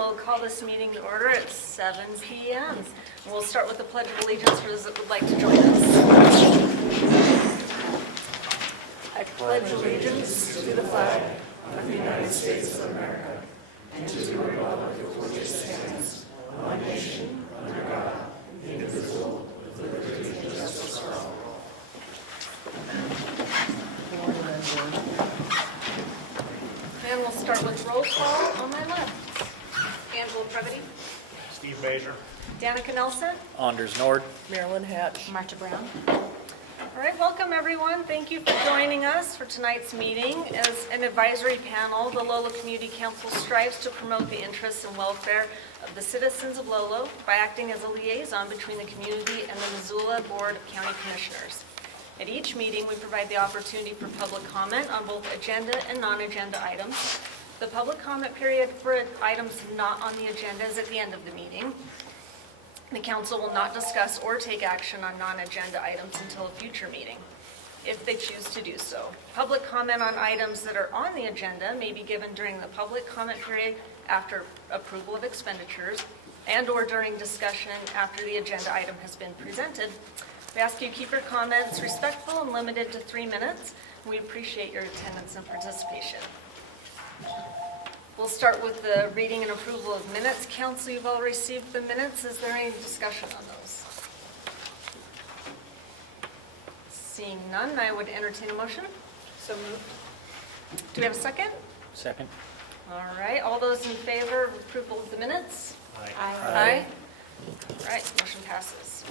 we'll call this meeting to order at 7 p.m. We'll start with the Pledge of Allegiance for those that would like to join us. I pledge allegiance to the flag of the United States of America and to the republic for which it stands, one nation, under God, indivisible, with liberty and justice for all. And we'll start with roll call on my left. Angela Previty. Steve Major. Danica Nelson. Anders Nord. Marilyn Hatch. Marta Brown. All right, welcome everyone. Thank you for joining us for tonight's meeting. As an advisory panel, the Lolo Community Council strives to promote the interests and welfare of the citizens of Lolo by acting as a liaison between the community and the Missoula Board of County Commissioners. At each meeting, we provide the opportunity for public comment on both agenda and non-agenda items. The public comment period for items not on the agenda is at the end of the meeting. The council will not discuss or take action on non-agenda items until a future meeting, if they choose to do so. Public comment on items that are on the agenda may be given during the public comment period after approval of expenditures and/or during discussion after the agenda item has been presented. We ask you keep your comments respectful and limited to 3 minutes. We appreciate your attendance and participation. We'll start with the reading and approval of minutes. Council, you've all received the minutes. Is there any discussion on those? Seeing none, I would entertain a motion. So moved. Do we have a second? Second. All right, all those in favor of approval of the minutes? Aye. Aye. All right, motion passes.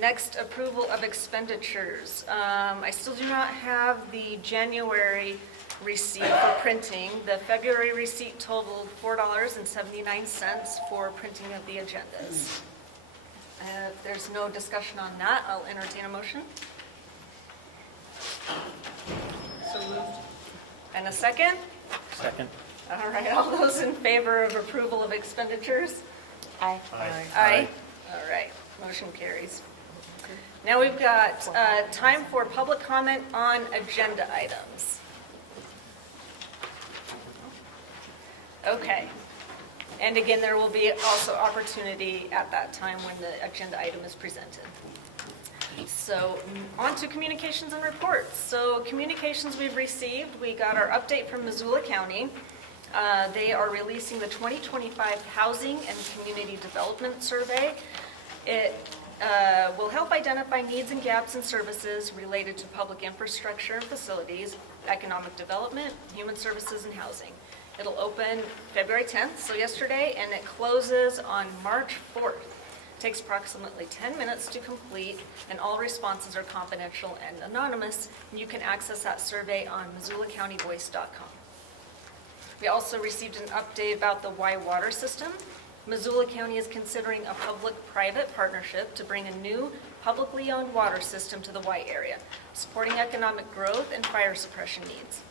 Next, approval of expenditures. I still do not have the January receipt for printing. The February receipt totaled $4.79 for printing of the agendas. If there's no discussion on that, I'll entertain a motion. So moved. And a second? Second. All right, all those in favor of approval of expenditures? Aye. Aye. Aye. All right, motion carries. Now we've got time for public comment on agenda items. Okay. And again, there will be also opportunity at that time when the agenda item is presented. So on to communications and reports. So communications we've received, we got our update from Missoula County. They are releasing the 2025 Housing and Community Development Survey. It will help identify needs and gaps in services related to public infrastructure and facilities, economic development, human services, and housing. It'll open February 10th, so yesterday, and it closes on March 4th. It takes approximately 10 minutes to complete, and all responses are confidential and anonymous. And you can access that survey on MissoulaCountyVoice.com. We also received an update about the Y water system. Missoula County is considering a public-private partnership to bring a new publicly owned water system to the Y area, supporting economic growth and fire suppression needs.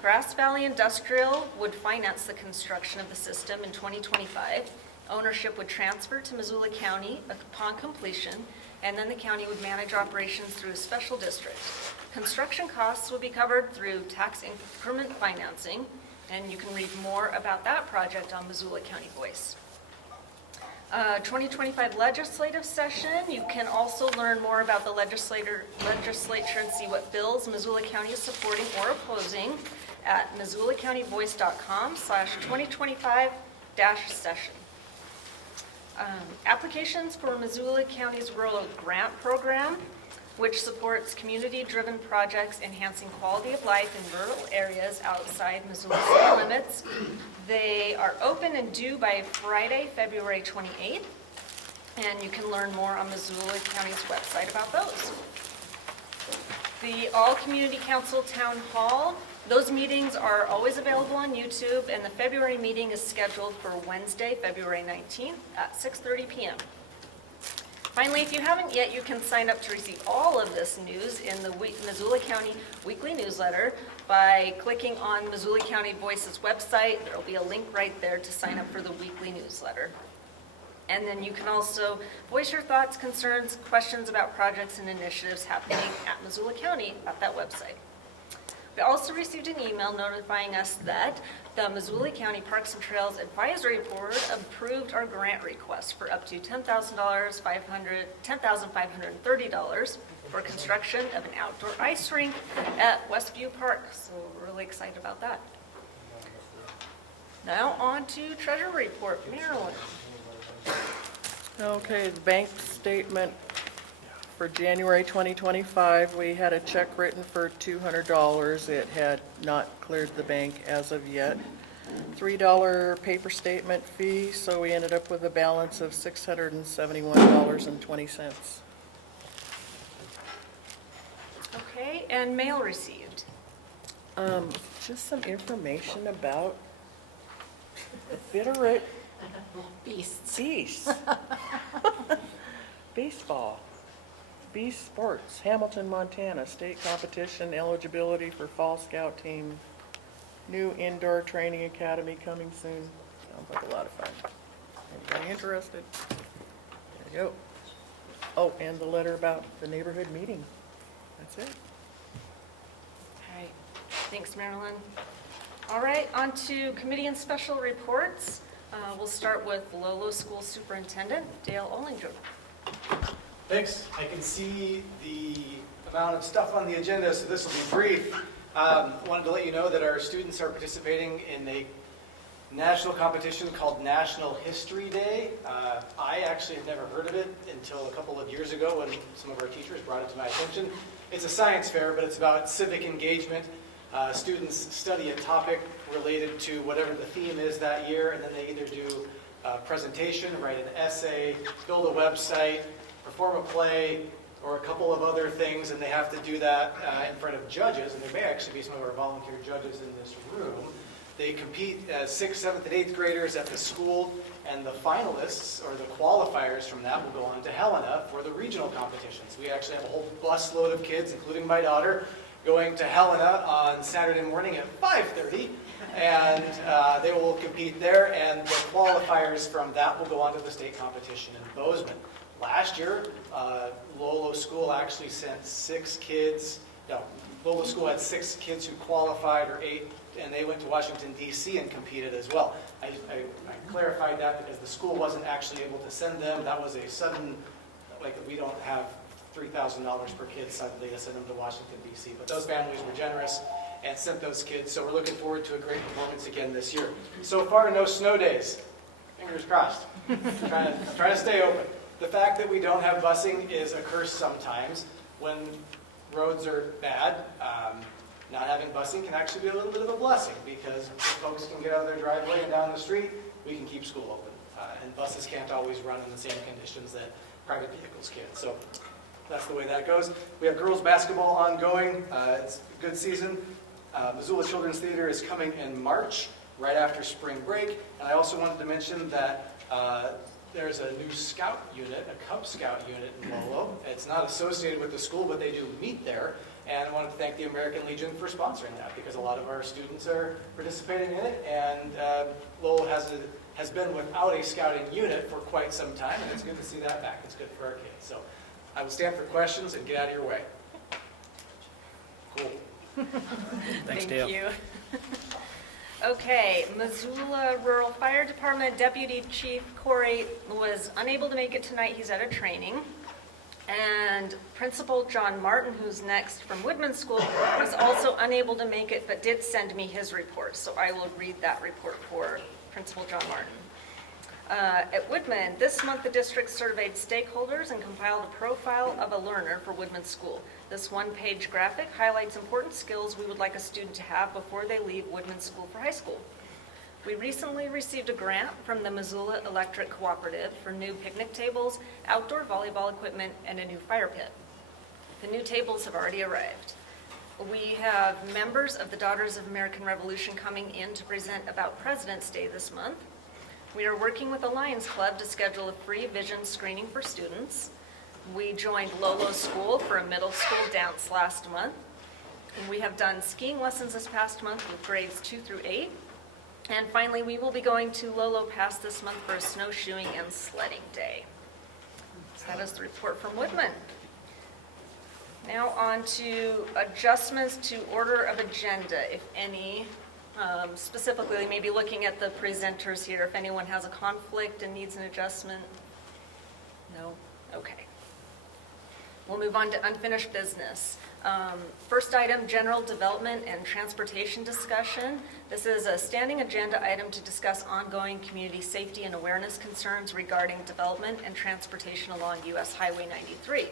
Grass Valley Industrial would finance the construction of the system in 2025. Ownership would transfer to Missoula County upon completion, and then the county would manage operations through a special district. Construction costs would be covered through tax increment financing, and you can read more about that project on Missoula County Voice. 2025 legislative session, you can also learn more about the legislature and see what bills Missoula County is supporting or opposing at MissoulaCountyVoice.com/2025-session. Applications for Missoula County's Rural Grant Program, which supports community-driven projects enhancing quality of life in rural areas outside Missoula city limits. They are open and due by Friday, February 28th, and you can learn more on Missoula County's website about those. The All Community Council Town Hall, those meetings are always available on YouTube, and the February meeting is scheduled for Wednesday, February 19th at 6:30 p.m. Finally, if you haven't yet, you can sign up to receive all of this news in the Missoula County Weekly Newsletter by clicking on Missoula County Voice's website. There will be a link right there to sign up for the weekly newsletter. And then you can also voice your thoughts, concerns, questions about projects and initiatives happening at Missoula County at that website. We also received an email notifying us that the Missoula County Parks and Trails Advisory Board approved our grant request for up to $10,530 for construction of an outdoor ice rink at Westview Park. So we're really excited about that. Now on to Treasurer Report. Marilyn. Okay, the bank statement for January 2025, we had a check written for $200. It had not cleared the bank as of yet. $3 paper statement fee, so we ended up with a balance of $671.20. Okay, and mail received. Just some information about the Bitterroot Beasts. Baseball. Beast Sports, Hamilton, Montana, state competition eligibility for Fall Scout team. New indoor training academy coming soon. Sounds like a lot of fun. Anybody interested? There you go. Oh, and the letter about the neighborhood meeting. That's it. All right, thanks, Marilyn. All right, on to committee and special reports. We'll start with Lolo School Superintendent Dale Ollinger. Thanks. I can see the amount of stuff on the agenda, so this will be brief. Wanted to let you know that our students are participating in a national competition called National History Day. I actually had never heard of it until a couple of years ago when some of our teachers brought it to my attention. It's a science fair, but it's about civic engagement. Students study a topic related to whatever the theme is that year, and then they either do a presentation, write an essay, build a website, perform a play, or a couple of other things, and they have to do that in front of judges, and there may actually be some of our volunteer judges in this room. They compete as 6th, 7th, and 8th graders at the school, and the finalists, or the qualifiers from that, will go on to Helena for the regional competitions. We actually have a whole busload of kids, including my daughter, going to Helena on Saturday morning at 5:30, and they will compete there, and the qualifiers from that will go on to the state competition in Bozeman. Last year, Lolo School actually sent 6 kids. No, Lolo School had 6 kids who qualified, or 8, and they went to Washington, D.C. and competed as well. I clarified that because the school wasn't actually able to send them. That was a sudden, like, we don't have $3,000 per kid suddenly to send them to Washington, D.C. But those families were generous and sent those kids, so we're looking forward to a great performance again this year. So far, no snow days. Fingers crossed. trying to stay open. The fact that we don't have busing is a curse sometimes. When roads are bad, not having busing can actually be a little bit of a blessing, because if folks can get out of their driveway and down the street, we can keep school open. And buses can't always run in the same conditions that private vehicles can. So that's the way that goes. We have girls basketball ongoing. It's a good season. Missoula Children's Theater is coming in March, right after spring break. And I also wanted to mention that there's a new scout unit, a Cub Scout unit in Lolo. It's not associated with the school, but they do meet there. And I wanted to thank the American Legion for sponsoring that, because a lot of our students are participating in it. And Lolo has been without a scouting unit for quite some time, and it's good to see that back. It's good for our kids. So I will stand for questions and get out of your way. Cool. Thank you. Okay, Missoula Rural Fire Department Deputy Chief Corey was unable to make it tonight. He's at a training. And Principal John Martin, who's next from Woodman School, was also unable to make it, but did send me his report. So I will read that report for Principal John Martin. At Woodman, this month the district surveyed stakeholders and compiled a profile of a learner for Woodman School. This one-page graphic highlights important skills we would like a student to have before they leave Woodman School for high school. We recently received a grant from the Missoula Electric Cooperative for new picnic tables, outdoor volleyball equipment, and a new fire pit. The new tables have already arrived. We have members of the Daughters of American Revolution coming in to present about President's Day this month. We are working with the Lions Club to schedule a free vision screening for students. We joined Lolo School for a middle school dance last month. And we have done skiing lessons this past month with grades 2 through 8. And finally, we will be going to Lolo Pass this month for a snowshoeing and sledding day. So that is the report from Woodman. Now on to adjustments to order of agenda, if any. Specifically, maybe looking at the presenters here, if anyone has a conflict and needs an adjustment. No? Okay. We'll move on to unfinished business. First item, general development and transportation discussion. This is a standing agenda item to discuss ongoing community safety and awareness concerns regarding development and transportation along US Highway 93.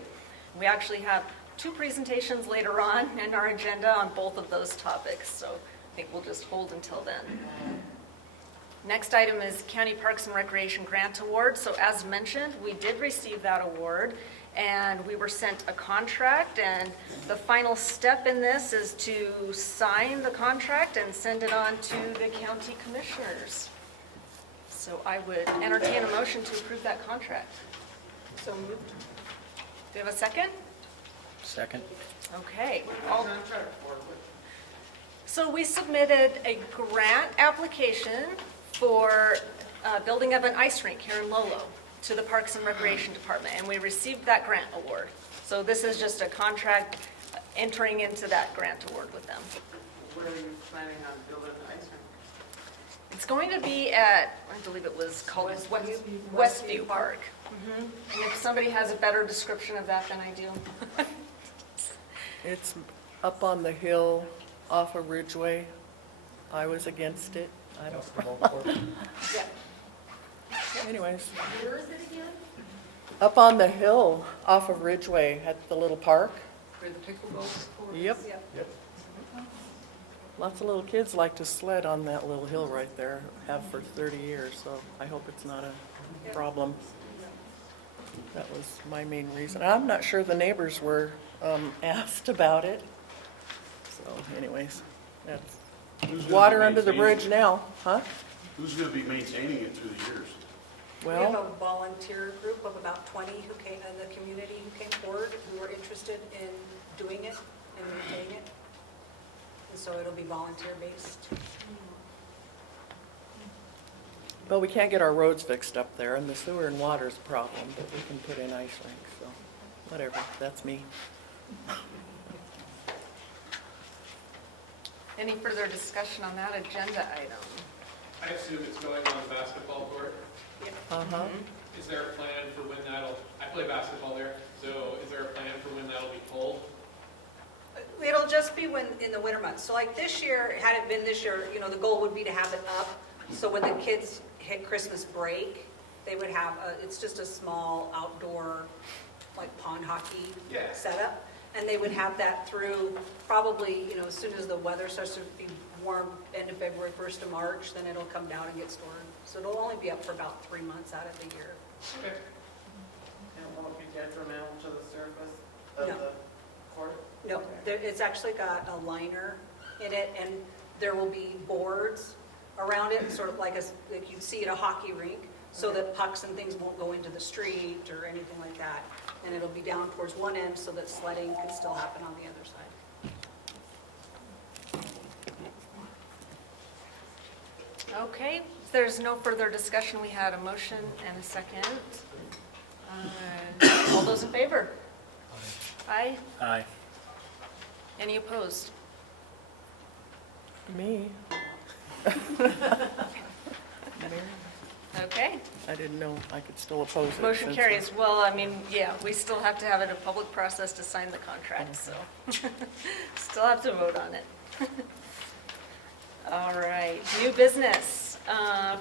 We actually have 2 presentations later on in our agenda on both of those topics, so I think we'll just hold until then. Next item is County Parks and Recreation Grant Award. So as mentioned, we did receive that award, and we were sent a contract, and the final step in this is to sign the contract and send it on to the county commissioners. So I would entertain a motion to approve that contract. So moved. Do you have a second? Second. Okay. So we submitted a grant application for building of an ice rink here in Lolo to the Parks and Recreation Department, and we received that grant award. So this is just a contract entering into that grant award with them. Where are you planning on building the ice rink? It's going to be at, I believe it was called Westview Park. And if somebody has a better description of that than I do. It's up on the hill off of Ridgeway. I was against it. I don't. Yeah. Anyways, Where is it again? up on the hill off of Ridgeway at the little park. Where the pickleball court is? Yep. Lots of little kids like to sled on that little hill right there, have for 30 years, so I hope it's not a problem. That was my main reason. I'm not sure the neighbors were asked about it. So anyways, that's Who's gonna be water under the maintaining bridge it? now, huh? Who's going to be maintaining it through the years? We have Well, a volunteer group of about 20 who came, in the community who came forward, who were interested in doing it and maintaining it. And so it'll be volunteer-based. well, we can't get our roads fixed up there, and the sewer and water's a problem, but we can put in ice rinks, so whatever, that's me. Any further discussion on that agenda item? I assume it's going on the basketball court. Uh-huh. Is there a plan for when that'll, I play basketball there, so is there a plan for when that'll be pulled? It'll just be when, in the winter months. So like this year, had it been this year, you know, the goal would be to have it up. So when the kids hit Christmas break, they would have, it's just a small outdoor, like pond hockey Yeah. setup. And they would have that through probably, you know, as soon as the weather starts to be warm, end of February, 1st of March, then it'll come down and get stored. So it'll only be up for about 3 months out of the year. Okay. And it won't be detrimental to the surface No. of the court? No, it's actually got a liner in it, and there will be boards around it, sort of like you'd see at a hockey rink, so that pucks and things won't go into the street or anything like that. And it'll be down towards one end so that sledding can still happen on the other side. Okay, if there's no further discussion, we had a motion and a second. All those in favor? Aye. Aye. Any opposed? Me? Okay, I didn't know I could still oppose it. motion since- carries. Well, I mean, yeah, we still have to have it a public process to sign the contract, so still have to vote on it. All right, new business.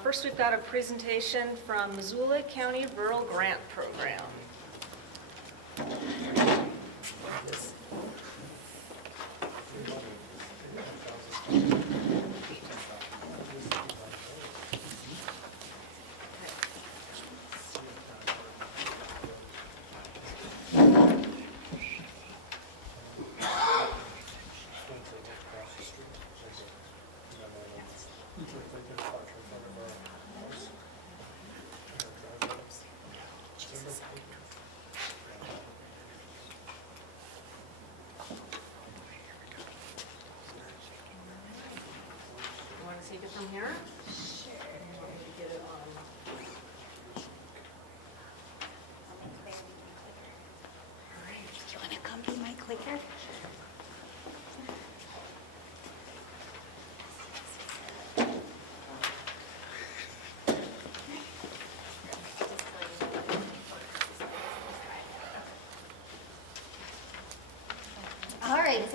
First, we've got a presentation from Missoula County Rural Grant Program. You want to take it from here? Sure. Get it on. Do you want to come be my clicker?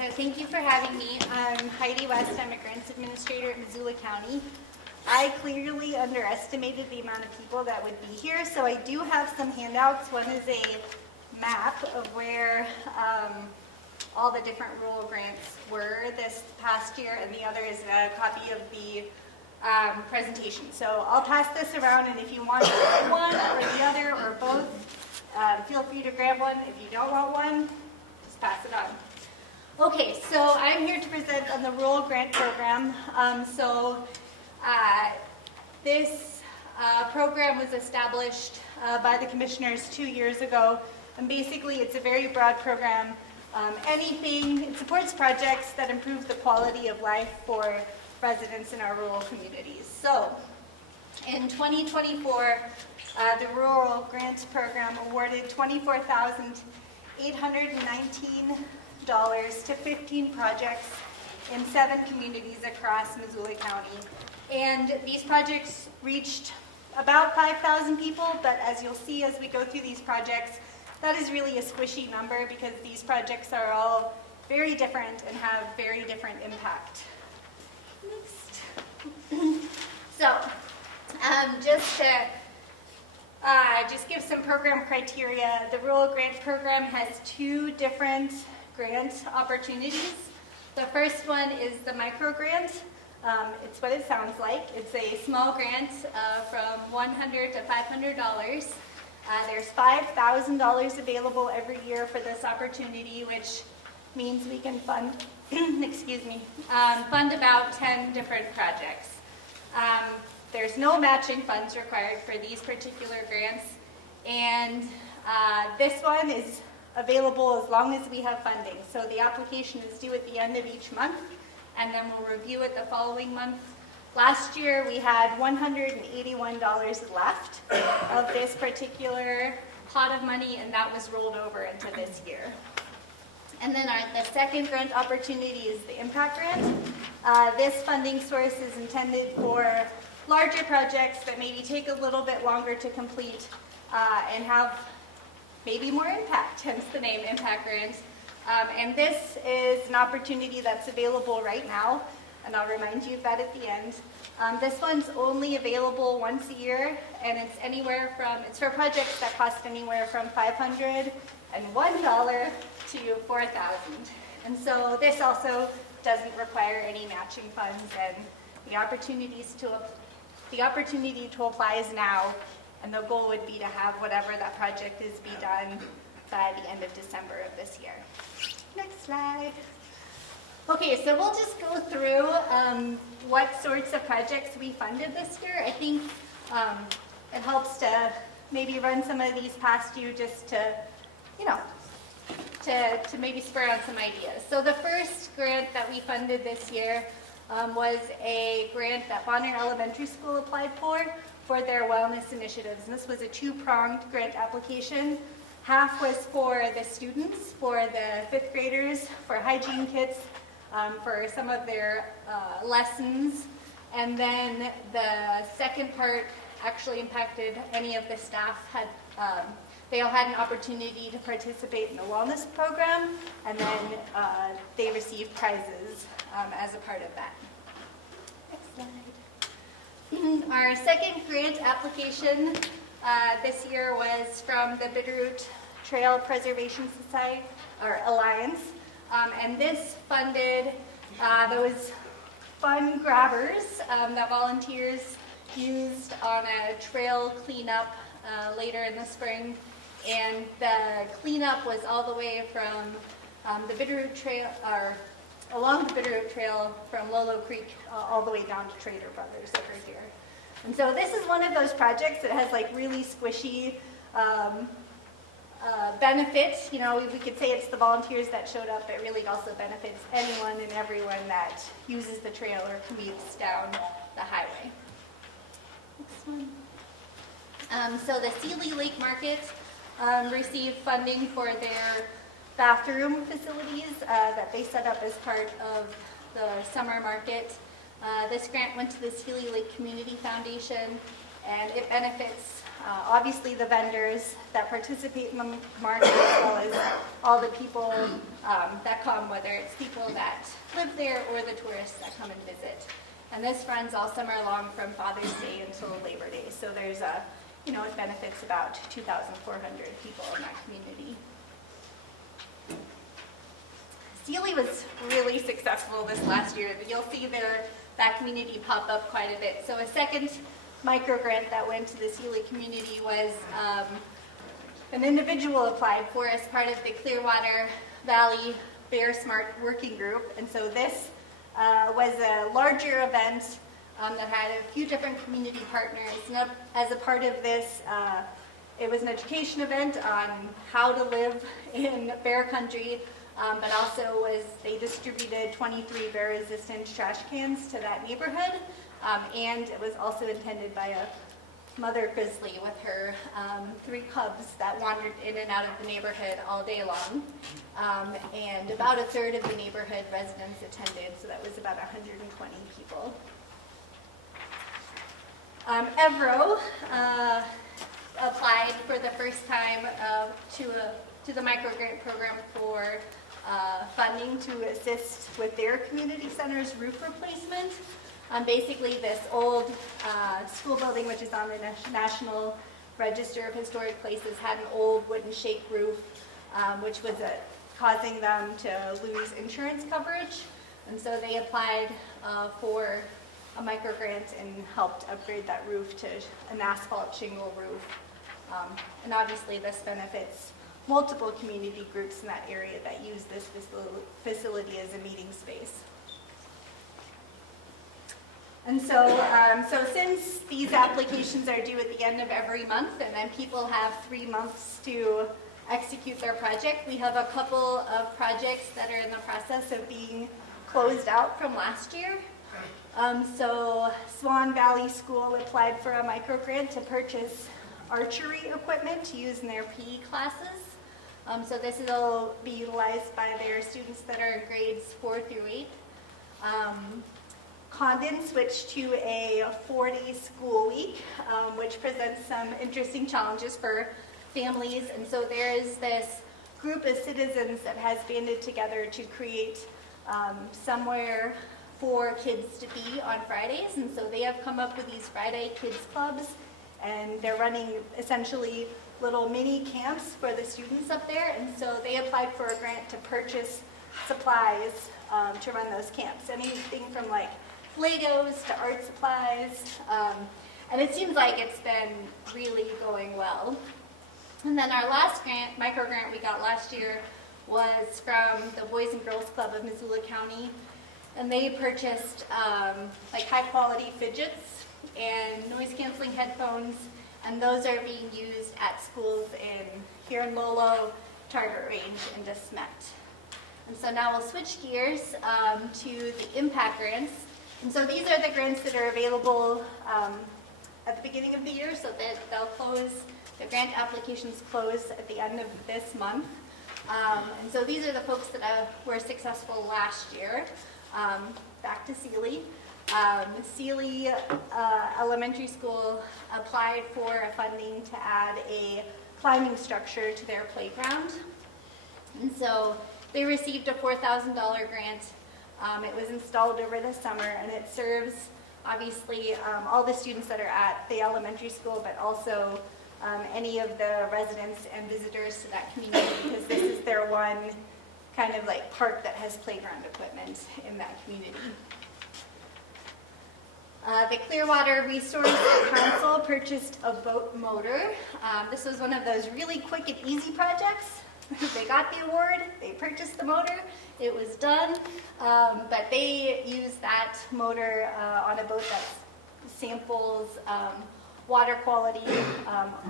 so thank you for having me. I'm Heidi West. I'm a grants administrator at Missoula County. I clearly underestimated the amount of people that would be here, so I do have some handouts. One is a map of where all the different rural grants were this past year, and the other is a copy of the presentation. So I'll pass this around, and if you want one or the other or both, feel free to grab one. If you don't want one, just pass it on. Okay, so I'm here to present on the Rural Grant Program. This program was established by the commissioners 2 years ago, and basically it's a very broad program. It supports projects that improve the quality of life for residents in our rural communities. So, in 2024, the Rural Grants Program awarded $24,819 to 15 projects in 7 communities across Missoula County. And these projects reached about 5,000 people, but as you'll see as we go through these projects, that is really a squishy number because these projects are all very different and have very different impact. Next. So, just give some program criteria. The Rural Grant Program has 2 different grant opportunities. The first one is the micro grant. It's what it sounds like. It's a small grant from $100 to $500. There's $5,000 available every year for this opportunity, which means we can fund, fund about 10 different projects. There's no matching funds required for these particular grants, and this one is available as long as we have funding. So the application is due at the end of each month, and then we'll review it the following month. Last year, we had $181 left of this particular pot of money, and that was rolled over into this year. And then the second grant opportunity is the impact grant. This funding source is intended for larger projects that maybe take a little bit longer to complete and have maybe more impact, hence the name impact grant. And this is an opportunity that's available right now, and I'll remind you of that at the end. This one's only available once a year, and it's for projects that cost anywhere from $501 to $4,000. And so this also doesn't require any matching funds, and the opportunity to apply is now, and the goal would be to have whatever that project is be done by the end of December of this year. Next slide. Okay, so we'll just go through what sorts of projects we funded this year. I think it helps to maybe run some of these past you just to maybe spur on some ideas. So the first grant that we funded this year was a grant that Bonner Elementary School applied for their wellness initiatives. And this was a 2-pronged grant application. Half was for the students, for the 5th graders, for hygiene kits, for some of their lessons. And then the second part actually impacted any of the staff. They all had an opportunity to participate in the wellness program, and then they received prizes as a part of that. Next slide. Our second grant application this year was from the Bitterroot Trail Preservation Society, or Alliance, and this funded those fun grabbers that volunteers used on a trail cleanup later in the spring. And the cleanup was all the way from the Bitterroot Trail, or along the Bitterroot Trail from Lolo Creek all the way down to Trader Brothers over here. And so this is one of those projects that has like really squishy benefits. You know, we could say it's the volunteers that showed up, but really also benefits anyone and everyone that uses the trail or commutes down the highway. Next one. So the Sealy Lake Market received funding for their bathroom facilities that they set up as part of the summer market. This grant went to the Sealy Lake Community Foundation, And it benefits, obviously, the vendors that participate in the market, as well as all the people that come, whether it's people that live there or the tourists that come and visit. And this runs all summer long from Father's Day until Labor Day. So there's it benefits about 2,400 people in that community. Sealy was really successful this last year. You'll see that community pop up quite a bit. So a second micro grant that went to the Sealy community was an individual applied for as part of the Clearwater Valley Bear Smart Working Group. And so this was a larger event that had a few different community partners. And as a part of this, it was an education event on how to live in bear country, but also they distributed 23 bear-resistant trash cans to that neighborhood. And it was also attended by a mother grizzly with her 3 cubs that wandered in and out of the neighborhood all day long. And about a third of the neighborhood residents attended, so that was about 120 people. Evro applied for the first time to the microgrant program for funding to assist with their community center's roof replacement. Basically, this old school building, which is on the National Register of Historic Places, had an old wooden shake roof, which was causing them to lose insurance coverage. And so they applied for a microgrant and helped upgrade that roof to an asphalt shingle roof. And obviously, this benefits multiple community groups in that area that use this facility as a meeting space. And so, since these applications are due at the end of every month, and then people have 3 months to execute their project, we have a couple of projects that are in the process of being closed out from last year. So Swan Valley School applied for a microgrant to purchase archery equipment to use in their PE classes. So this will be utilized by their students that are in grades 4 through 8. Condon switched to a 40 school week, which presents some interesting challenges for families. And so there is this group of citizens that has banded together to create somewhere for kids to be on Fridays. And so they have come up with these Friday Kids Clubs, and they're running essentially little mini camps for the students up there. And so they applied for a grant to purchase supplies to run those camps. Anything from like Legos to art supplies. And it seems like it's been really going well. And then our last grant, micro grant we got last year, was from the Boys and Girls Club of Missoula County. And they purchased like high quality fidgets and noise canceling headphones. And those are being used at schools here in Lolo, Target Range, and DeSmet. And so now we'll switch gears to the impact grants. And so these are the grants that are available at the beginning of the year, so that they'll close, the grant applications close at the end of this month. And so these are the folks that were successful last year. Back to Sealy. Sealy Elementary School applied for funding to add a climbing structure to their playground. And so they received a $4,000 grant. It was installed over the summer, and it serves, obviously, all the students that are at the elementary school, but also any of the residents and visitors to that community, because this is their one kind of like park that has playground equipment in that community. The Clearwater Resource Council purchased a boat motor. This was one of those really quick and easy projects. They got the award, they purchased the motor, it was done, but they used that motor on a boat that samples water quality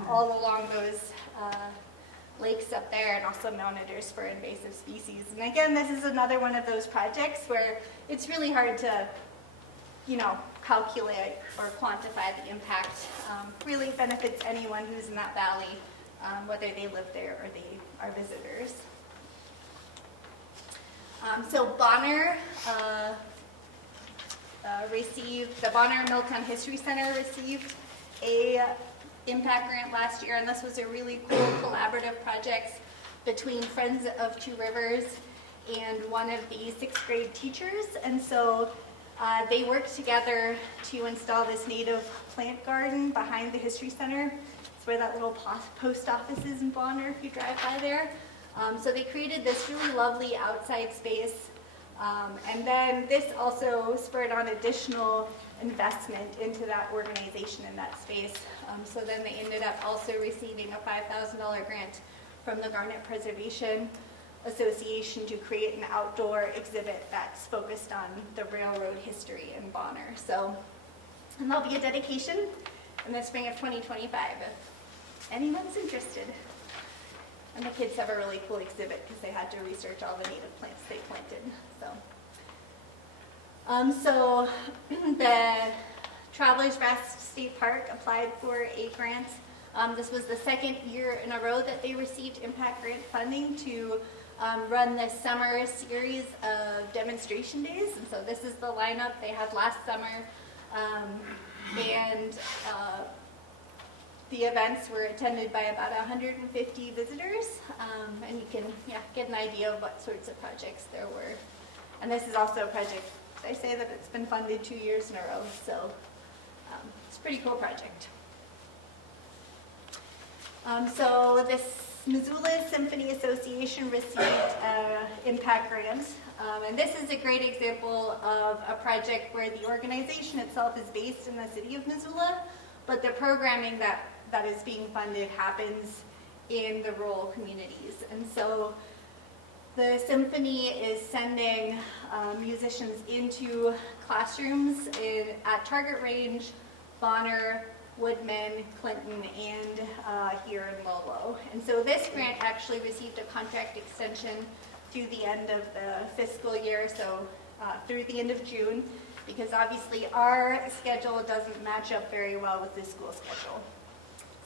all along those lakes up there, and also monitors for invasive species. And again, this is another one of those projects where it's really hard to, calculate or quantify the impact. Really benefits anyone who's in that valley, whether they live there or they are visitors. So Bonner received, the Bonner Milltown History Center received a impact grant last year, and this was a really cool collaborative project between Friends of Two Rivers and one of the sixth grade teachers. And so they worked together to install this native plant garden behind the History Center. It's where that little post office is in Bonner if you drive by there. So they created this really lovely outside space. And then this also spurred on additional investment into that organization in that space. So then they ended up also receiving a $5,000 grant from the Garnet Preservation Association to create an outdoor exhibit that's focused on the railroad history in Bonner. So, and there'll be a dedication in the spring of 2025 if anyone's interested. And the kids have a really cool exhibit because they had to research all the native plants they planted. So the Travelers Rest State Park applied for a grant. This was the second year in a row that they received impact grant funding to run the summer series of demonstration days. And so this is the lineup they had last summer. The events were attended by about 150 visitors, and you can get an idea of what sorts of projects there were. And this is also a project, I say that it's been funded 2 years in a row, so it's a pretty cool project. So this Missoula Symphony Association received an impact grant, and this is a great example of a project where the organization itself is based in the city of Missoula, but the programming that is being funded happens in the rural communities. And so the symphony is sending musicians into classrooms at Target Range, Bonner, Woodman, Clinton, and here in Lolo. And so this grant actually received a contract extension through the end of the fiscal year, so through the end of June, because obviously our schedule doesn't match up very well with the school schedule.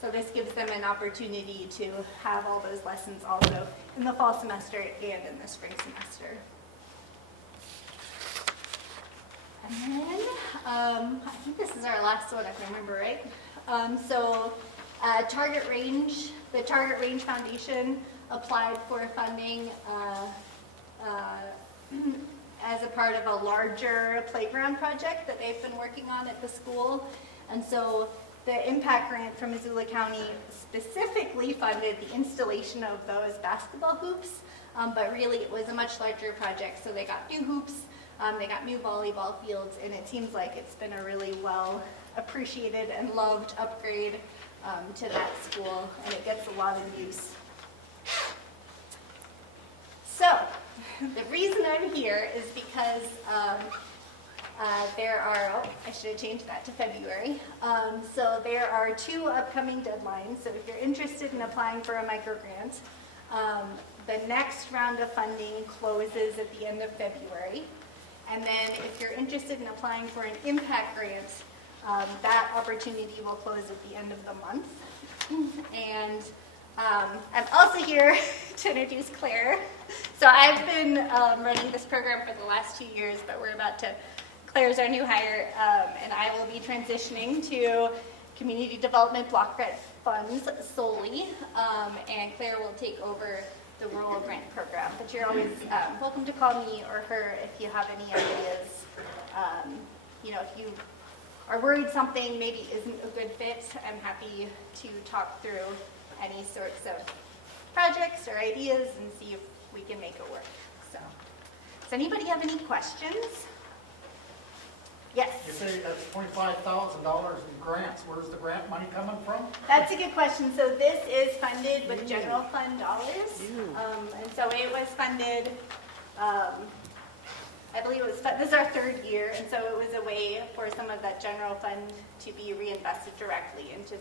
So this gives them an opportunity to have all those lessons also in the fall semester and in the spring semester. And then, I think this is our last one, if I remember right. Target Range, the Target Range Foundation applied for funding as a part of a larger playground project that they've been working on at the school. And so the impact grant from Missoula County specifically funded the installation of those basketball hoops, but really it was a much larger project. So they got new hoops, they got new volleyball fields, and it seems like it's been a really well appreciated and loved upgrade to that school, and it gets a lot of use. So the reason I'm here is because there are, I should have changed that to February. So there are 2 upcoming deadlines. So if you're interested in applying for a microgrant, the next round of funding closes at the end of February. And then if you're interested in applying for an impact grant, that opportunity will close at the end of the month. And I'm also here to introduce Claire. So I've been running this program for the last 2 years, but Claire's our new hire, and I will be transitioning to community development block grant funds solely, and Claire will take over the rural grant program. But you're always welcome to call me or her if you have any ideas. If you are worried something maybe isn't a good fit, I'm happy to talk through any sorts of projects or ideas and see if we can make it work. So, does anybody have any questions? Yes. You say that's $25,000 in grants. Where's the grant money coming from? That's a good question. So this is funded with general fund dollars. And so it was funded, I believe it was, this is our 3rd year, and so it was a way for some of that general fund to be reinvested directly into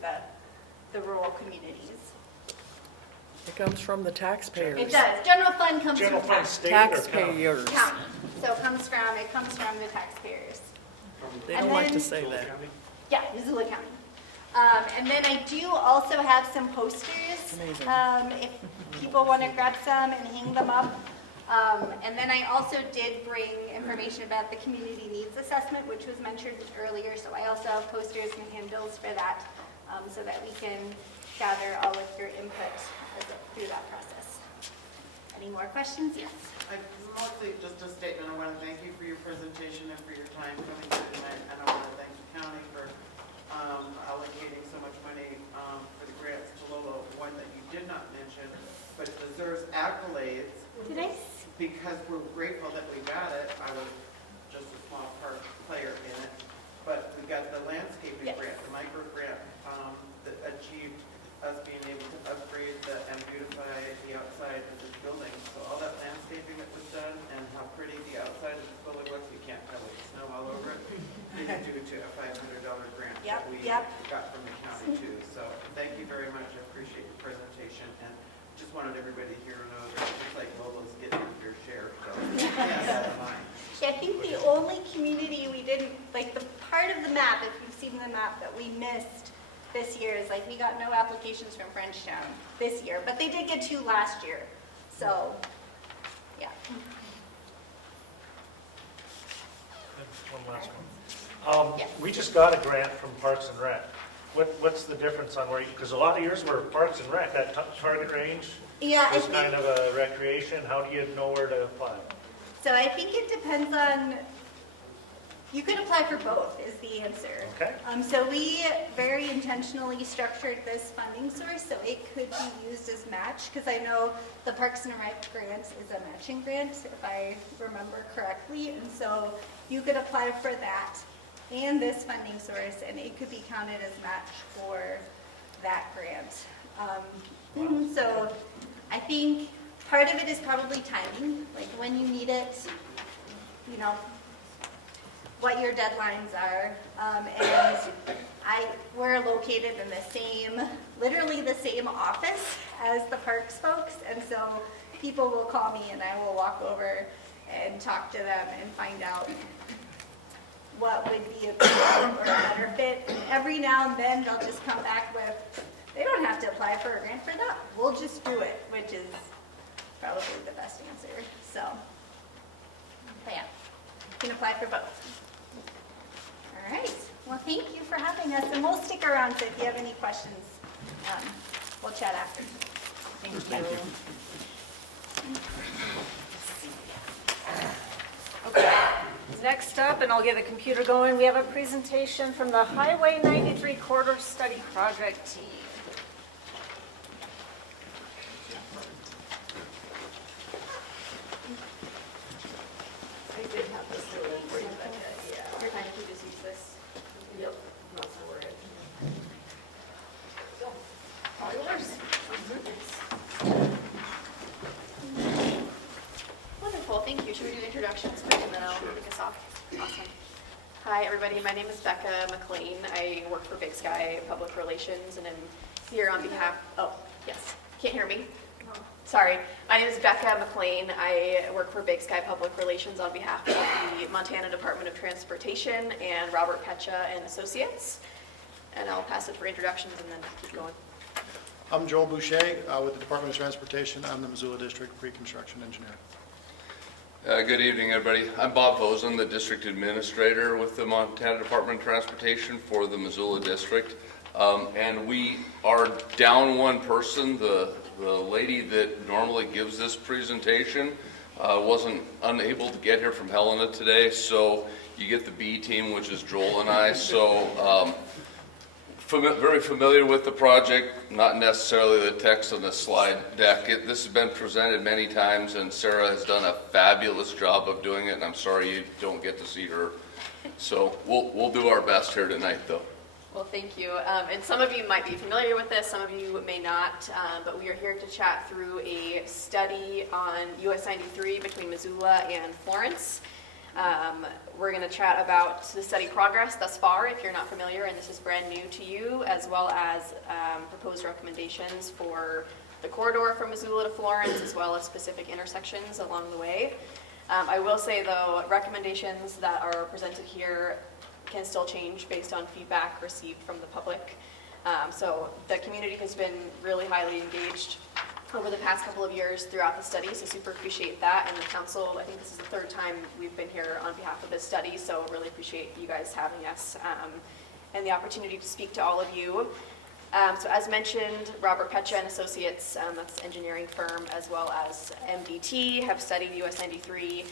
the rural communities. It comes from the taxpayers. It does. General fund comes General from fund state or county? Taxpayers. county. So it comes from the taxpayers. They And don't like then- to say that. Yeah, Missoula County. And then I do also have some posters, Amazing. if people want to grab some and hang them up. And then I also did bring information about the community needs assessment, which was mentioned earlier. So I also have posters and handbills for that. so that we can gather all of your input through that process. Any more questions? Yes. Mostly just a statement. I want to thank you for your presentation and for your time coming here tonight. And I want to thank the county for allocating so much money for the grants to Lolo. One that you did not mention, but deserves accolades. Did I? Because we're grateful that we got it. I was just a small part player in it. But we got the landscaping grant, the micro grant that achieved us being able to upgrade and beautify the outside of this building. So all that landscaping that was done and how pretty the outside of this building looks, you can't tell with snow all over it, is due to a $500 grant that we got from the county too. So thank you very much. I appreciate your presentation and just wanted everybody here to know that it's like Lolo's getting your share. So keep that in mind. I think the only community we didn't, like the part of the map, if you've seen the map that we missed this year is like we got no applications from Frenchtown this year, but they did get 2 last year. So, yeah. One last one. We just got a grant from Parks and Rec. What's the difference on where, because a lot of years were Parks and Rec, that target range Yeah, I is think, kind of a recreation. How do you know where to apply? so I think it depends on, you could apply for both is the answer. Okay. So we very intentionally structured this funding source so it could be used as match, because I know the Parks and Rec grant is a matching grant, if I remember correctly, and so you could apply for that and this funding source, and it could be counted as match for that grant. So I think part of it is probably timing, like when you need it, you know, what your deadlines are, and we're located in the same, literally the same office as the parks folks, and so people will call me and I will walk over and talk to them and find out what would be a good or a better fit. Every now and then they'll just come back with, they don't have to apply for a grant for that, we'll just do it, which is probably the best answer. So, but yeah, you can apply for both. All right, well, thank you for having us, and we'll stick around, so if you have any questions, we'll chat after. Thank you. Okay, next up, and I'll get the computer going, we have a presentation from the Highway 93 Corridor Study Project team. I did have this little for you, Becca, yeah. You're fine if you just use this. Yep, not so worried. So, all yours. Wonderful, thank you. Should we do the introductions quick and then I'll kick us off? Awesome. Hi, everybody. My name is Becca McLean. I work for Big Sky Public Relations, and I'm here on behalf, oh, yes. Can't hear me? Sorry. My name is Becca McLean. I work for Big Sky Public Relations on behalf of the Montana Department of Transportation and Robert Pecha and Associates. And I'll pass it for introductions and then keep going. I'm Joel Boucher with the Department of Transportation. I'm the Missoula District Pre-Construction Engineer. Good evening, everybody. I'm Bob Vosen, the District Administrator with the Montana Department of Transportation for the Missoula District. And we are down one person. The lady that normally gives this presentation wasn't unable to get here from Helena today, so you get the B team, which is Joel and I. So very familiar with the project, not necessarily the text on the slide deck. This has been presented many times, and Sarah has done a fabulous job of doing it, and I'm sorry you don't get to see her. So we'll do our best here tonight, though. Well, thank you. And some of you might be familiar with this, some of you may not, but we are here to chat through a study on US 93 between Missoula and Florence. We're going to chat about the study progress thus far, if you're not familiar, and this is brand new to you, as well as proposed recommendations for the corridor from Missoula to Florence, as well as specific intersections along the way. I will say, though, recommendations that are presented here can still change based on feedback received from the public. So the community has been really highly engaged over the past couple of years throughout the study, so super appreciate that. And the council, I think this is the third time we've been here on behalf of this study, so really appreciate you guys having us and the opportunity to speak to all of you. So as mentioned, Robert Pecha and Associates, that's an engineering firm, as well as MDT, have studied US 93,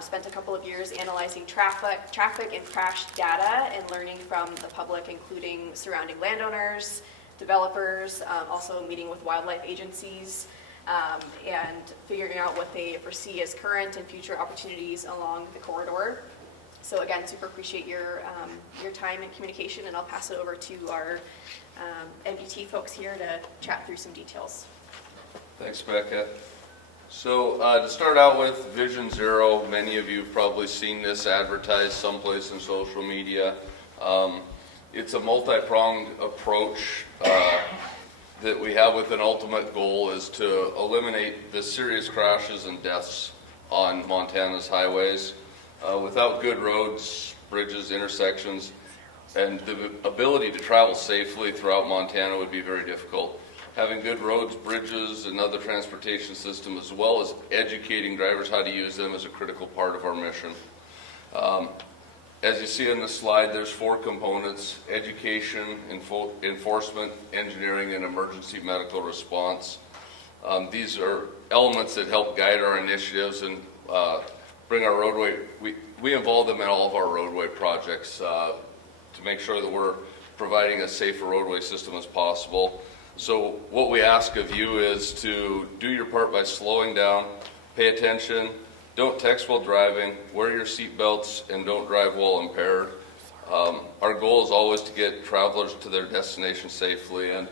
spent a couple of years analyzing traffic and crash data and learning from the public, including surrounding landowners, developers, also meeting with wildlife agencies, and figuring out what they foresee as current and future opportunities along the corridor. So again, super appreciate your time and communication, and I'll pass it over to our MDT folks here to chat through some details. Thanks, Becca. So to start out with, Vision Zero, many of you have probably seen this advertised someplace in social media. It's a multi-pronged approach that we have with an ultimate goal is to eliminate the serious crashes and deaths on Montana's highways. Without good roads, bridges, intersections, and the ability to travel safely throughout Montana would be very difficult. Having good roads, bridges, and other transportation system, as well as educating drivers how to use them, is a critical part of our mission. As you see on the slide, there's 4 components: education, enforcement, engineering, and emergency medical response. These are elements that help guide our initiatives and bring our roadway, we involve them in all of our roadway projects to make sure that we're providing as safe a roadway system as possible. So what we ask of you is to do your part by slowing down, pay attention, don't text while driving, wear your seat belts, and don't drive while impaired. Our goal is always to get travelers to their destination safely, and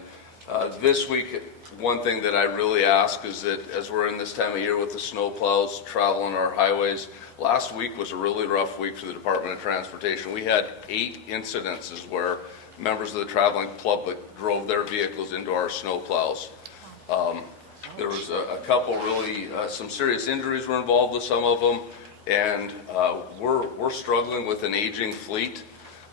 this week, one thing that I really ask is that as we're in this time of year with the snow plows traveling our highways, last week was a really rough week for the Department of Transportation. We had 8 incidences where members of the traveling public drove their vehicles into our snow plows. There was a couple really, some serious injuries were involved with some of them, and we're struggling with an aging fleet.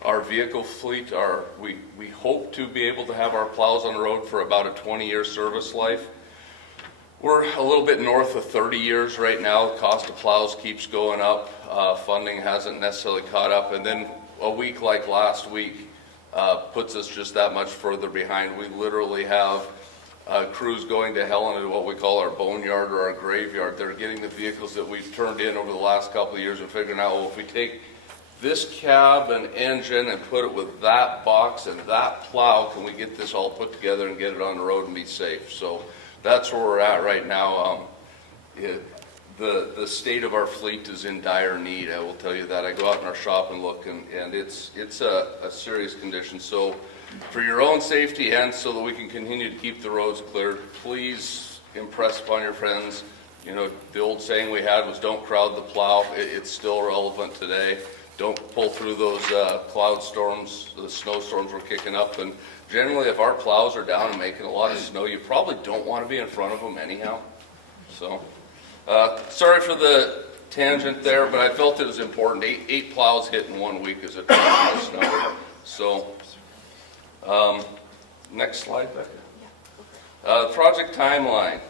Our vehicle fleet, we hope to be able to have our plows on the road for about a 20-year service life. We're a little bit north of 30 years right now. The cost of plows keeps going up. Funding hasn't necessarily caught up. And then a week like last week puts us just that much further behind. We literally have crews going to hell into what we call our boneyard or our graveyard. They're getting the vehicles that we've turned in over the last couple of years and figuring out, well, if we take this cab and engine and put it with that box and that plow, can we get this all put together and get it on the road and be safe? So that's where we're at right now. The state of our fleet is in dire need, I will tell you that. I go out in our shop and look, and it's a serious condition. So for your own safety and so that we can continue to keep the roads cleared, please impress upon your friends. You know, the old saying we had was don't crowd the plow. It's still relevant today. Don't pull through those cloud storms, the snowstorms we're kicking up. And generally, if our plows are down and making a lot of snow, you probably don't want to be in front of them anyhow. So, sorry for the tangent there, but I felt it was important. Eight plows hit in 1 week is a ton of snow. So, next slide, Becca. Project timeline.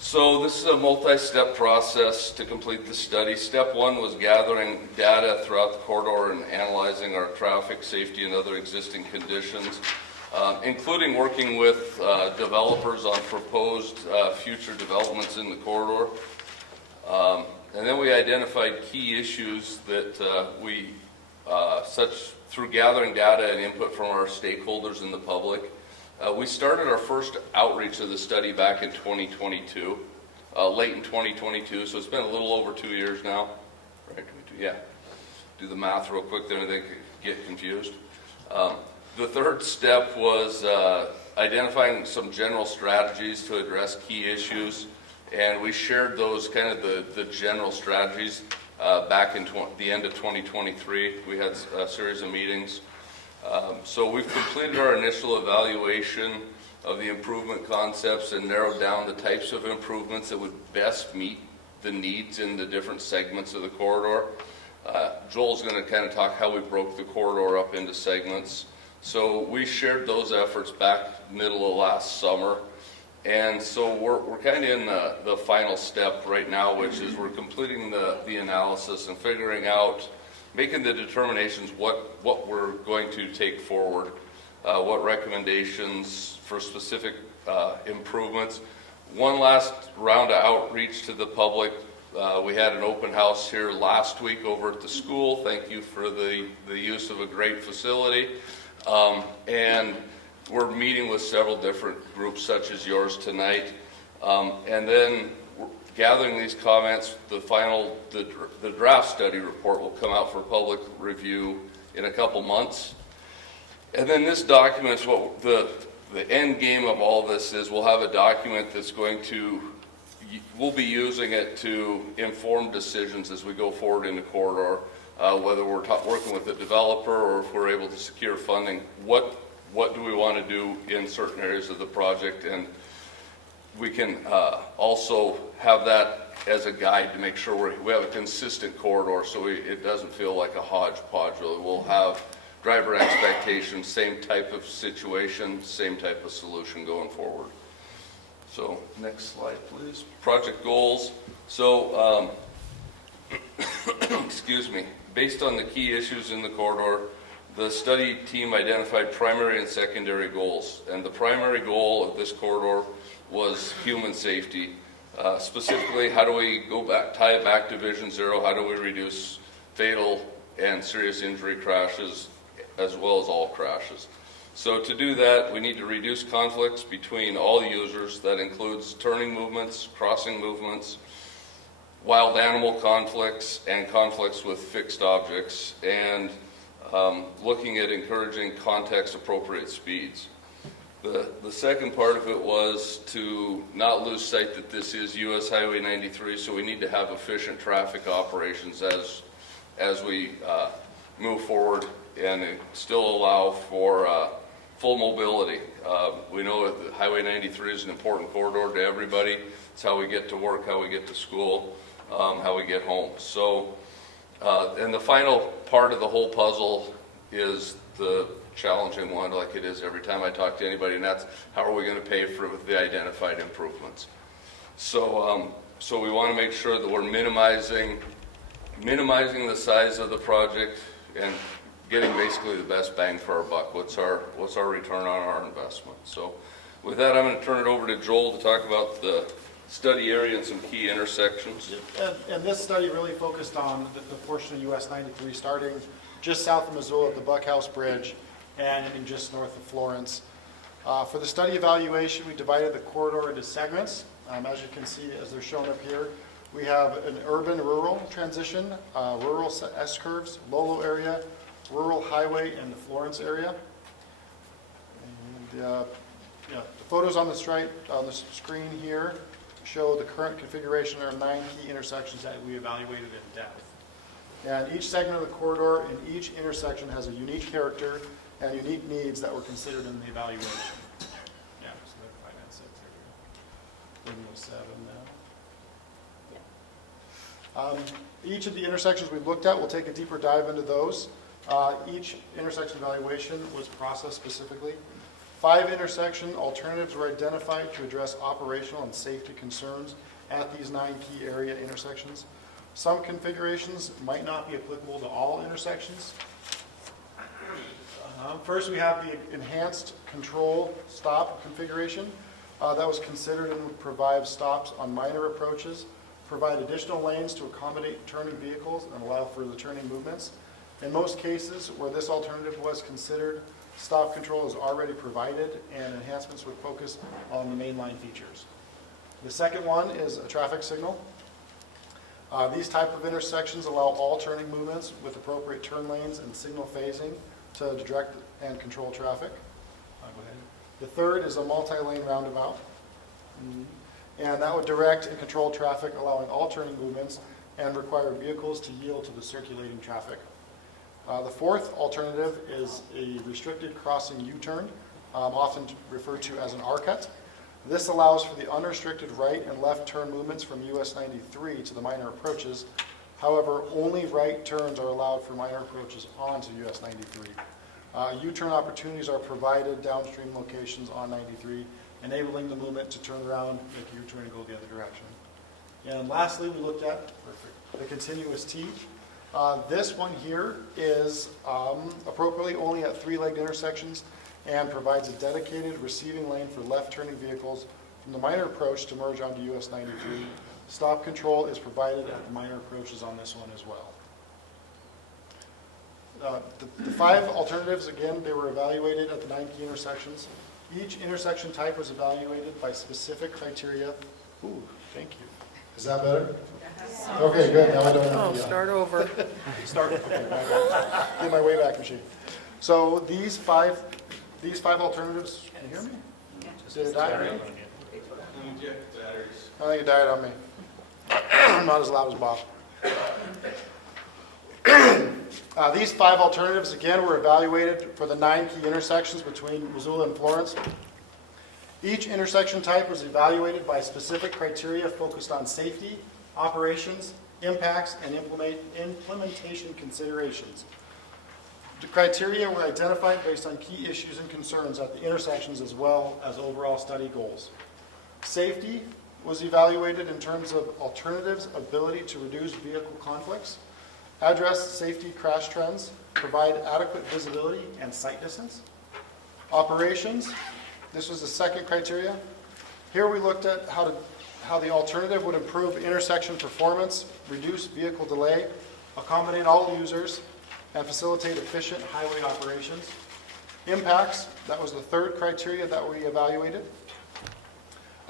So this is a multi-step process to complete the study. Step 1 was gathering data throughout the corridor and analyzing our traffic safety and other existing conditions, including working with developers on proposed future developments in the corridor. And then we identified key issues that through gathering data and input from our stakeholders and the public. We started our first outreach of the study back in 2022, late in 2022, so it's been a little over 2 years now. Right? Yeah. Do the math real quick there and they get confused. The third step was identifying some general strategies to address key issues, and we shared those kind of the general strategies back in the end of 2023. We had a series of meetings. So we've completed our initial evaluation of the improvement concepts and narrowed down the types of improvements that would best meet the needs in the different segments of the corridor. Joel's going to kind of talk how we broke the corridor up into segments. So we shared those efforts back middle of last summer. And so we're kind of in the final step right now, which is we're completing the analysis and figuring out, making the determinations what we're going to take forward. what recommendations for specific improvements. One last round of outreach to the public. We had an open house here last week over at the school. Thank you for the use of a great facility. And we're meeting with several different groups such as yours tonight. And then gathering these comments, the draft study report will come out for public review in a couple months. And then this document's what the end game of all this is. We'll have a document that's we'll be using it to inform decisions as we go forward in the corridor, whether we're working with the developer or if we're able to secure funding. What do we want to do in certain areas of the project? And we can also have that as a guide to make sure we have a consistent corridor so it doesn't feel like a hodgepodge. Really, we'll have driver expectations, same type of situation, same type of solution going forward. So next slide, please. Project goals. So, excuse me, based on the key issues in the corridor, the study team identified primary and secondary goals. And the primary goal of this corridor was human safety. Specifically, how do we tie it back to Vision Zero? How do we reduce fatal and serious injury crashes as well as all crashes? So to do that, we need to reduce conflicts between all users. That includes turning movements, crossing movements, wild animal conflicts, and conflicts with fixed objects, and looking at encouraging context-appropriate speeds. The second part of it was to not lose sight that this is US Highway 93, so we need to have efficient traffic operations as we move forward and still allow for full mobility. We know that Highway 93 is an important corridor to everybody. It's how we get to work, how we get to school, how we get home. So, and the final part of the whole puzzle is the challenging one, like it is every time I talk to anybody, and that's how are we going to pay for the identified improvements. So, so we want to make sure that we're minimizing the size of the project and getting basically the best bang for our buck. What's our return on our investment? So, with that, I'm going to turn it over to Joel to talk about the study area and some key intersections. And this study really focused on the portion of US 93 starting just south of Missoula at the Buckhouse Bridge and ending just north of Florence. For the study evaluation, we divided the corridor into segments. As you can see, as they're shown up here, we have an urban-rural transition, rural S-curves, Lolo area, rural highway, and the Florence area. And the photos on the screen here show the current configuration of 9 key intersections that we evaluated in depth. And each segment of the corridor and each intersection has a unique character and unique needs that were considered in the evaluation. Yeah, so they're 5 and 6 here. We're 7 now. Each of the intersections we looked at, we'll take a deeper dive into those. Each intersection evaluation was processed specifically. 5 intersection alternatives were identified to address operational and safety concerns at these 9 key area intersections. Some configurations might not be applicable to all intersections. First, we have the enhanced control stop configuration that was considered and would provide stops on minor approaches, provide additional lanes to accommodate turning vehicles and allow for the turning movements. In most cases where this alternative was considered, stop control is already provided and enhancements would focus on the mainline features. The second one is a traffic signal. These type of intersections allow all turning movements with appropriate turn lanes and signal phasing to direct and control traffic. Go ahead. The third is a multi-lane roundabout. And that would direct and control traffic, allowing all turning movements and require vehicles to yield to the circulating traffic. The fourth alternative is a restricted crossing U-turn, often referred to as an R-cut. This allows for the unrestricted right and left turn movements from US 93 to the minor approaches. However, only right turns are allowed for minor approaches onto US 93. U-turn opportunities are provided downstream locations on 93, enabling the movement to turn around, make a U-turn, and go the other direction. And lastly, we looked at the continuous T. This one here is appropriately only at 3-legged intersections and provides a dedicated receiving lane for left-turning vehicles from the minor approach to merge onto US 93. Stop control is provided at the minor approaches on this one as well. The 5 alternatives, again, they were evaluated at the 9 key intersections. Each intersection type was evaluated by specific criteria. Ooh, thank you. Is that better? Okay, good. Now I don't have Oh, to yell. start over. Start. Okay, get my Wayback Machine. So these five alternatives. Can you hear me? Did it die? I think it died on me. I'm not as loud as Bob. These 5 alternatives, again, were evaluated for the 9 key intersections between Missoula and Florence. Each intersection type was evaluated by specific criteria focused on safety, operations, impacts, and implementation considerations. The criteria were identified based on key issues and concerns at the intersections as well as overall study goals. Safety was evaluated in terms of alternatives' ability to reduce vehicle conflicts, address safety crash trends, provide adequate visibility and sight distance. Operations, this was the second criteria. Here we looked at how the alternative would improve intersection performance, reduce vehicle delay, accommodate all users, and facilitate efficient highway operations. Impacts, that was the third criteria that we evaluated.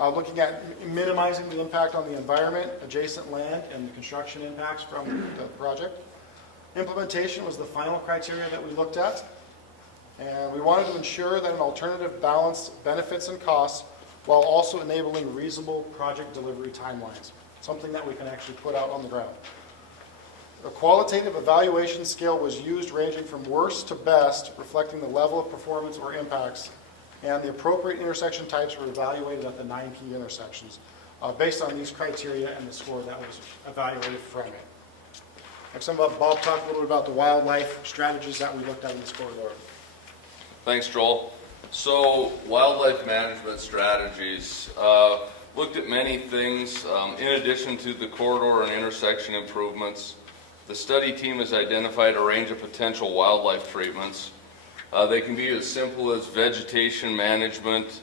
Looking at minimizing the impact on the environment, adjacent land, and the construction impacts from the project. Implementation was the final criteria that we looked at. And we wanted to ensure that an alternative balanced benefits and costs while also enabling reasonable project delivery timelines, something that we can actually put out on the ground. A qualitative evaluation scale was used ranging from worst to best, reflecting the level of performance or impacts, and the appropriate intersection types were evaluated at the 9 key intersections based on these criteria and the score that was evaluated from it. Next, Bob talked a little bit about the wildlife strategies that we looked at in this corridor. Thanks, Joel. So, wildlife management strategies. Looked at many things. In addition to the corridor and intersection improvements, the study team has identified a range of potential wildlife treatments. They can be as simple as vegetation management,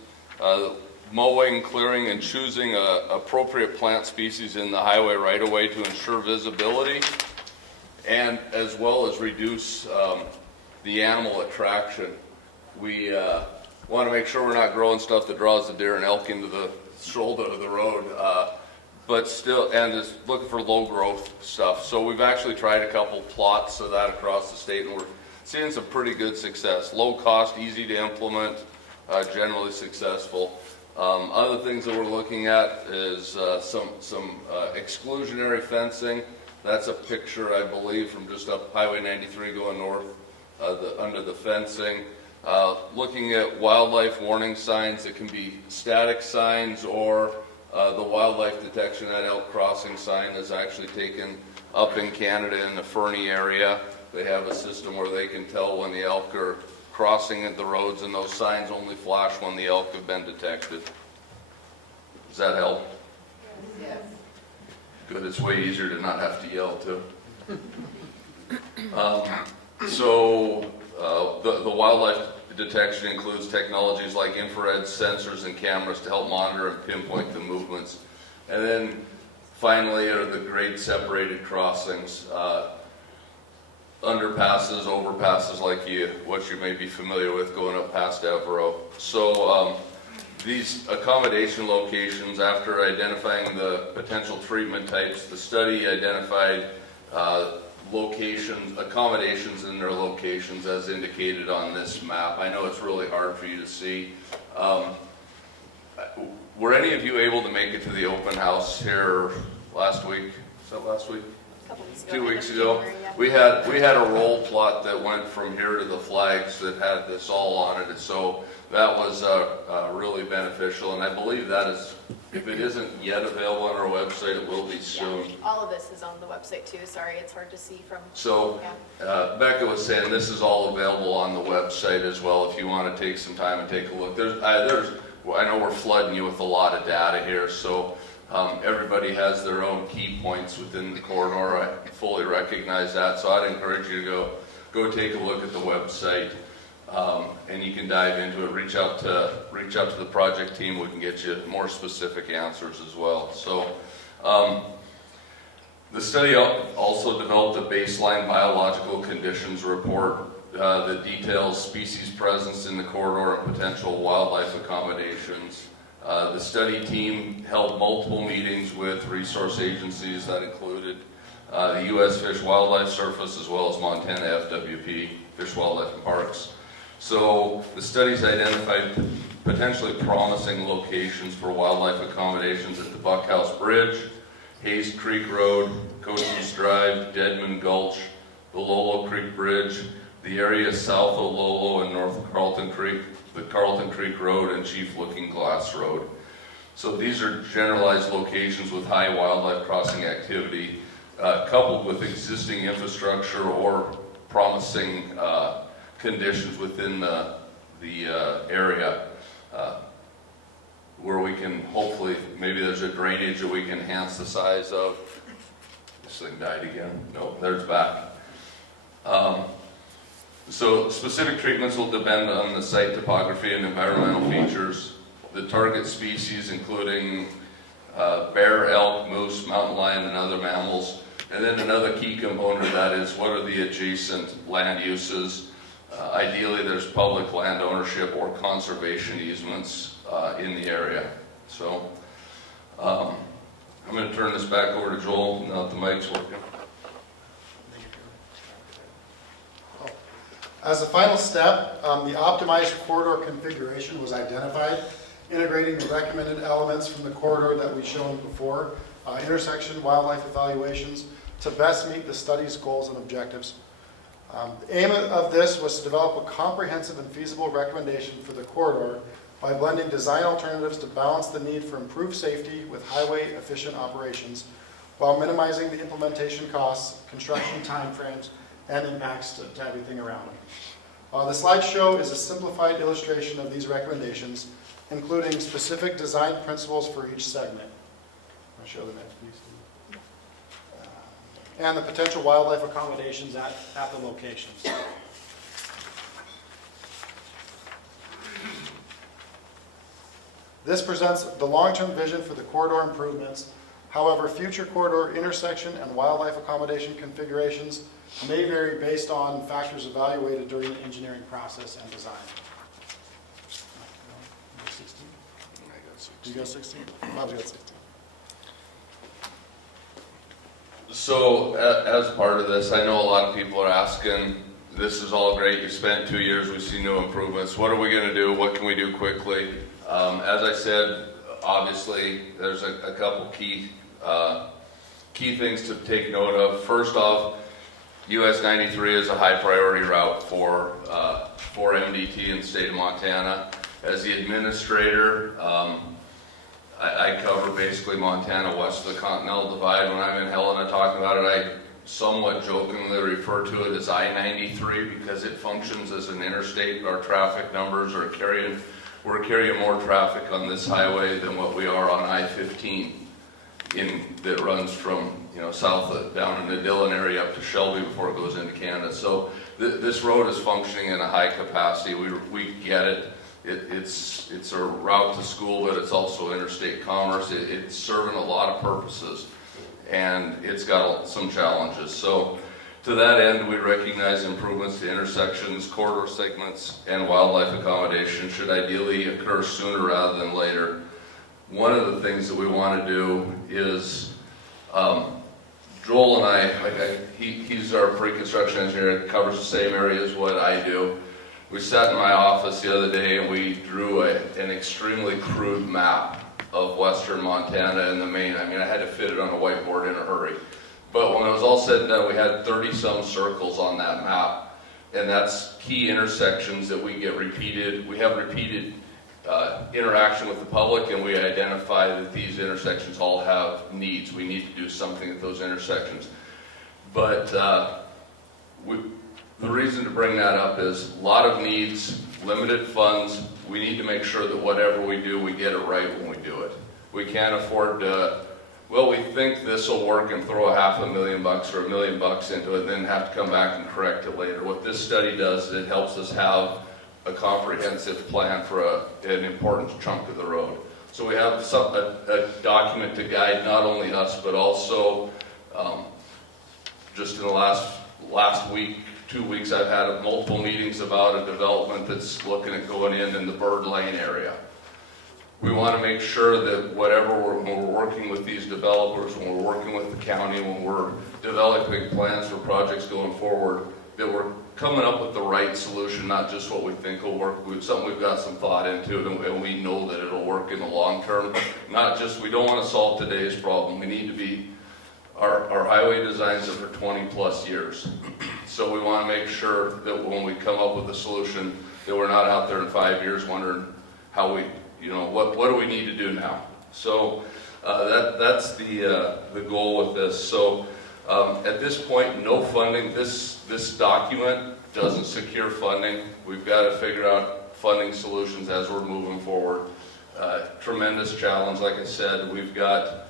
mowing, clearing, and choosing appropriate plant species in the highway right-of-way to ensure visibility, and as well as reduce the animal attraction. We want to make sure we're not growing stuff that draws the deer and elk into the shoulder of the road, but still, and is looking for low growth stuff. So we've actually tried a couple plots of that across the state, and we're seeing some pretty good success. Low cost, easy to implement, generally successful. Other things that we're looking at is some exclusionary fencing. That's a picture, I believe, from just up Highway 93 going north, under the fencing. Looking at wildlife warning signs that can be static signs, or the wildlife detection at elk crossing sign is actually taken up in Canada in the Fernie area. They have a system where they can tell when the elk are crossing at the roads, and those signs only flash when the elk have been detected. Does that help? Yes. Good, it's way easier to not have to yell too. The wildlife detection includes technologies like infrared sensors and cameras to help monitor and pinpoint the movements. And then finally are the grade separated crossings, underpasses, overpasses like what you may be familiar with going up past Evero. So these accommodation locations, after identifying the potential treatment types, the study identified accommodations in their locations as indicated on this map. I know it's really hard for you to see. Were any of you able to make it to the open house here last week? Is that last week? A couple weeks ago. 2 weeks ago. We had a roll plot that went from here to the flags that had this all on it, so that was really beneficial, and I believe that is, if it isn't yet available on our website, it will be soon. Yeah, all of this is on the website too. Sorry, it's hard to see from. So Becca was saying this is all available on the website as well if you want to take some time and take a look. I know we're flooding you with a lot of data here, so everybody has their own key points within the corridor. I fully recognize that, so I'd encourage you to go take a look at the website. and you can dive into it. Reach out to the project team. We can get you more specific answers as well. So the study also developed a baseline biological conditions report that details species presence in the corridor and potential wildlife accommodations. The study team held multiple meetings with resource agencies that included the U.S. Fish Wildlife Service as well as Montana FWP, Fish, Wildlife, and Parks. So the studies identified potentially promising locations for wildlife accommodations at the Buckhouse Bridge, Hayes Creek Road, Cochise Drive, Deadman Gulch, the Lolo Creek Bridge, the area south of Lolo and north of Carlton Creek, the Carlton Creek Road, and Chief Looking Glass Road. So these are generalized locations with high wildlife crossing activity, coupled with existing infrastructure or promising conditions within the area, where we can hopefully, maybe there's a drainage that we can enhance the size of. This thing died again. No, there's back. So specific treatments will depend on the site topography and environmental features. The target species including bear, elk, moose, mountain lion, and other mammals. And then another key component of that is what are the adjacent land uses. Ideally, there's public land ownership or conservation easements in the area. So I'm going to turn this back over to Joel now that the mic's working. As a final step, the optimized corridor configuration was identified, integrating the recommended elements from the corridor that we've shown before, intersection wildlife evaluations, to best meet the study's goals and objectives. The aim of this was to develop a comprehensive and feasible recommendation for the corridor by blending design alternatives to balance the need for improved safety with highway-efficient operations, while minimizing the implementation costs, construction timeframes, and impacts to everything around it. The slideshow is a simplified illustration of these recommendations, including specific design principles for each segment. I'll show the next piece. And the potential wildlife accommodations at the locations. This presents the long-term vision for the corridor improvements. However, future corridor intersection and wildlife accommodation configurations may vary based on factors evaluated during the engineering process and design. You got 16? Bob's got 16. So as part of this, I know a lot of people are asking, this is all great, you spent 2 years, we see no improvements, what are we going to do, what can we do quickly? As I said, obviously there's a couple key things to take note of. First off, US 93 is a high priority route for MDT in the state of Montana. As the administrator, I cover basically Montana west of the Continental Divide. When I'm in Helena talking about it, I somewhat jokingly refer to it as I-93 because it functions as an interstate. Our traffic numbers are we're carrying more traffic on this highway than what we are on I-15 that runs from south down in the Dillon area up to Shelby before it goes into Canada. So this road is functioning in a high capacity. We get it. It's a route to school, but it's also interstate commerce. It's serving a lot of purposes, and it's got some challenges. So to that end, we recognize improvements to intersections, corridor segments, and wildlife accommodation should ideally occur sooner rather than later. One of the things that we want to do is, Joel and I he's our pre-construction engineer, covers the same area as what I do. We sat in my office the other day and we drew an extremely crude map of western Montana and the Main. I mean, I had to fit it on a whiteboard in a hurry. But when it was all said and done, we had 30-some circles on that map. And that's key intersections that we get repeated. We have repeated interaction with the public, and we identify that these intersections all have needs. We need to do something at those intersections. But the reason to bring that up is a lot of needs, limited funds. We need to make sure that whatever we do, we get it right when we do it. We can't afford to, well, we think this will work and throw $500,000 or $1 million into it and then have to come back and correct it later. What this study does is it helps us have a comprehensive plan for an important chunk of the road. So we have a document to guide not only us, but also just in the last week, 2 weeks, I've had multiple meetings about a development that's looking at going in the Bird Lane area. We want to make sure that when we're working with these developers, when we're working with the county, when we're developing plans for projects going forward, that we're coming up with the right solution, not just what we think will work. Something we've got some thought into it, and we know that it'll work in the long term. Not just, we don't want to solve today's problem. We need to be, our highway designs are for 20 plus years. So we want to make sure that when we come up with a solution, that we're not out there in 5 years wondering how we, what do we need to do now? So that's the goal with this. So at this point, no funding. This document doesn't secure funding. We've got to figure out funding solutions as we're moving forward. Tremendous challenge, like I said. We've got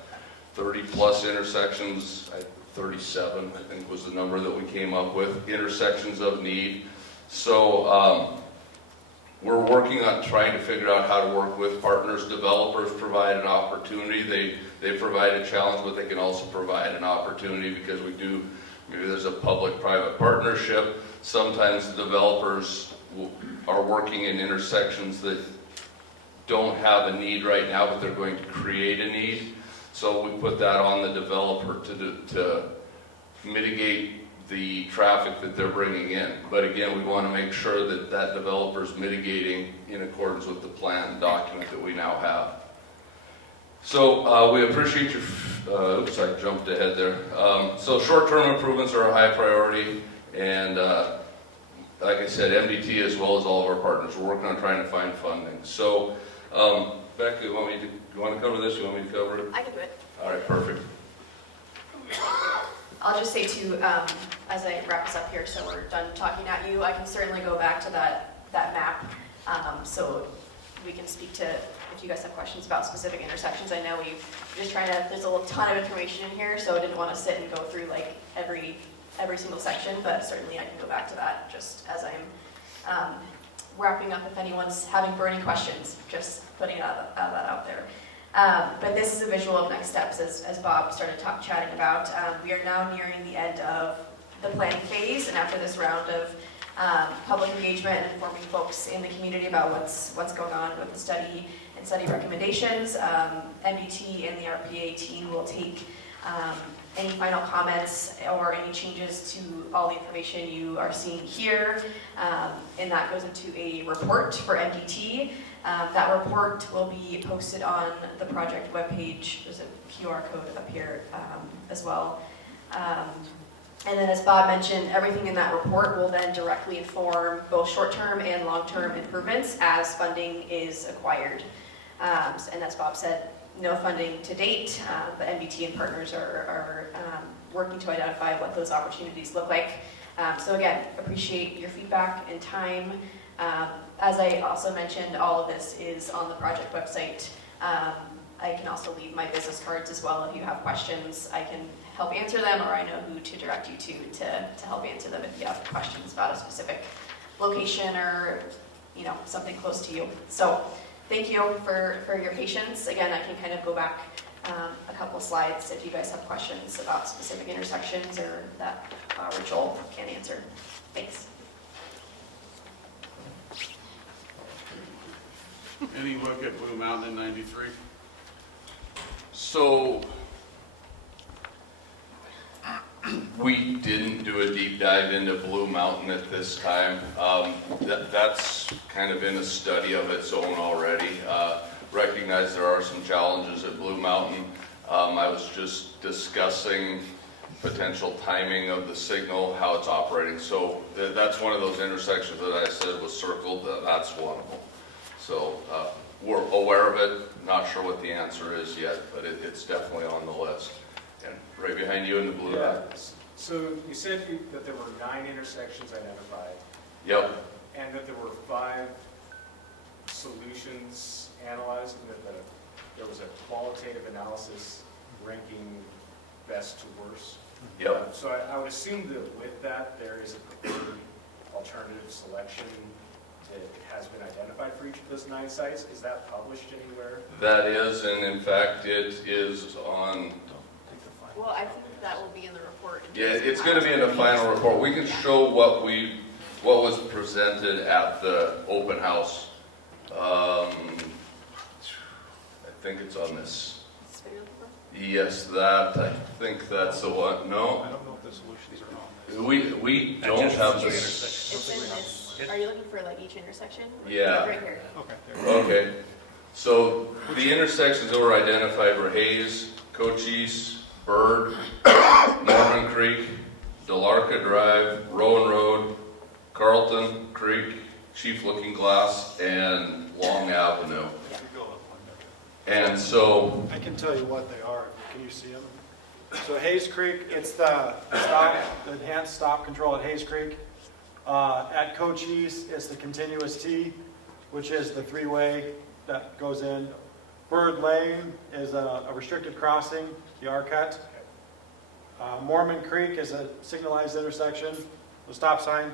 30 plus intersections, 37 I think was the number that we came up with, intersections of need. So we're working on trying to figure out how to work with partners. Developers provide an opportunity. They provide a challenge, but they can also provide an opportunity because maybe there's a public-private partnership. Sometimes the developers are working in intersections that don't have a need right now, but they're going to create a need. So we put that on the developer to mitigate the traffic that they're bringing in. But again, we want to make sure that that developer's mitigating in accordance with the plan document that we now have. So we appreciate your, oops, I jumped ahead there. So short-term improvements are a high priority, and like I said, MDT as well as all of our partners, we're working on trying to find funding. So Becca, you want to cover this? You want me to cover it? I can do it. All right, perfect. I'll just say too, as I wrap this up here, so we're done talking at you, I can certainly go back to that map, so we can speak to, if you guys have questions about specific intersections. I know we're just trying to, there's a ton of information in here, so I didn't want to sit and go through like every single section, but certainly I can go back to that just as I'm wrapping up. If anyone's having burning questions, just putting that out there. But this is a visual of next steps, as Bob started chatting about. We are now nearing the end of the planning phase, and after this round of public engagement and informing folks in the community about what's going on with the study and study recommendations, MDT and the RPA team will take any final comments or any changes to all the information you are seeing here, and that goes into a report for MDT. That report will be posted on the project webpage. There's a QR code up here as well. And then as Bob mentioned, everything in that report will then directly inform both short-term and long-term improvements as funding is acquired. And as Bob said, no funding to date, but MDT and partners are working to identify what those opportunities look like. So again, appreciate your feedback and time. As I also mentioned, all of this is on the project website. I can also leave my business cards as well. If you have questions, I can help answer them, or I know who to direct you to help answer them if you have questions about a specific location or something close to you. So thank you for your patience. Again, I can kind of go back a couple slides if you guys have questions about specific intersections or that Rachel can answer. Thanks. Any look at Blue Mountain in 93? So we didn't do a deep dive into Blue Mountain at this time. That's kind of in a study of its own already. Recognize there are some challenges at Blue Mountain. I was just discussing potential timing of the signal, how it's operating. So that's one of those intersections that I said was circled. That's one of them. So we're aware of it. Not sure what the answer is yet, but it's definitely on the list. And right behind you in the blue. Yeah. So you said that there were 9 intersections identified. Yep. And that there were 5 solutions analyzed, and that there was a qualitative analysis ranking best to worst. Yep. So I would assume that with that, there is a preferred alternative selection has been identified for each of those 9 sites. Is that published anywhere? That is, and in fact, it is on, Well, I think that will be in the report. yeah, it's going to be in the final report. We can show what was presented at the open house. I think it's on this. Yes, that, I think that's the one. No, I don't know if the solutions are on we don't have this. It's in this. Are you looking for like each intersection? Yeah. Right here. Okay, so the intersections that were identified were Hayes, Cochise, Bird, Norman Creek, Delarca Drive, Rowan Road, Carlton Creek, Chief Looking Glass, and Long Avenue. And so, I can tell you what they are. Can you see them? So Hayes Creek, it's the enhanced stop control at Hayes Creek. At Cochise, it's the continuous T, which is the 3-way that goes in. Bird Lane is a restricted crossing, the R-cut. Mormon Creek is a signalized intersection, the stop sign.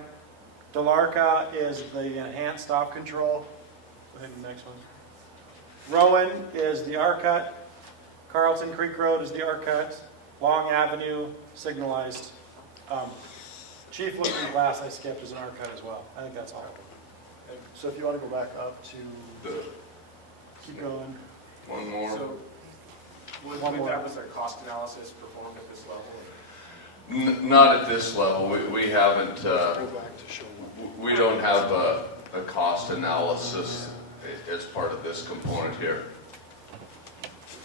Delarca is the enhanced stop control. Go ahead to the next one. Rowan is the R-cut. Carlton Creek Road is the R-cut. Long Avenue, signalized. Chief Looking Glass I skipped is an R-cut as well. I think that's all. Okay. So if you want to go back up to, keep going. one more. So with that, was there cost analysis performed at this level? Not at this level. We haven't, Go back to show one. we don't have a cost analysis as part of this component here.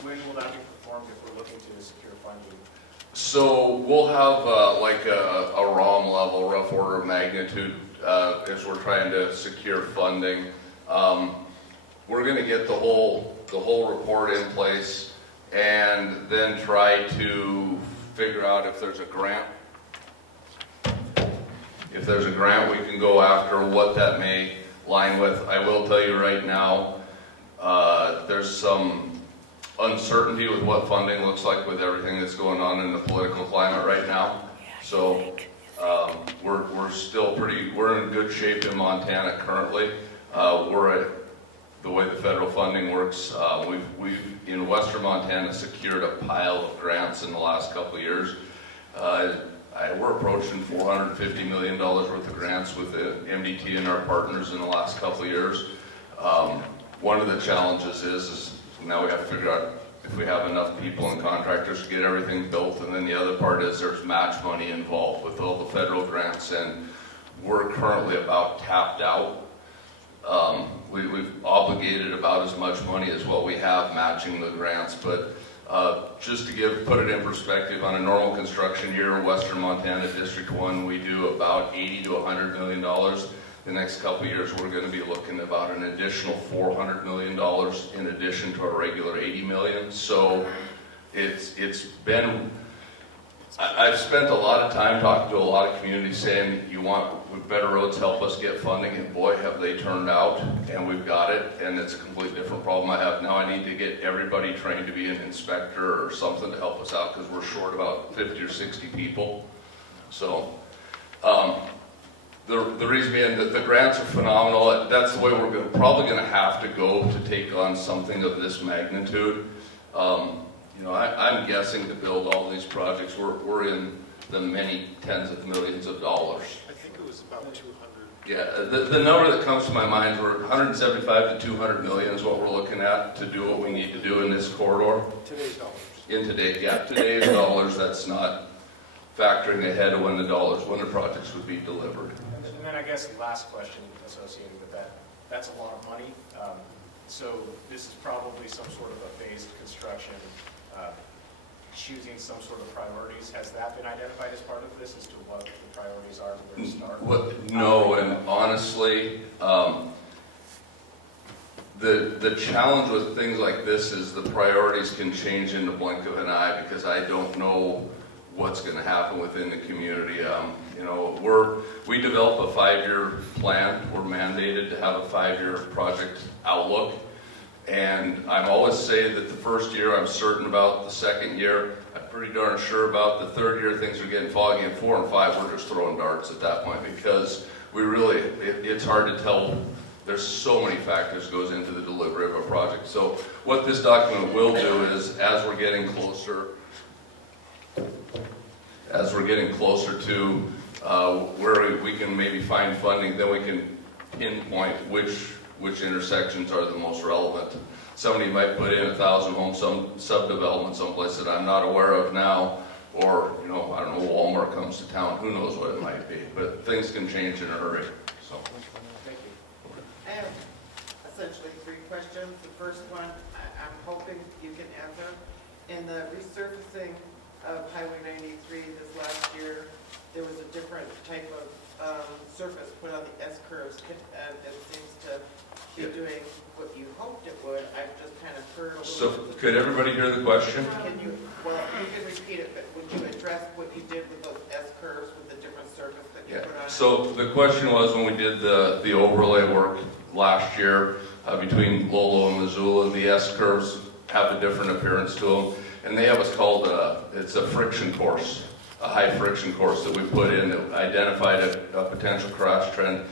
When will that be performed if we're looking to secure funding? So we'll have like a ROM level, rough order of magnitude, as we're trying to secure funding. We're going to get the whole report in place and then try to figure out if there's a grant. If there's a grant, we can go after what that may line with. I will tell you right now, there's some uncertainty with what funding looks like with everything that's going on in the political climate right now. So we're in good shape in Montana currently. We're at the way the federal funding works. We've in Western Montana secured a pile of grants in the last couple of years. We're approaching $450 million worth of grants with the MDT and our partners in the last couple of years. One of the challenges is now we have to figure out if we have enough people and contractors to get everything built, and then the other part is there's match money involved with all the federal grants, and we're currently about tapped out. We've obligated about as much money as what we have matching the grants, but just to put it in perspective, on a normal construction year, Western Montana District 1, we do about $80 to $100 million. The next couple of years, we're going to be looking at about an additional $400 million in addition to our regular $80 million. So it's been, I've spent a lot of time talking to a lot of communities saying, you want better roads, help us get funding, and boy, have they turned out, and we've got it, and it's a completely different problem I have now. I need to get everybody trained to be an inspector or something to help us out, because we're short about 50 or 60 people. So the reason being that the grants are phenomenal. That's the way we're probably going to have to go to take on something of this magnitude. I'm guessing to build all these projects, we're in the many tens of millions of dollars. I think it was about 200. Yeah, the number that comes to my mind is 175 to 200 million is what we're looking at to do what we need to do in this corridor. Today's dollars. Today's dollars. That's not factoring ahead of when the projects would be delivered. And then I guess the last question associated with that, that's a lot of money. So this is probably some sort of a phased construction, choosing some sort of priorities. Has that been identified as part of this as to what the priorities are, where to start? No, and honestly, the challenge with things like this is the priorities can change in the blink of an eye, because I don't know what's going to happen within the community. We develop a 5-year plan. We're mandated to have a 5-year project outlook. And I'm always saying that the first year I'm certain about, the second year I'm pretty darn sure about, the third year things are getting foggy, and 4 and 5 we're just throwing darts at that point, because it's hard to tell there's so many factors goes into the delivery of a project. So what this document will do is, as we're getting closer to where we can maybe find funding, then we can pinpoint which intersections are the most relevant. Somebody might put in 1,000 homes, some subdevelopment someplace that I'm not aware of now, or, you know, I don't know, Walmart comes to town, who knows what it might be, but things can change in a hurry, so. Thank you. I have essentially 3 questions. The first one, I'm hoping you can answer. In the resurfacing of Highway 93 this last year, there was a different type of surface put on the S-curves, and it seems to be doing what you hoped it would. I've just kind of heard a little So bit. could everybody hear the question? Can you, well, you can repeat it, but would you address what you did with those S-curves with the different surface that you put on it? So the question was, when we did the overlay work last year between Lolo and Missoula, the S-curves have a different appearance to them, and they have what's called it's a friction course, a high friction course that we put in that identified a potential crash trend.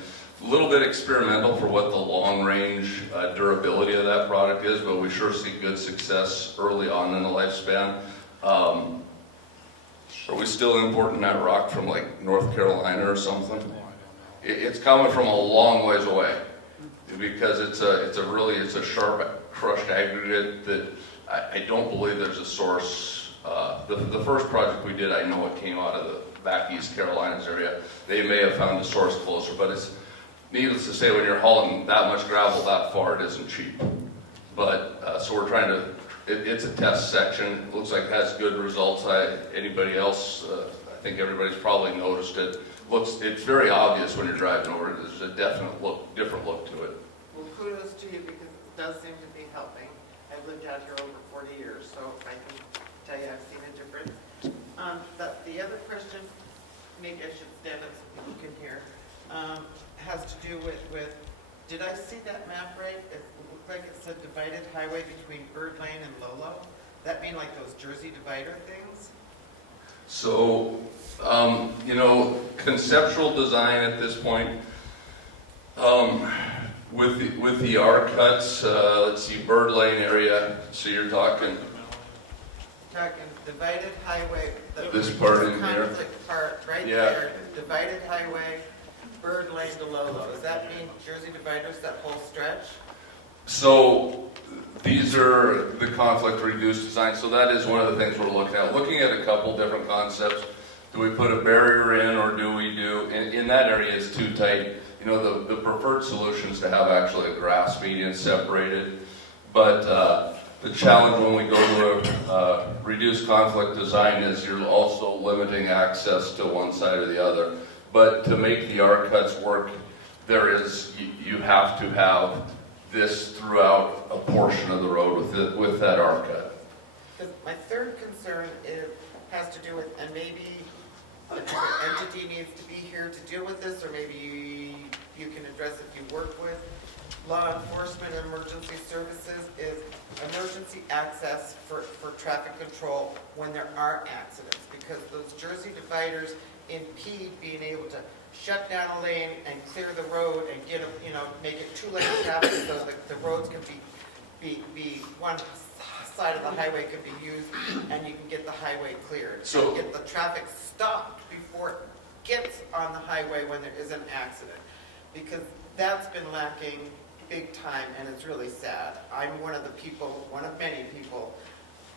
A little bit experimental for what the long-range durability of that product is, but we sure see good success early on in the lifespan. Are we still importing that rock from like North Carolina or something? It's coming from a long ways away because it's a sharp crushed aggregate that I don't believe there's a source. The first project we did, I know it came out of the back East Carolinas area. They may have found a source closer, but it's needless to say, when you're hauling that much gravel that far, it isn't cheap. But so we're trying to. It's a test section. It looks like it has good results. Anybody else? I think everybody's probably noticed it. It's very obvious when you're driving over it. There's a different look to it. Well, kudos to you because it does seem to be helping. I've lived out here over 40 years, so I can tell you I've seen a difference. The other question, maybe I should stand up so people can hear, has to do with, did I see that map right? It looked like it said divided highway between Bird Lane and Lolo. That mean like those Jersey divider things? So, conceptual design at this point, with the R cuts, let's see, Bird Lane area, so you're talking Divided highway. This part in here? Conflict part, right Yeah. there, divided highway, Bird Lane to Lolo. Does that mean Jersey dividers, that whole stretch? So these are the conflict reduced design. So that is one of the things we're looking at. Looking at a couple different concepts. Do we put a barrier in, or do we do, in that area it's too tight. You know, the preferred solution is to have actually a grass median separated. But the challenge when we go to a reduced conflict design is you're also limiting access to one side or the other. But to make the R cuts work, you have to have this throughout a portion of the road with that R cut. My third concern has to do with, and maybe a different entity needs to be here to deal with this, or maybe you can address if you work with law enforcement and emergency services, is emergency access for traffic control when there are accidents, because those Jersey dividers impede being able to shut down a lane and clear the road and make it 2-lane traffic so that the roads can be one side of the highway can be used and you can get the highway cleared. So and get the traffic stopped before it gets on the highway when there is an accident. Because that's been lacking big time and it's really sad. I'm one of many people,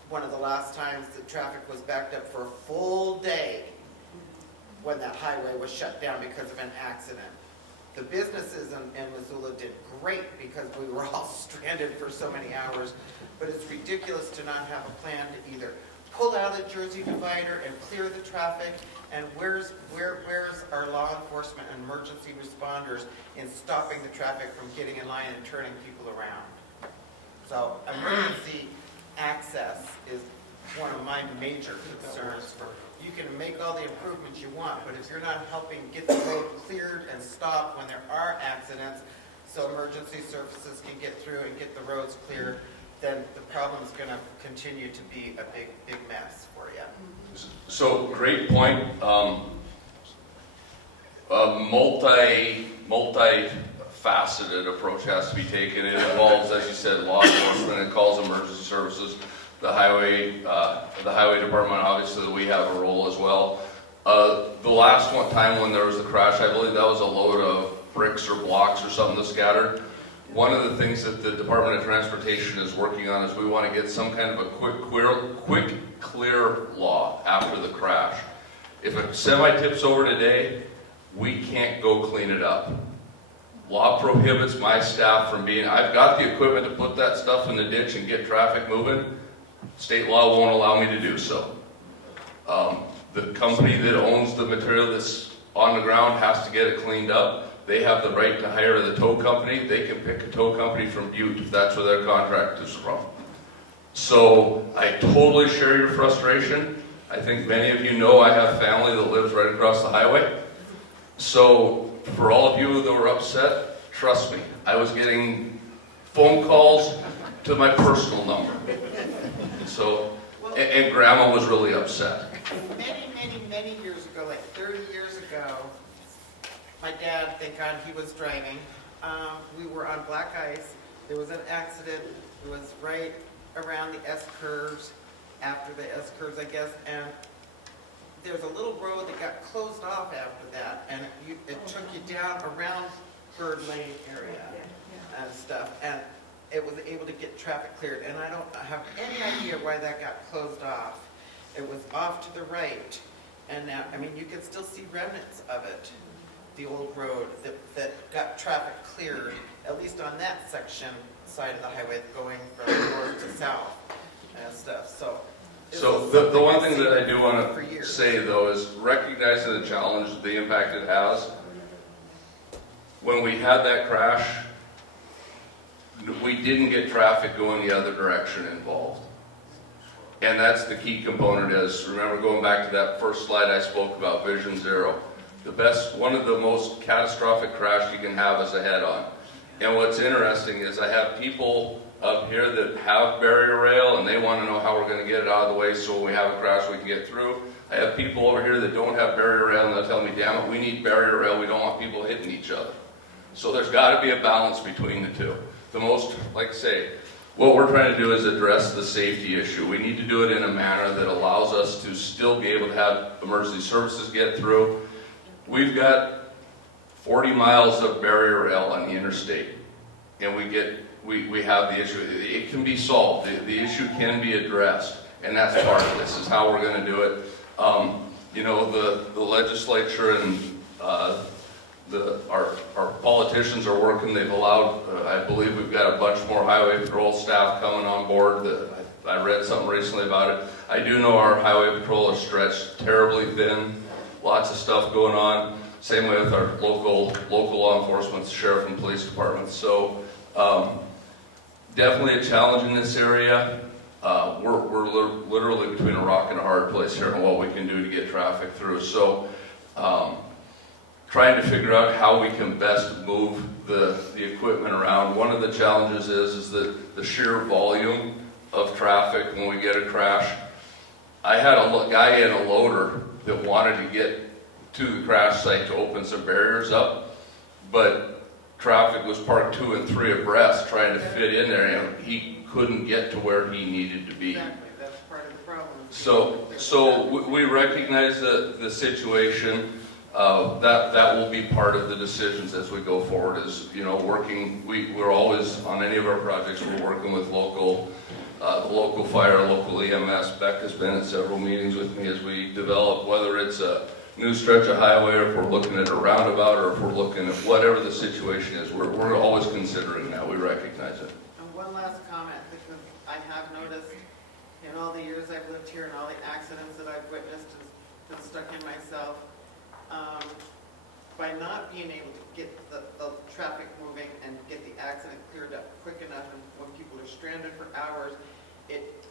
one of the last times that traffic was backed up for a full day when that highway was shut down because of an accident. The businesses in Missoula did great because we were all stranded for so many hours, but it's ridiculous to not have a plan to either pull out a Jersey divider and clear the traffic, and where's our law enforcement and emergency responders in stopping the traffic from getting in line and turning people around? So emergency access is one of my major concerns. You can make all the improvements you want, but if you're not helping get the road cleared and stopped when there are accidents so emergency services can get through and get the roads cleared, then the problem's going to continue to be a big mess for you. So great point. Multi-faceted faceted approach has to be taken. It involves, as you said, law enforcement, it calls emergency services, the highway department, obviously we have a role as well. The last time when there was the crash, I believe that was a load of bricks or blocks or something that scattered. One of the things that the Department of Transportation is working on is we want to get some kind of a quick clear law after the crash. If a semi tips over today, we can't go clean it up. Law prohibits my staff from being, I've got the equipment to put that stuff in the ditch and get traffic moving. State law won't allow me to do so. The company that owns the material that's on the ground has to get it cleaned up. They have the right to hire the tow company. They can pick a tow company from Butte if that's where their contract is from. So I totally share your frustration. I think many of you know I have family that lives right across the highway. So for all of you that were upset, trust me, I was getting phone calls to my personal number. So, and Grandma was really upset. Many years ago, like 30 years ago, my dad, thank God he was driving, we were on black ice. There was an accident. It was right around the S-curves, after the S-curves, I guess, and there's a little road that got closed off after that, and it took you down around Bird Lane area and stuff, and it was able to get traffic cleared, and I don't have any idea why that got closed off. It was off to the right, and now, I mean, you can still see remnants of it, the old road that got traffic cleared, at least on that section side of the highway going from north to south and stuff, so. So the one thing that I do want to say though is recognizing the challenge, the impact it has. When we had that crash, we didn't get traffic going the other direction involved. And that's the key component is, remember going back to that first slide I spoke about, Vision Zero. One of the most catastrophic crash you can have is a head-on. And what's interesting is I have people up here that have barrier rail and they want to know how we're going to get it out of the way so when we have a crash we can get through. I have people over here that don't have barrier rail and they'll tell me, damn it, we need barrier rail, we don't want people hitting each other. So there's got to be a balance between the two. Like I say, what we're trying to do is address the safety issue. We need to do it in a manner that allows us to still be able to have emergency services get through. We've got 40 miles of barrier rail on the interstate, and we have the issue. It can be solved. The issue can be addressed, and that's part of this, is how we're going to do it. You know, the legislature and our politicians are working. They've allowed, I believe we've got a bunch more highway patrol staff coming on board. I read something recently about it. I do know our highway patrol is stretched terribly thin. Lots of stuff going on. Same way with our local law enforcement, sheriff and police departments. So definitely a challenge in this area. We're literally between a rock and a hard place here on what we can do to get traffic through. So trying to figure out how we can best move the equipment around. One of the challenges is that the sheer volume of traffic when we get a crash. I had a guy in a loader that wanted to get to the crash site to open some barriers up, but traffic was parked 2 and 3 abreast trying to fit in there, and he couldn't get to where he needed to be. Exactly, that's part of the problem. So we recognize the situation. That will be part of the decisions as we go forward. Is we're always on any of our projects. We're working with the local fire, local EMS. Beck has been at several meetings with me as we develop whether it's a new stretch of highway, or if we're looking at a roundabout, or if we're looking at whatever the situation is. We're always considering that. We recognize it. And one last comment, because I have noticed in all the years I've lived here and all the accidents that I've witnessed and been stuck in myself, by not being able to get the traffic moving and get the accident cleared up quick enough, and when people are stranded for hours, it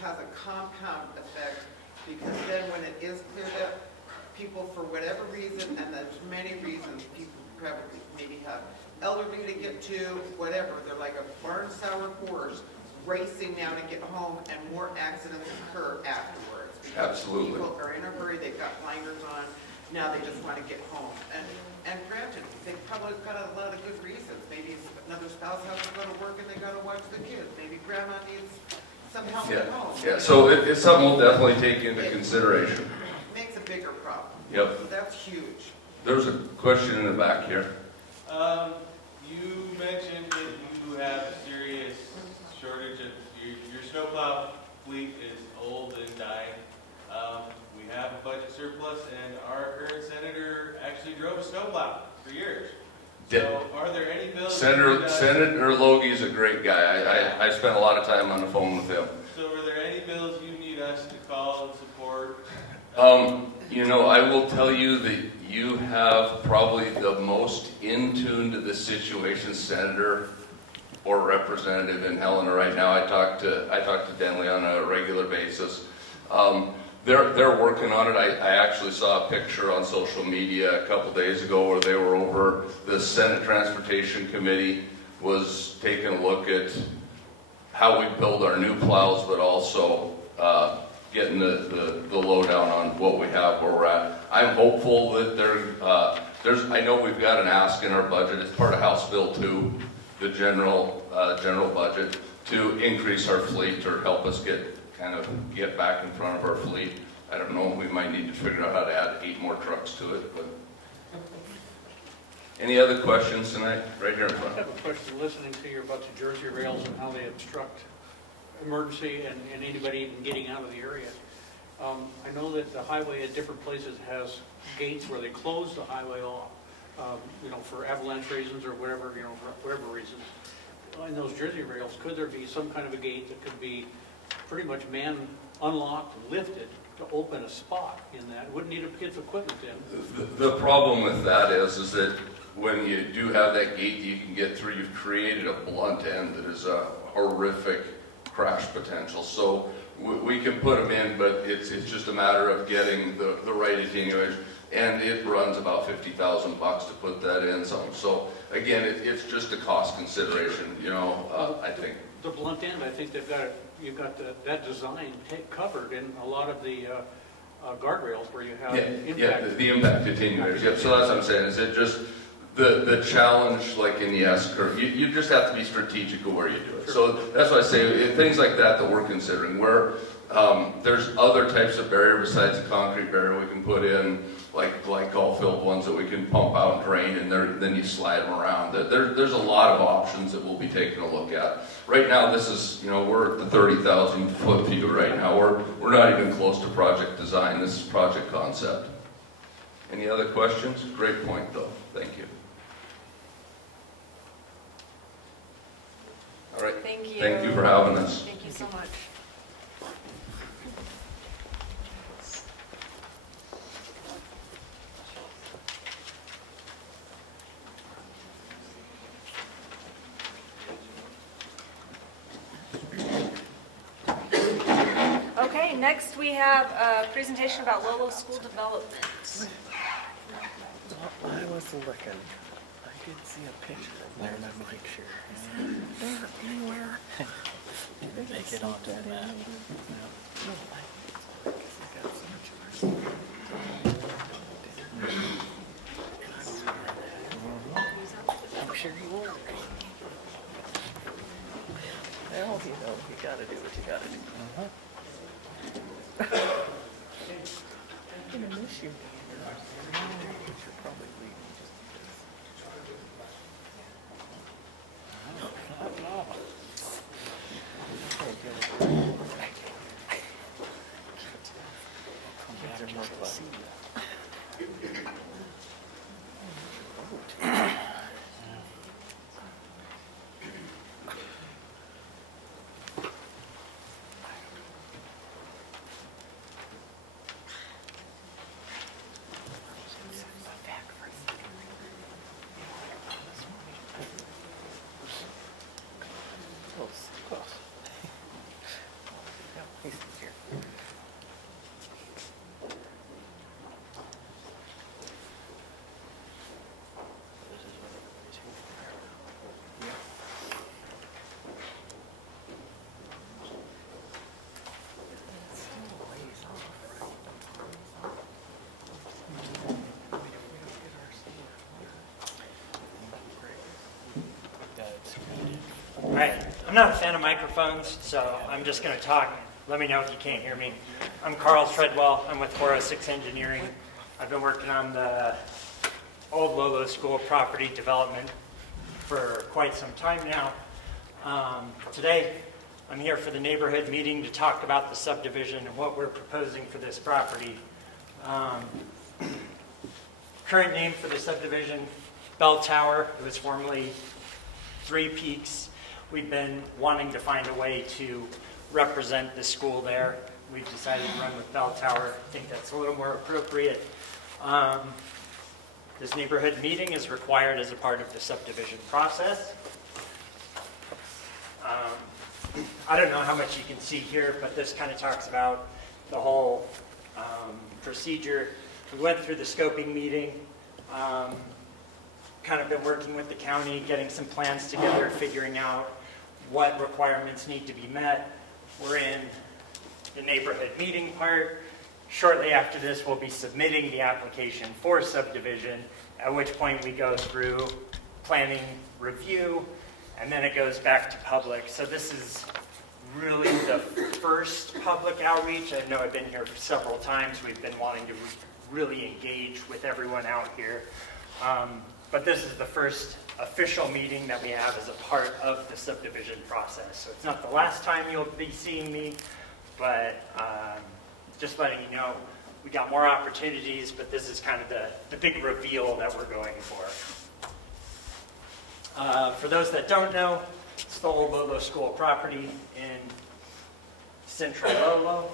has a compound effect, because then when it is cleared up, people for whatever reason, and there's many reasons, people probably maybe have elderly to get to, whatever, they're like a barn sour horse racing now to get home, and more accidents occur afterwards. Absolutely. People are in a hurry, they've got blinders on, now they just want to get home. And granted, they probably got a lot of good reasons. Maybe another spouse has to go to work and they got to watch the kids. Maybe grandma needs some help at home. Yeah, so it's something we'll definitely take into consideration. Makes a bigger problem. Yep. So that's huge. There's a question in the back here. You mentioned that you have a serious shortage of, your snowplow fleet is old and dying. We have a budget surplus and our current senator actually drove a snowplow for years. So are there any bills? Senator Logie's a great guy. I spent a lot of time on the phone with him. So are there any bills you need us to call and support? You know, I will tell you that you have probably the most in tune to the situation, Senator or Representative in Helena right now. I talk to Denley on a regular basis. They're working on it. I actually saw a picture on social media a couple days ago where they were over, the Senate Transportation Committee was taking a look at how we build our new plows, but also getting the lowdown on what we have, where we're at. I'm hopeful that I know we've got an ask in our budget. It's part of House Bill 2, the general budget, to increase our fleet or help us get back in front of our fleet. I don't know, we might need to figure out how to add 8 more trucks to it, but. Any other questions tonight? Right here in front. I have a question, listening to you about the Jersey rails and how they obstruct emergency and anybody even getting out of the area. I know that the highway at different places has gates where they close the highway off, for avalanche reasons or whatever, for whatever reasons. In those Jersey rails, could there be some kind of a gate that could be pretty much unlocked and lifted to open a spot in that? Wouldn't need a piece of equipment in. The problem with that is that when you do have that gate that you can get through, you've created a blunt end that is a horrific crash potential. So we can put them in, but it's just a matter of getting the right attenuation. And it runs about $50,000 to put that in. So again, it's just a cost consideration, I think. The blunt end, I think you've got that design covered in a lot of the guardrails where you have impact. Yeah, the impact attenuators. Yep. So that's what I'm saying. Is it just the challenge, like in the S curve? You just have to be strategic of where you do it. So that's why I say things like that we're considering. Where there's other types of barrier besides the concrete barrier we can put in, like glycol-filled ones that we can pump out and drain, and then you slide them around. There's a lot of options that we'll be taking a look at. Right now, this is, we're at the 30,000 foot view right now. We're not even close to project design. This is project concept. Any other questions? Great point, though. Thank you. All right. Thank you. Thank you for having us. Thank you so much. Okay, next we have a presentation about Lolo School Development. I was looking. I did see a picture of there, and I'm like, sure. Is there anywhere? Make it onto the map. No, I got so much. I'm sure you will. Well, you gotta do what you gotta do. I'm gonna miss you. You're probably leaving just I'm not a fan of microphones, so I'm just going to talk. Let me know if you can't hear me. I'm Carl Treadwell. I'm with 406 Engineering. I've been working on the old Lolo School property development for quite some time now. Today, I'm here for the neighborhood meeting to talk about the subdivision and what we're proposing for this property. Current name for the subdivision, Bell Tower. It was formerly Three Peaks. We've been wanting to find a way to represent the school there. We've decided to run with Bell Tower. I think that's a little more appropriate. This neighborhood meeting is required as a part of the subdivision process. I don't know how much you can see here, but this kind of talks about the whole procedure. We went through the scoping meeting, kind of been working with the county, getting some plans together, figuring out what requirements need to be met. We're in the neighborhood meeting part. Shortly after this, we'll be submitting the application for subdivision, at which point we go through planning review, and then it goes back to public. So this is really the first public outreach. I know I've been here several times. We've been wanting to really engage with everyone out here. But this is the first official meeting that we have as a part of the subdivision process. So it's not the last time you'll be seeing me, but just letting you know, we got more opportunities, but this is kind of the big reveal that we're going for. For those that don't know, it's the old Lolo School property in central Lolo.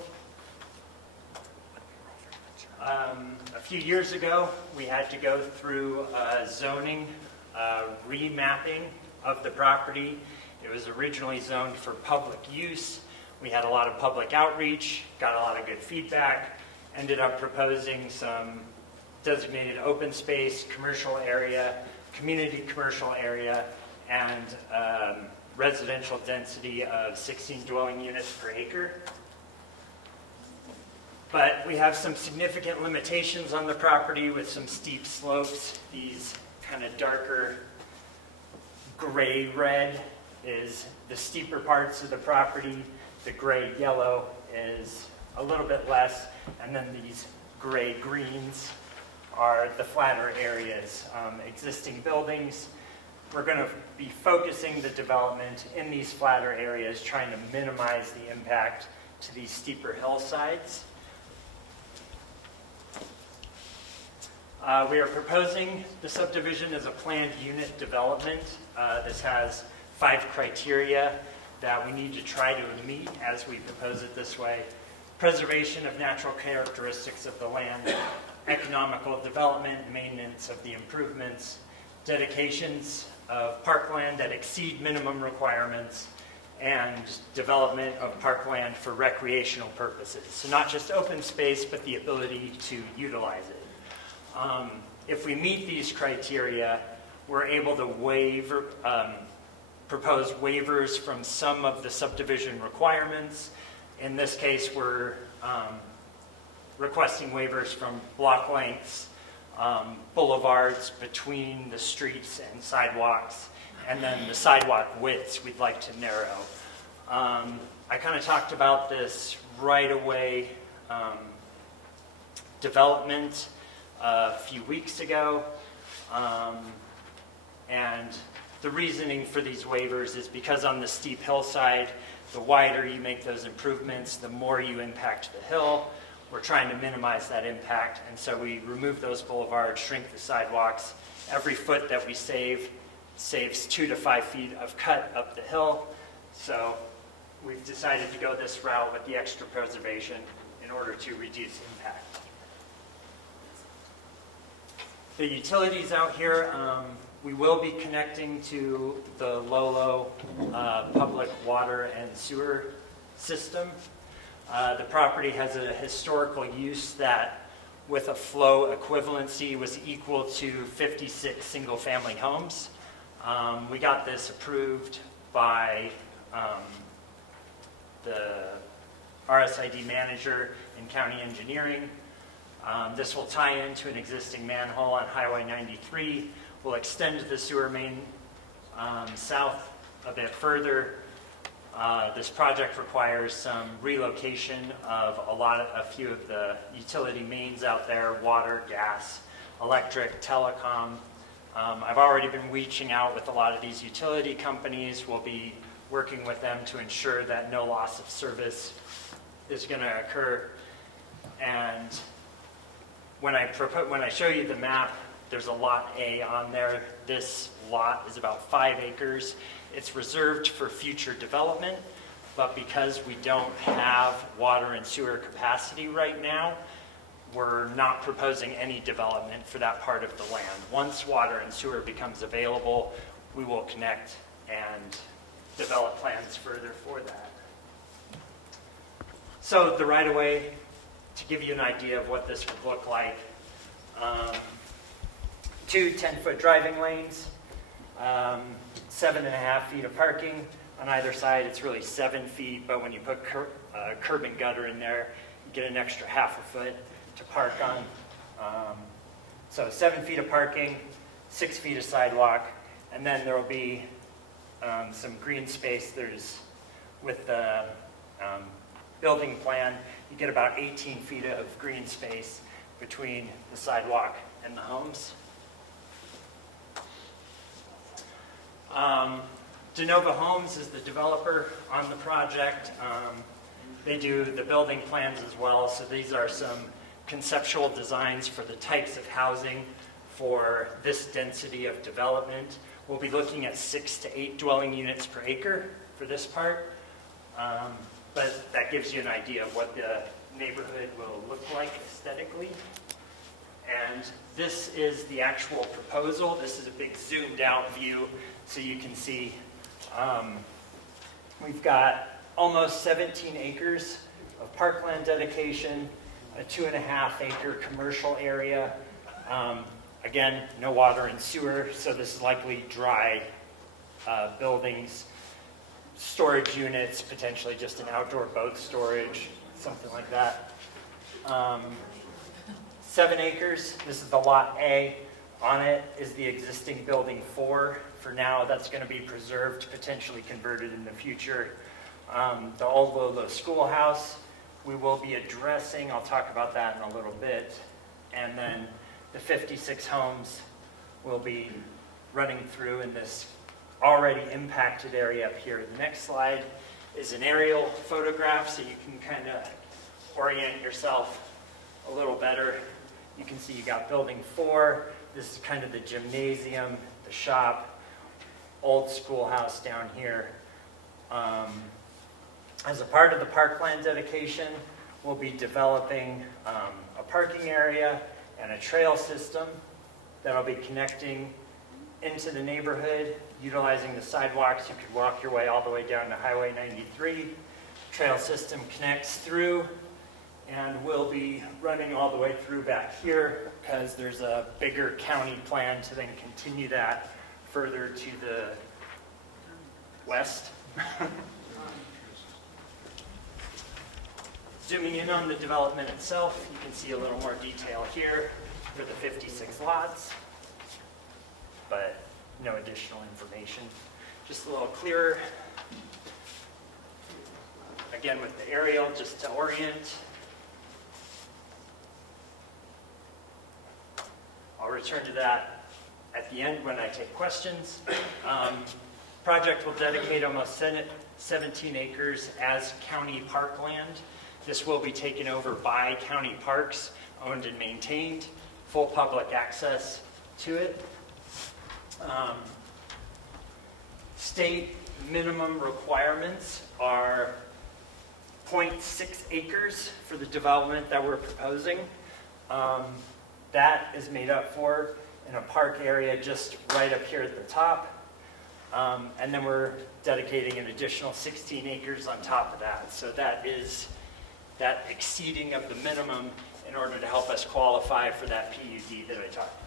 A few years ago, we had to go through zoning remapping of the property. It was originally zoned for public use. We had a lot of public outreach, got a lot of good feedback, ended up proposing some designated open space, commercial area, community commercial area, and residential density of 16 dwelling units per acre. But we have some significant limitations on the property with some steep slopes. These kind of darker gray-red is the steeper parts of the property. The gray-yellow is a little bit less. And then these gray-greens are the flatter areas. Existing buildings, we're going to be focusing the development in these flatter areas, trying to minimize the impact to these steeper hillsides. We are proposing the subdivision as a planned unit development. This has 5 criteria that we need to try to meet as we propose it this way. Preservation of natural characteristics of the land, economical development, maintenance of the improvements, dedications of parkland that exceed minimum requirements, and development of parkland for recreational purposes. So not just open space, but the ability to utilize it. If we meet these criteria, we're able to propose waivers from some of the subdivision requirements. In this case, we're requesting waivers from block lengths, boulevards between the streets and sidewalks, and then the sidewalk widths we'd like to narrow. I kind of talked about this right-of-way development a few weeks ago, and the reasoning for these waivers is because on the steep hillside, the wider you make those improvements, the more you impact the hill. We're trying to minimize that impact, and so we remove those boulevards, shrink the sidewalks. Every foot that we save saves 2 to 5 feet of cut up the hill, so we've decided to go this route with the extra preservation in order to reduce impact. The utilities out here, we will be connecting to the Lolo public water and sewer system. The property has a historical use that, with a flow equivalency, was equal to 56 single-family homes. We got this approved by the RSID manager in county engineering. This will tie into an existing manhole on Highway 93. We'll extend the sewer main south a bit further, This project requires some relocation of a few of the utility mains out there, water, gas, electric, telecom. I've already been reaching out with a lot of these utility companies. We'll be working with them to ensure that no loss of service is going to occur. And when I show you the map, there's a Lot A on there. This lot is about 5 acres. It's reserved for future development, but because we don't have water and sewer capacity right now, we're not proposing any development for that part of the land. Once water and sewer becomes available, we will connect and develop plans further for that. So the right-of-way, to give you an idea of what this would look like, 2 10-foot driving lanes, 7.5 feet of parking on either side. It's really 7 feet, but when you put curb and gutter in there, you get an extra half a foot to park on. So 7 feet of parking, 6 feet of sidewalk, and then there will be some green space. With the building plan, you get about 18 feet of green space between the sidewalk and the homes. DeNova Homes is the developer on the project. They do the building plans as well, so these are some conceptual designs for the types of housing for this density of development. We'll be looking at 6 to 8 dwelling units per acre for this part, but that gives you an idea of what the neighborhood will look like aesthetically. And this is the actual proposal. This is a big zoomed out view so you can see we've got almost 17 acres of parkland dedication, a 2.5 acre commercial area. Again, no water and sewer, so this is likely dry buildings, storage units, potentially just an outdoor boat storage, something like that. 7 acres, this is the Lot A. On it is the existing building 4. For now, that's going to be preserved, potentially converted in the future. The old Lolo schoolhouse, we will be addressing. I'll talk about that in a little bit. And then the 56 homes will be running through in this already impacted area up here. The next slide is an aerial photograph, so you can kind of orient yourself a little better. You can see you got building 4. This is kind of the gymnasium, the shop, old schoolhouse down here. As a part of the parkland dedication, we'll be developing a parking area and a trail system that'll be connecting into the neighborhood, utilizing the sidewalks. You could walk your way all the way down to Highway 93. Trail system connects through, and we'll be running all the way through back here because there's a bigger county plan to then continue that further to the west. Zooming in on the development itself, you can see a little more detail here for the 56 lots, but no additional information. Just a little clearer. Again, with the aerial, just to orient. I'll return to that at the end when I take questions. Project will dedicate almost 17 acres as county parkland. This will be taken over by county parks, owned and maintained, full public access to it. State minimum requirements are 0.6 acres for the development that we're proposing. That is made up for in a park area just right up here at the top. And then we're dedicating an additional 16 acres on top of that. So that is that exceeding of the minimum in order to help us qualify for that PUD that I talked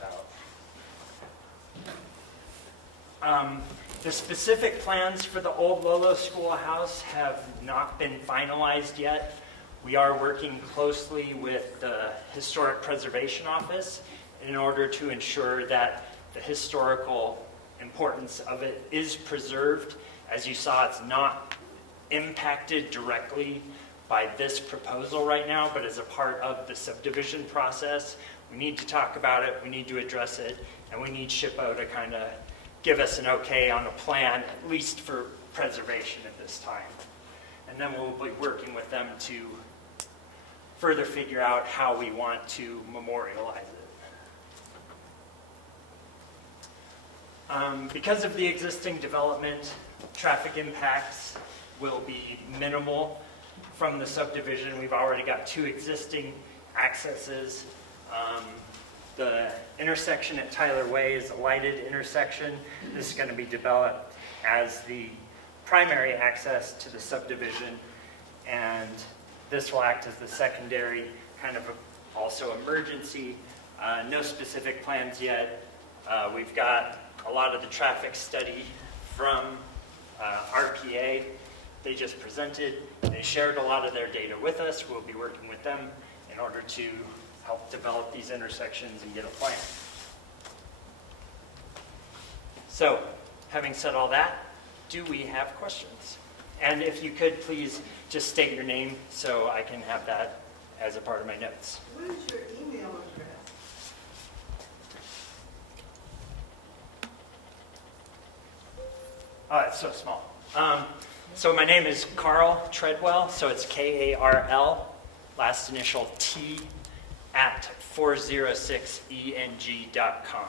about. The specific plans for the old Lolo schoolhouse have not been finalized yet. We are working closely with the Historic Preservation Office in order to ensure that the historical importance of it is preserved. As you saw, it's not impacted directly by this proposal right now, but as a part of the subdivision process. We need to talk about it, we need to address it, and we need SHPO to kind of give us an okay on a plan, at least for preservation at this time. And then we'll be working with them to further figure out how we want to memorialize it. Because of the existing development, traffic impacts will be minimal from the subdivision. We've already got 2 existing accesses. The intersection at Tyler Way is a lighted intersection. This is going to be developed as the primary access to the subdivision, and this will act as the secondary kind of also emergency. No specific plans yet. We've got a lot of the traffic study from RPA. They just presented. They shared a lot of their data with us. We'll be working with them in order to help develop these intersections and get a plan. So, having said all that, do we have questions? And if you could, please just state your name so I can have that as a part of my notes. What is your email address? Oh, it's so small. So my name is Carl Treadwell, so it's K-A-R-L, last initial T, at 406eng.com.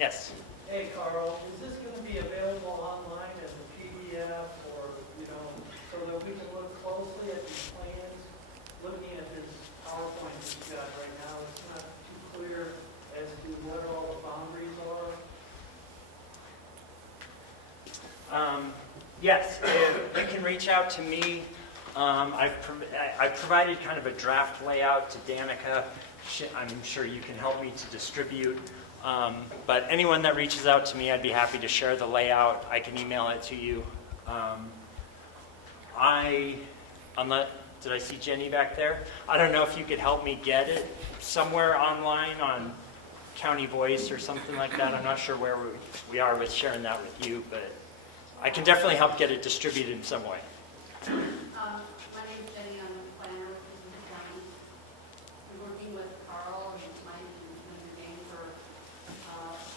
Yes? Hey, Carl, is this going to be available online as a PDF or, so that we can look closely at these plans? Looking at this PowerPoint that you've got right now, it's not too clear as to what all the boundaries are. Yes, you can reach out to me. I've provided kind of a draft layout to Danica. I'm sure you can help me to distribute. But anyone that reaches out to me, I'd be happy to share the layout. I can email it to you. Did I see Jenny back there? I don't know if you could help me get it somewhere online on County Voice or something like that. I'm not sure where we are with sharing that with you, but I can definitely help get it distributed in some way. My name is Jenny. I'm a planner with the county. I'm working with Carl and Mike and the gang for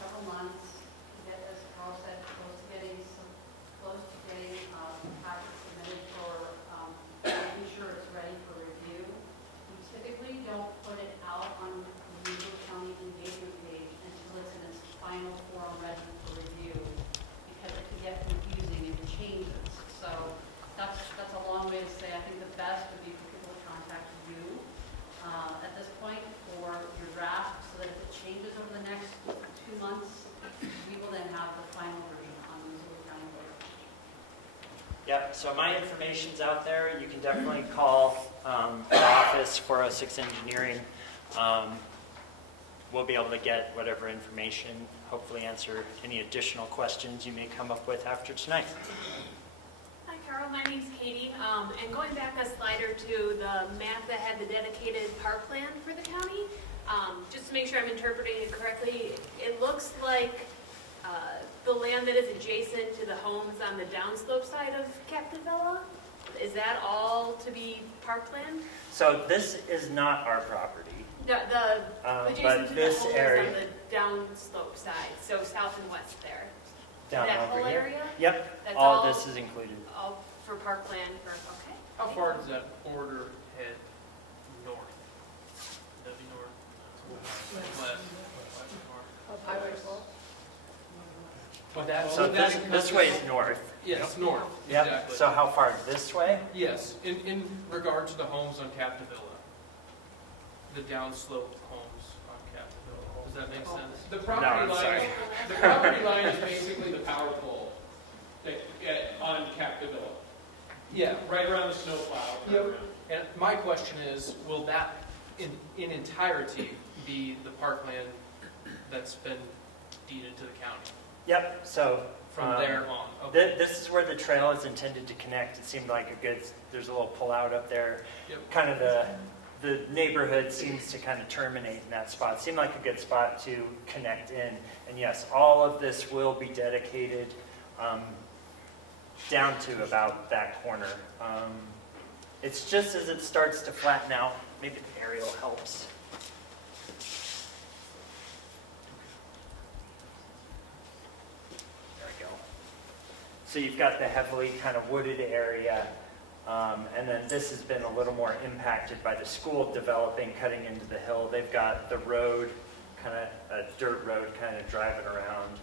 several months to get, as Carl said, close to getting packets submitted for making sure it's ready for review. We typically don't put it out on the Missoula County engagement page until it's in its final form ready for review, because it can get confusing and changes. So that's a long way to say I think the best would be for people to contact you at this point for your draft, so that if it changes over the next 2 months, we will then have the final version on the Missoula County website. Yep, so my information's out there. You can definitely call the office, 406 Engineering. We'll be able to get whatever information, hopefully answer any additional questions you may come up with after tonight. Hi, Carol. My name's Katie. And going back a slide or two, the map that had the dedicated park plan for the county, just to make sure I'm interpreting it correctly, it looks like the land that is adjacent to the homes on the downslope side of Captivella, is that all to be parkland? So this is not our property. The adjacent to the this homes area- on the downslope side, so south and west there. Down that over whole here? area? Yep, That's all of this is included. All for parkland for, okay. How far does that border head north? Would that be north? West? Highway 12? Would that, So would that this way is north. Yes, north, Yep, exactly. so how far this way? Yes, in regard to the homes on Captivilla, the downslope homes on Captivilla, does that make sense? The property I'm line, sorry. the property line is basically the power pole on Captivilla. Yeah, right around the snowplow. Yep. And my question is, will that in entirety be the parkland that's been deeded to the county? Yep, so From there on, okay. This is where the trail is intended to connect. It seemed like there's a little pull out up there. Yep. Kind of the neighborhood seems to kind of terminate in that spot. Seemed like a good spot to connect in. And yes, all of this will be dedicated. down to about that corner. It's just as it starts to flatten out, maybe the aerial helps. There we go. So you've got the heavily kind of wooded area, and then this has been a little more impacted by the school developing, cutting into the hill. They've got the road, kind of a dirt road kind of driving around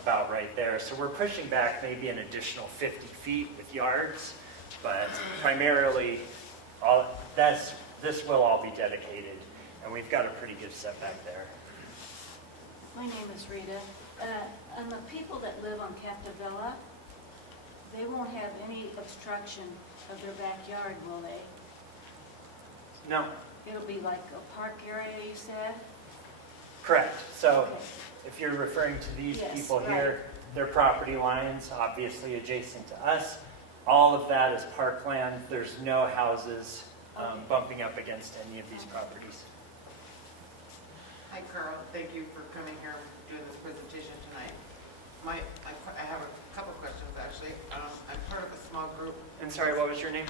about right there. So we're pushing back maybe an additional 50 feet with yards, but primarily this will all be dedicated, and we've got a pretty good setback there. My name is Rita, and the people that live on Captivilla, they won't have any obstruction of their backyard, will they? No. It'll be like a park area, you said? Correct. So if you're referring to these Yes, people right. here, their property lines, obviously adjacent to us, all of that is parkland. There's no houses bumping up against any of these properties. Hi, Carl. Thank you for coming here and doing this presentation tonight. I have a couple questions, actually. I'm part of a small group. And sorry, what was your name?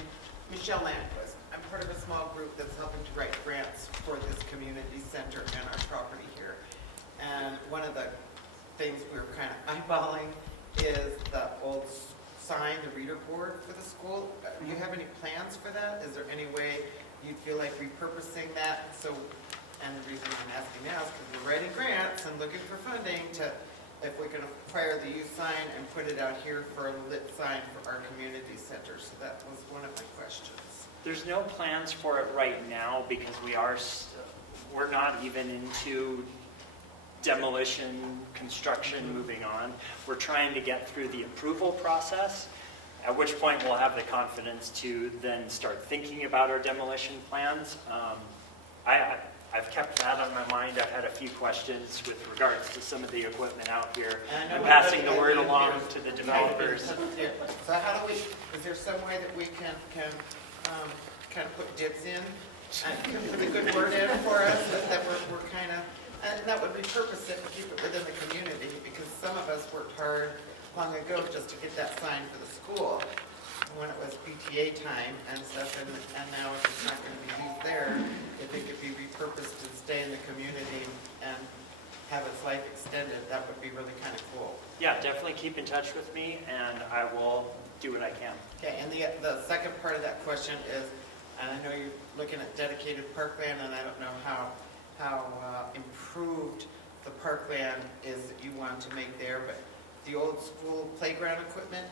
Michelle Landquist. I'm part of a small group that's helping to write grants for this community center and our property here. And one of the things we're kind of eyeballing is the old sign, the reader board for the school. Do you have any plans for that? Is there any way you'd feel like repurposing that? So, and the reason I'm asking now is because we're writing grants and looking for funding to, if we can acquire the youth sign and put it out here for a lit sign for our community center. So that was one of my questions. There's no plans for it right now because we're not even into demolition, construction, moving on. We're trying to get through the approval process, at which point we'll have the confidence to then start thinking about our demolition plans. I've kept that on my mind. I've had a few questions with regards to some of the equipment out here. I'm passing the word along to the developers. So how do we, is there some way that we can kind of put dibs in and put a good word in for us that we're kind of, and that would repurpose it and keep it within the community, because some of us worked hard long ago just to get that sign for the school when it was PTA time and stuff, and now if it's not going to be used there, if it could be repurposed and stay in the community and have its life extended, that would be really kind of cool. Yeah, definitely keep in touch with me, and I will do what I can. Okay, and the second part of that question is, and I know you're looking at dedicated parkland, and I don't know how improved the parkland is that you want to make there, but the old school playground equipment,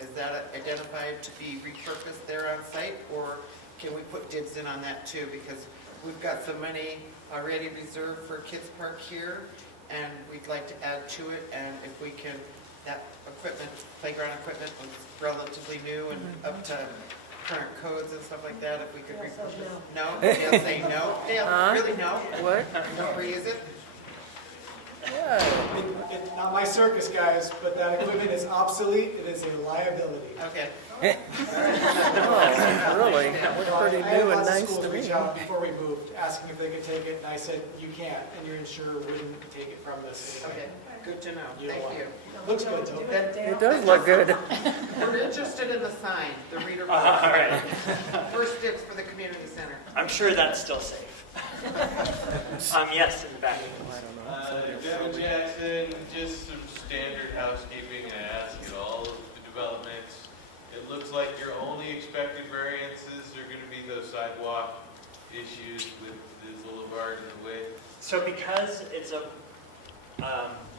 is that identified to be repurposed there on site, or can we put dibs in on that too? Because we've got some money already reserved for kids park here, and we'd like to add to it, and if we can, that equipment, playground equipment was relatively new and up to current codes and stuff like that, if we could repurpose. No? Dale say no? Dale, really no? What? Don't reuse it? It's not my circus, guys, but that equipment is obsolete. It is a liability. Okay. Oh, really? Looks pretty I had new and lots of nice schools to me. reach out before we moved, asking if they could take it, and I said, you can't, and your insurer wouldn't take it from this. Okay, good to know. You Thank don't you. Looks good, though. It does look good. We're interested in the sign, the reader board. All right. First dibs for the community center. I'm sure that's still safe. Yes, in the back. Devin Jackson, just some standard housekeeping. I ask at all of the developments. It looks like your only expected variances are going to be those sidewalk issues with the boulevard and the width. So because it's a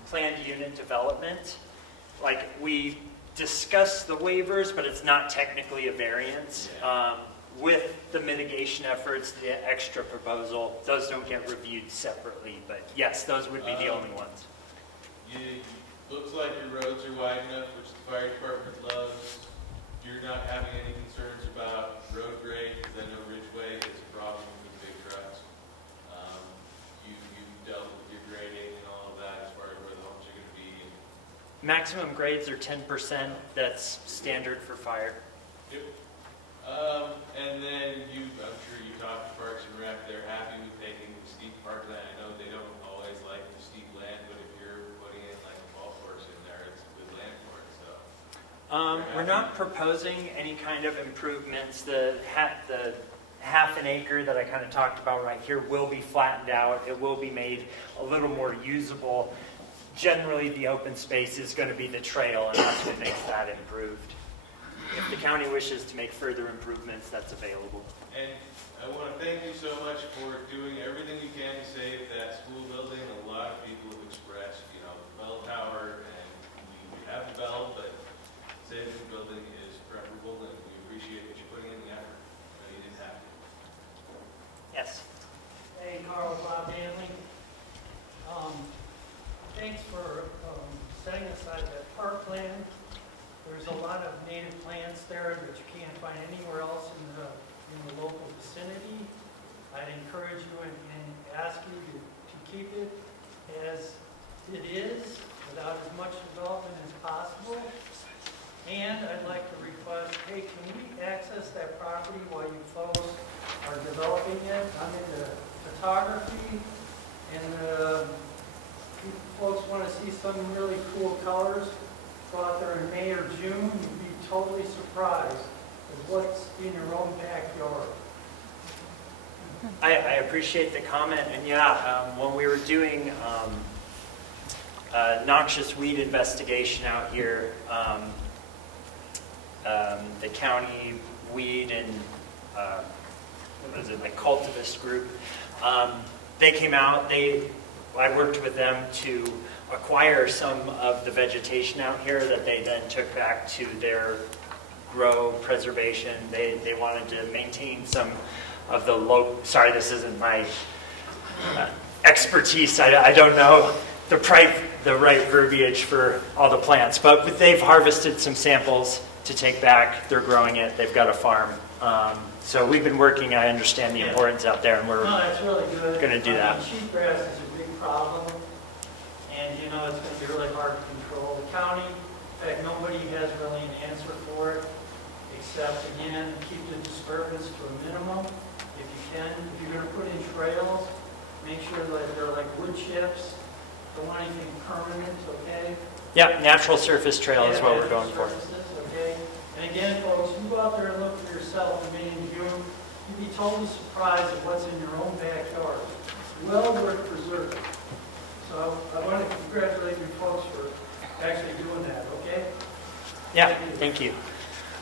planned unit development, like we discuss the waivers, but it's not technically a variance. With the mitigation efforts, the extra proposal, those don't get reviewed separately, but yes, those would be the only ones. Looks like your roads are wide enough, which the fire department loves. You're not having any concerns about road grade, because I know Ridgeway is a problem with big trucks. You've dealt with your grading and all of that as far as where the homes are going to be. Maximum grades are 10%. That's standard for fire. Yep. And then I'm sure you talked to Parks and Rec. They're happy with taking the steep parkland. I know they don't always like the steep land, but if you're putting in like a golf course in there, it's good land for it. So We're not proposing any kind of improvements. The half an acre that I kind of talked about right here will be flattened out. It will be made a little more usable. Generally, the open space is going to be the trail, and that's what makes that improved. If the county wishes to make further improvements, that's available. And I want to thank you so much for doing everything you can to save that school building. A lot of people have expressed, you know, the bell tower, and we have the bell, but saving the building is preferable, and we appreciate that you're putting in the effort. You didn't have to. Yes. Hey, Carl, Bob Hanley. Thanks for setting aside that park land. There's a lot of native plants there that you can't find anywhere else in the local vicinity. I'd encourage you and ask you to keep it as it is, without as much development as possible. And I'd like to request, hey, can we access that property while you folks are developing it? I'm into photography, and if folks want to see some really cool colors, go out there in May or June, you'd be totally surprised at what's in your own backyard. I appreciate the comment, and yeah, when we were doing noxious weed investigation out here, the county weed and what is it, the cultivist group, they came out. I worked with them to acquire some of the vegetation out here that they then took back to their grow preservation. They wanted to maintain some of the sorry, this isn't my expertise. I don't know the right verbiage for all the plants, but they've harvested some samples to take back. They're growing it. They've got a farm. So we've been working. I understand the importance out there, and we're that's really good. going to do that. Cheatgrass is a big problem, and it's going to be really hard to control. The county, in fact, nobody has really an answer for it, except, again, keep the disturbance to a minimum. If you can, if you're going to put in trails, make sure that they're like wood chips. Don't want anything permanent, okay? Yep, natural surface trail is what we're going for. Okay? And again, folks, you go out there and look for yourself in May and June, you'd be totally surprised at what's in your own backyard. Well worth preserving. So I want to congratulate you folks for actually doing that, okay? Yeah, thank you.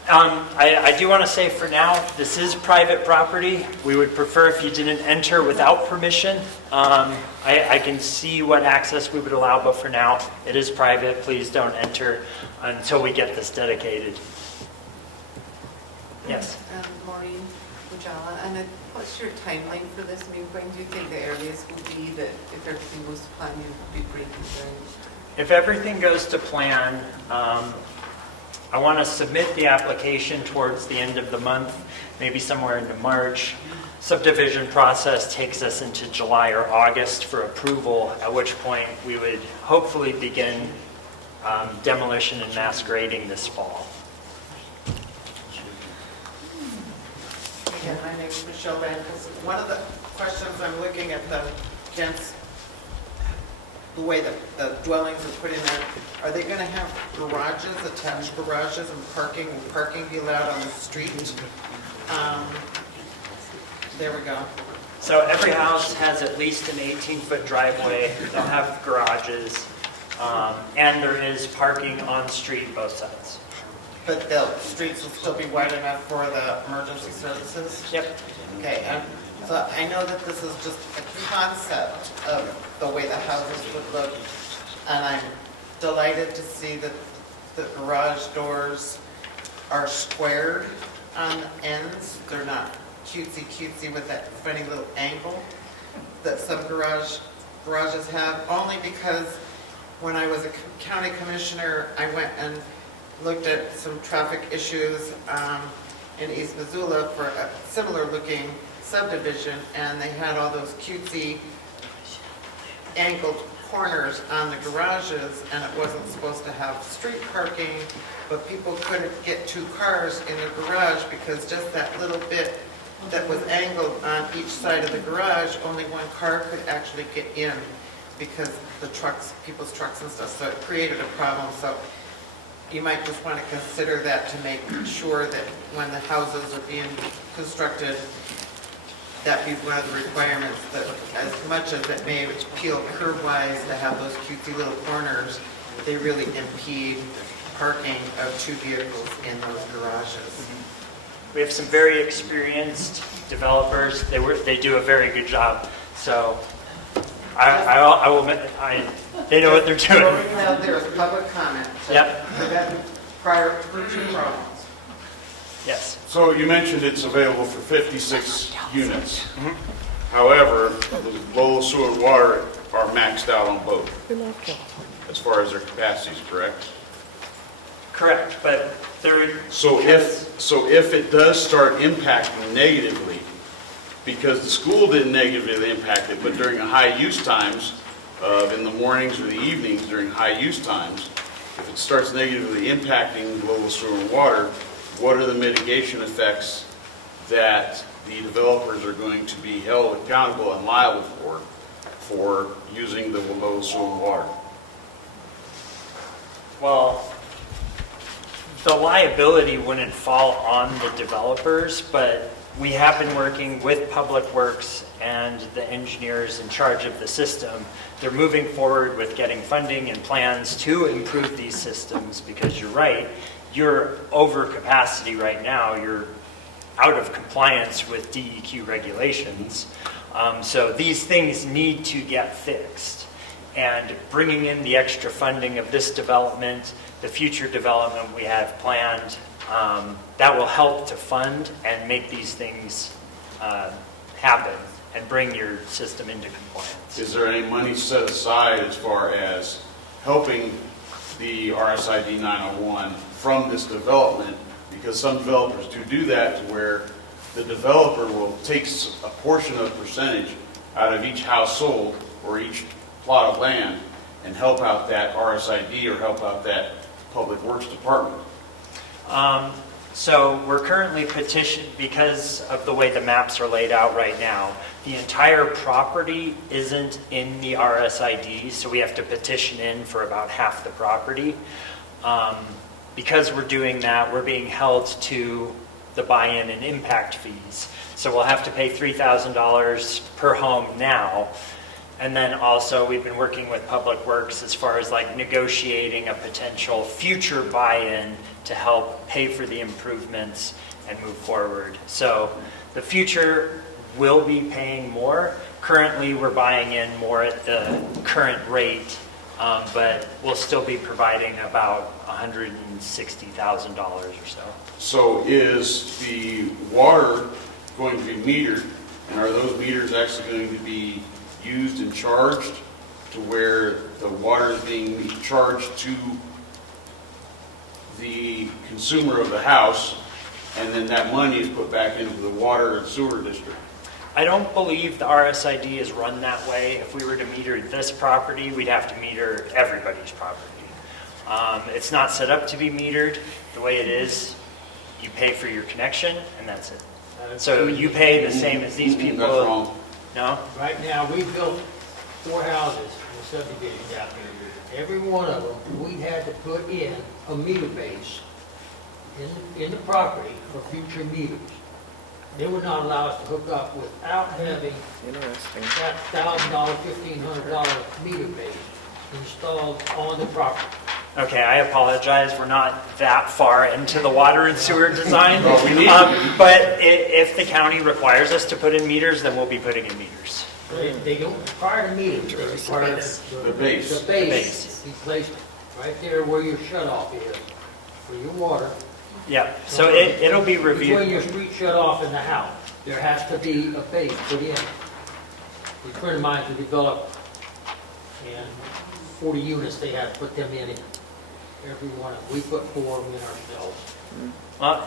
I do want to say for now, this is private property. We would prefer if you didn't enter without permission. I can see what access we would allow, but for now, it is private. Please don't enter until we get this dedicated. Yes? Maureen Ujala, and what's your timeline for this? I mean, when do you think the earliest will be that if everything goes to plan, you'd be breaking ground? If everything goes to plan, I want to submit the application towards the end of the month, maybe somewhere into March. Subdivision process takes us into July or August for approval, at which point we would hopefully begin demolition and mass grading this fall. Again, my name's Michelle Rankles. One of the questions I'm looking at against the way that the dwellings are put in there, are they going to have garages, attached garages, and parking? Will parking be allowed on the street? There we go. So every house has at least an 18-foot driveway. They'll have garages, and there is parking on street both sides. But the streets will still be wide enough for the emergency services? Yep. Okay, so I know that this is just a concept of the way the houses would look, and I'm delighted to see that the garage doors are squared on the ends. They're not cutesy with that funny little angle that some garages have, only because when I was a county commissioner, I went and looked at some traffic issues in East Missoula for a similar looking subdivision, and they had all those cutesy angled corners on the garages, and it wasn't supposed to have street parking, but people couldn't get two cars in the garage because just that little bit that was angled on each side of the garage, only one car could actually get in because the trucks, people's trucks and stuff, so it created a problem. So you might just want to consider that to make sure that when the houses are being constructed, that be one of the requirements, that as much as it may appeal curb-wise to have those cutesy little corners, they really impede parking of 2 vehicles in those garages. We have some very experienced developers. They do a very good job. So I will admit, they know what they're doing. What we have there is public comment to Yep. prevent prior future problems. Yes. So you mentioned it's available for 56 units. However, the Lolo Sewer and Water are maxed out on both as far as their capacities, correct? Correct, but they're... So if it does start impacting negatively, because the school didn't negatively impact it, but during high use times, in the mornings or the evenings during high use times, if it starts negatively impacting Lolo Sewer and Water, what are the mitigation effects that the developers are going to be held accountable and liable for using the Lolo Sewer and Water? Well, the liability wouldn't fall on the developers, but we have been working with Public Works and the engineers in charge of the system. They're moving forward with getting funding and plans to improve these systems, because you're right, you're over capacity right now. You're out of compliance with DEQ regulations. So these things need to get fixed. And bringing in the extra funding of this development, the future development we have planned, that will help to fund and make these things happen and bring your system into compliance. Is there any money set aside as far as helping the RSID 901 from this development? Because some developers do that, to where the developer will take a portion of a percentage out of each house sold or each plot of land and help out that RSID or help out that Public Works department. So we're currently petitioned, because of the way the maps are laid out right now, the entire property isn't in the RSID, so we have to petition in for about half the property. Because we're doing that, we're being held to the buy-in and impact fees. So we'll have to pay $3,000 per home now. And then also, we've been working with Public Works as far as like negotiating a potential future buy-in to help pay for the improvements and move forward. So the future will be paying more. Currently, we're buying in more at the current rate, but we'll still be providing about $160,000 or so. So is the water going to be metered, and are those meters actually going to be used and charged to where the water is being charged to the consumer of the house, and then that money is put back into the water and sewer district? I don't believe the RSID is run that way. If we were to meter this property, we'd have to meter everybody's property. It's not set up to be metered. The way it is, you pay for your connection, and that's it. So you pay the same as these people. That's wrong. No? Right now, we built 4 houses in the subdivision out there. Every one of them, we had to put in a meter base in the property for future meters. They would not allow us to hook up without having that $1,000, $1,500 meter base installed on the property. Okay, I apologize. We're not that far into the water and sewer design. Well, we need but if the county requires us to put in meters, then we'll be putting in meters. They don't require the meters, they require the base. The base be placed right there where your shut-off is, for your water. Yeah, so it'll be reviewed. Between your street shut-off and the house, there has to be a base put in. A friend of mine who developed, and 40 units, they had to put them in every one of them. We put 4 of them in ourselves. Well,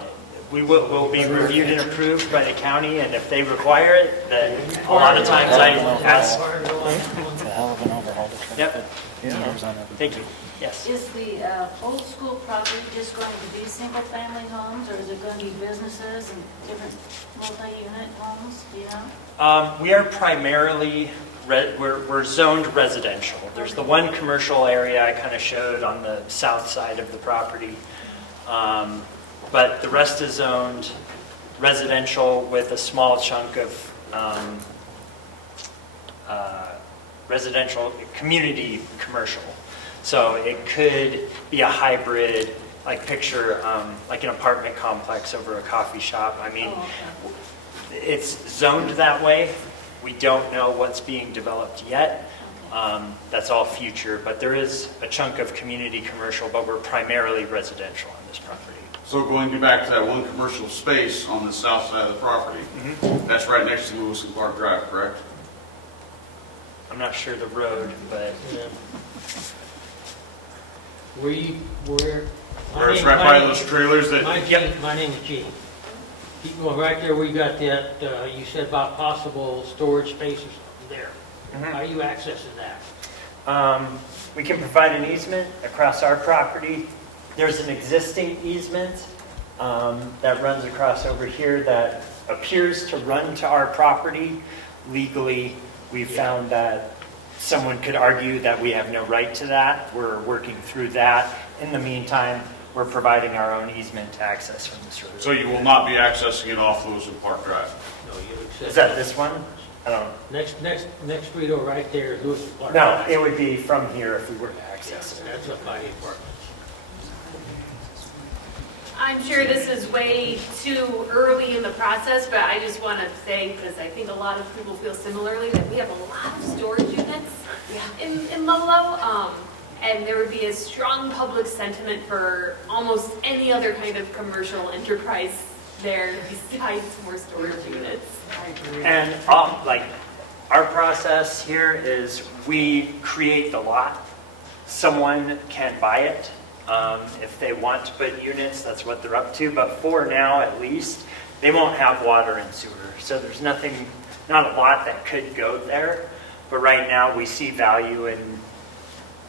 will be reviewed and approved by the county, and if they require it, then a lot of times I ask. It's a hell of an overhaul to try to Yep. put meters on everything. Thank you. Yes. Is the old school property just going to be single-family homes, or is it going to be businesses and different multi-unit homes, do you know? We are primarily we're zoned residential. There's the one commercial area I kind of showed on the south side of the property. But the rest is zoned residential with a small chunk of residential, community commercial. So it could be a hybrid, like picture like an apartment complex over a coffee shop. I mean, it's zoned that way. We don't know what's being developed yet. That's all future, but there is a chunk of community commercial, but we're primarily residential on this property. So going back to that one commercial space on the south side of the property, that's right next to Lewis and Clark Drive, correct? I'm not sure the road, but Where? Where it's right by those trailers that. My name is Gene. Keep going right there where you got that, you said about possible storage space or something there. How are you accessing that? we can provide an easement across our property. There's an existing easement that runs across over here that appears to run to our property. Legally, we found that someone could argue that we have no right to that. We're working through that. In the meantime, we're providing our own easement to access from this road. So you will not be accessing it off Lewis and Park Drive? No, you accept. Is that this one? I don't know. Next street over right there is Lewis and Clark. No, it would be from here if we were to access it. That's up by the apartments. I'm sure this is way too early in the process, but I just want to say, because I think a lot of people feel similarly, that we have a lot of storage units in Lolo. And there would be a strong public sentiment for almost any other kind of commercial enterprise there besides more storage units. And like our process here is we create the lot. Someone can buy it. If they want to put units, that's what they're up to. But for now, at least, they won't have water and sewer. So there's nothing, not a lot that could go there. But right now, we see value in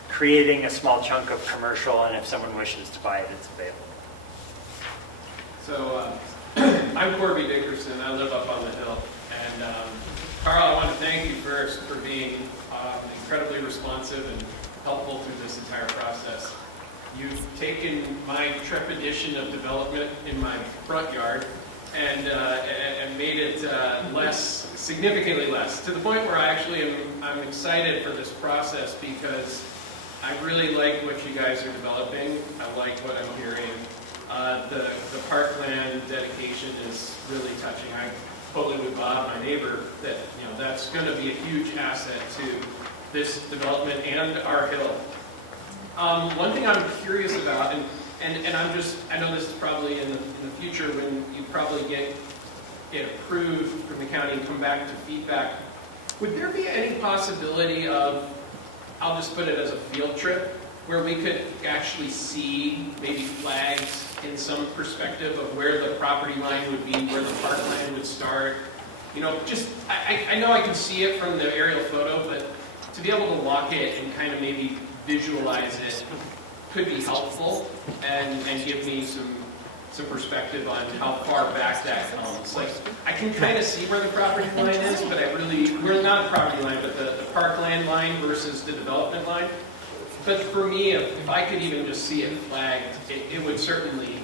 creating a small chunk of commercial, and if someone wishes to buy it, it's available. So I'm Corby Dickerson. I live up on the hill. And Carl, I want to thank you first for being incredibly responsive and helpful through this entire process. You've taken my trepidation of development in my front yard and made it significantly less, to the point where I'm excited for this process because I really like what you guys are developing. I like what I'm hearing. The parkland dedication is really touching. I totally with Bob, my neighbor, that that's going to be a huge asset to this development and our hill. One thing I'm curious about, and I know this is probably in the future when you probably get it approved from the county and come back to feedback, would there be any possibility of, I'll just put it as a field trip, where we could actually see maybe flags in some perspective of where the property line would be, where the parkland would start? I know I can see it from the aerial photo, but to be able to walk it and kind of maybe visualize it could be helpful and give me some perspective on how far back that comes. Like, I can kind of see where the property line is, but we're not a property line, but the parkland line versus the development line. But for me, if I could even just see it flagged, it would certainly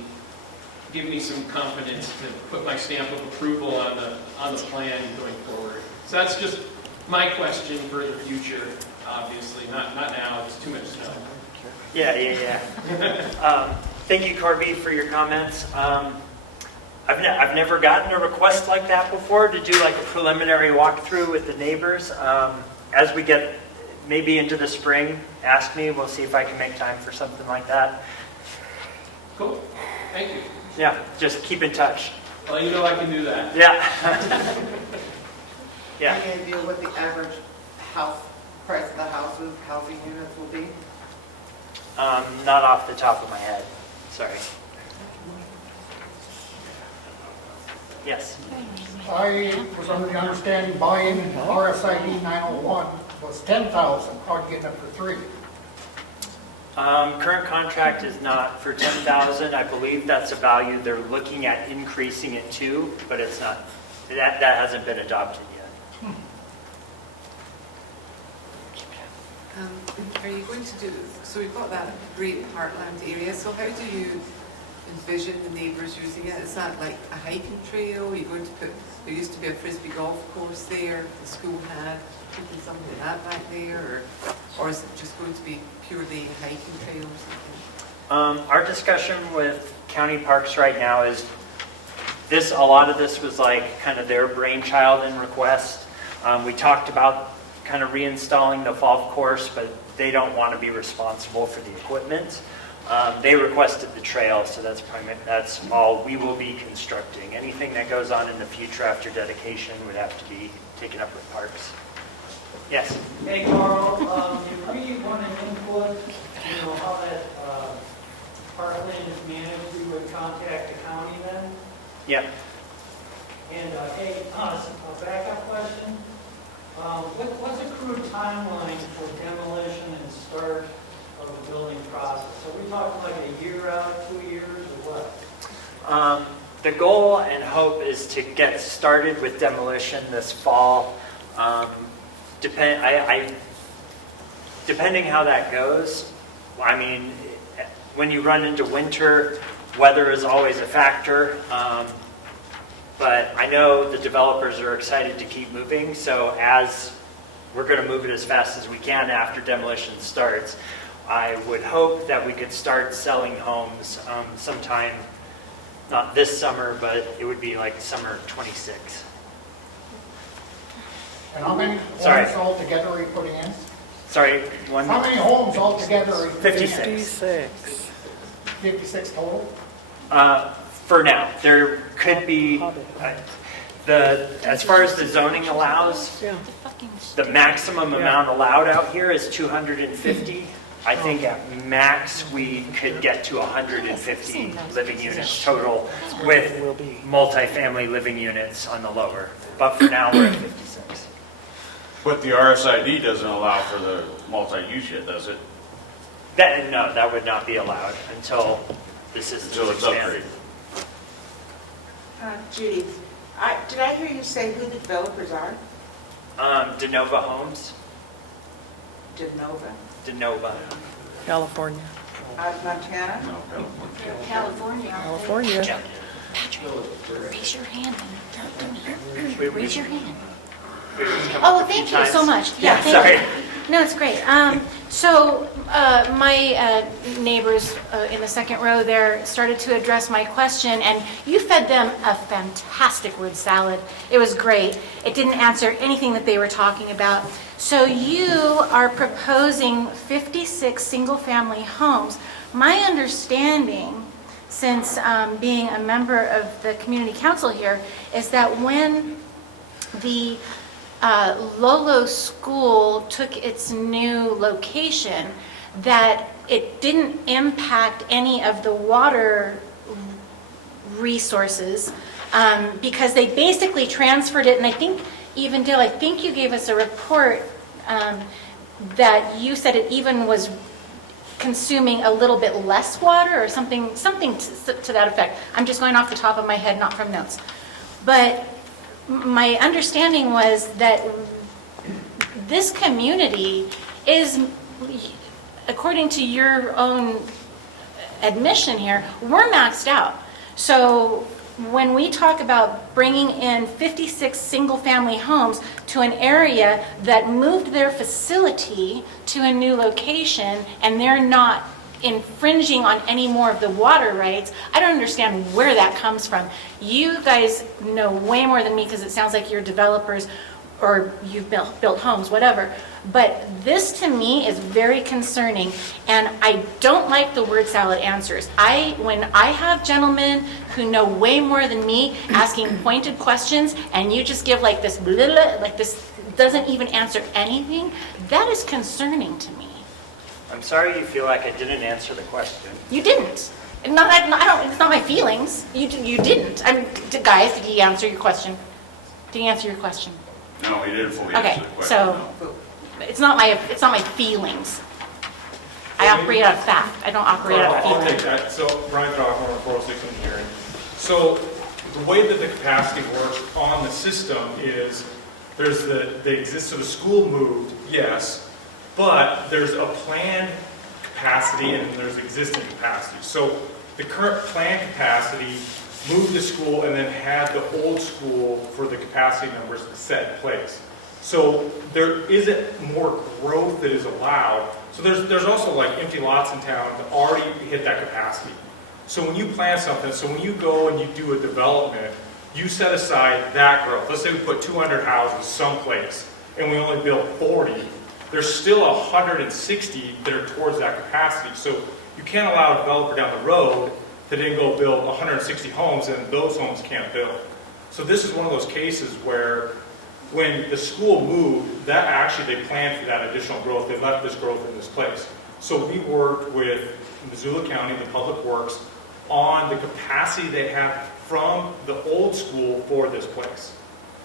give me some confidence to put my stamp of approval on the plan going forward. So that's just my question for the future. Obviously, not now. It's too much snow. Yeah. Thank you, Corby, for your comments. I've never gotten a request like that before to do like a preliminary walkthrough with the neighbors. As we get maybe into the spring, ask me. We'll see if I can make time for something like that. Cool. Thank you. Yeah, just keep in touch. Well, you know I can do that. Yeah. Yeah. Any idea what the average price of the housing units will be? Not off the top of my head. Sorry. Yes. I was under the understanding buying RSID 901 was 10,000. How are you getting it for 3? Current contract is not for 10,000. I believe that's a value they're looking at increasing it to, but it's not. That hasn't been adopted yet. Are you going to do, so we've got that great parkland area, so how do you envision the neighbours using it? Is that like a hiking trail? Are you going to put, there used to be a frisbee golf course there, the school had, putting something like that back there, or is it just going to be purely a hiking trail or something? Our discussion with county parks right now is this, a lot of this was like kind of their brainchild and request. We talked about kind of reinstalling the golf course, but they don't want to be responsible for the equipment. They requested the trail, so that's all we will be constructing. Anything that goes on in the future after dedication would have to be taken up with parks. Yes? Hey, Carl, if we want to input, how that parkland is managed, we would contact the county then? Yep. And, hey, a backup question. What's a crude timeline for demolition and start of the building process? Are we talking like a year out, 2 years, or what? The goal and hope is to get started with demolition this fall. Depending how that goes, I mean, when you run into winter, weather is always a factor. But I know the developers are excited to keep moving, so as we're going to move it as fast as we can after demolition starts, I would hope that we could start selling homes sometime, not this summer, but it would be like summer 26. And how many Sorry. homes altogether are you putting in? Sorry, one. How many homes altogether are you putting in? 56. 56 total? For now, there could be, as far as the zoning allows, the maximum amount allowed out here is 250. I think at max, we could get to 150 living units total with multifamily living units on the lower. But for now, we're at 56. But the RSID doesn't allow for the multi-use yet, does it? No, that would not be allowed until the system is expanded. Judy, did I hear you say who the developers are? DeNova Homes. DeNova. California. Out of Montana? No, California. California. Patrick, raise your hand. Raise your hand. Oh, thank you so much. Yeah, thank sorry. you. No, it's great. So my neighbors in the second row there started to address my question, and you fed them a fantastic word salad. It was great. It didn't answer anything that they were talking about. So you are proposing 56 single-family homes. My understanding, since being a member of the community council here, is that when the Lolo school took its new location, that it didn't impact any of the water resources because they basically transferred it. And I think, even Dale, I think you gave us a report that you said it even was consuming a little bit less water or something to that effect. I'm just going off the top of my head, not from notes. But my understanding was that this community is, according to your own admission here, we're maxed out. So when we talk about bringing in 56 single-family homes to an area that moved their facility to a new location and they're not infringing on any more of the water rights, I don't understand where that comes from. You guys know way more than me because it sounds like you're developers or you've built homes, whatever. But this to me is very concerning, and I don't like the word salad answers. When I have gentlemen who know way more than me asking pointed questions, and you just give like this, like this doesn't even answer anything, that is concerning to me. I'm sorry you feel like I didn't answer the question. You didn't. It's not my feelings. You didn't. Guys, did he answer your question? Did he answer your question? No, he didn't fully answer the question. So it's not my feelings. I operate out of fact. I don't operate out of feelings. I'll take that. So Brian Throckmorton, 406 Engineering. So the way that the capacity works on the system is there's the exists, so the school moved, yes. but there's a planned capacity and there's existing capacity. So the current planned capacity moved the school and then had the old school for the capacity numbers set in place. So there isn't more growth that is allowed. So there's also like empty lots in town that already hit that capacity. So when you plan something, so when you go and you do a development, you set aside that growth. Let's say we put 200 houses someplace and we only build 40. There's still 160 that are towards that capacity. So you can't allow a developer down the road to then go build 160 homes and those homes can't build. So this is one of those cases where when the school moved, that actually they planned for that additional growth. They left this growth in this place. So we worked with Missoula County, the Public Works, on the capacity they have from the old school for this place.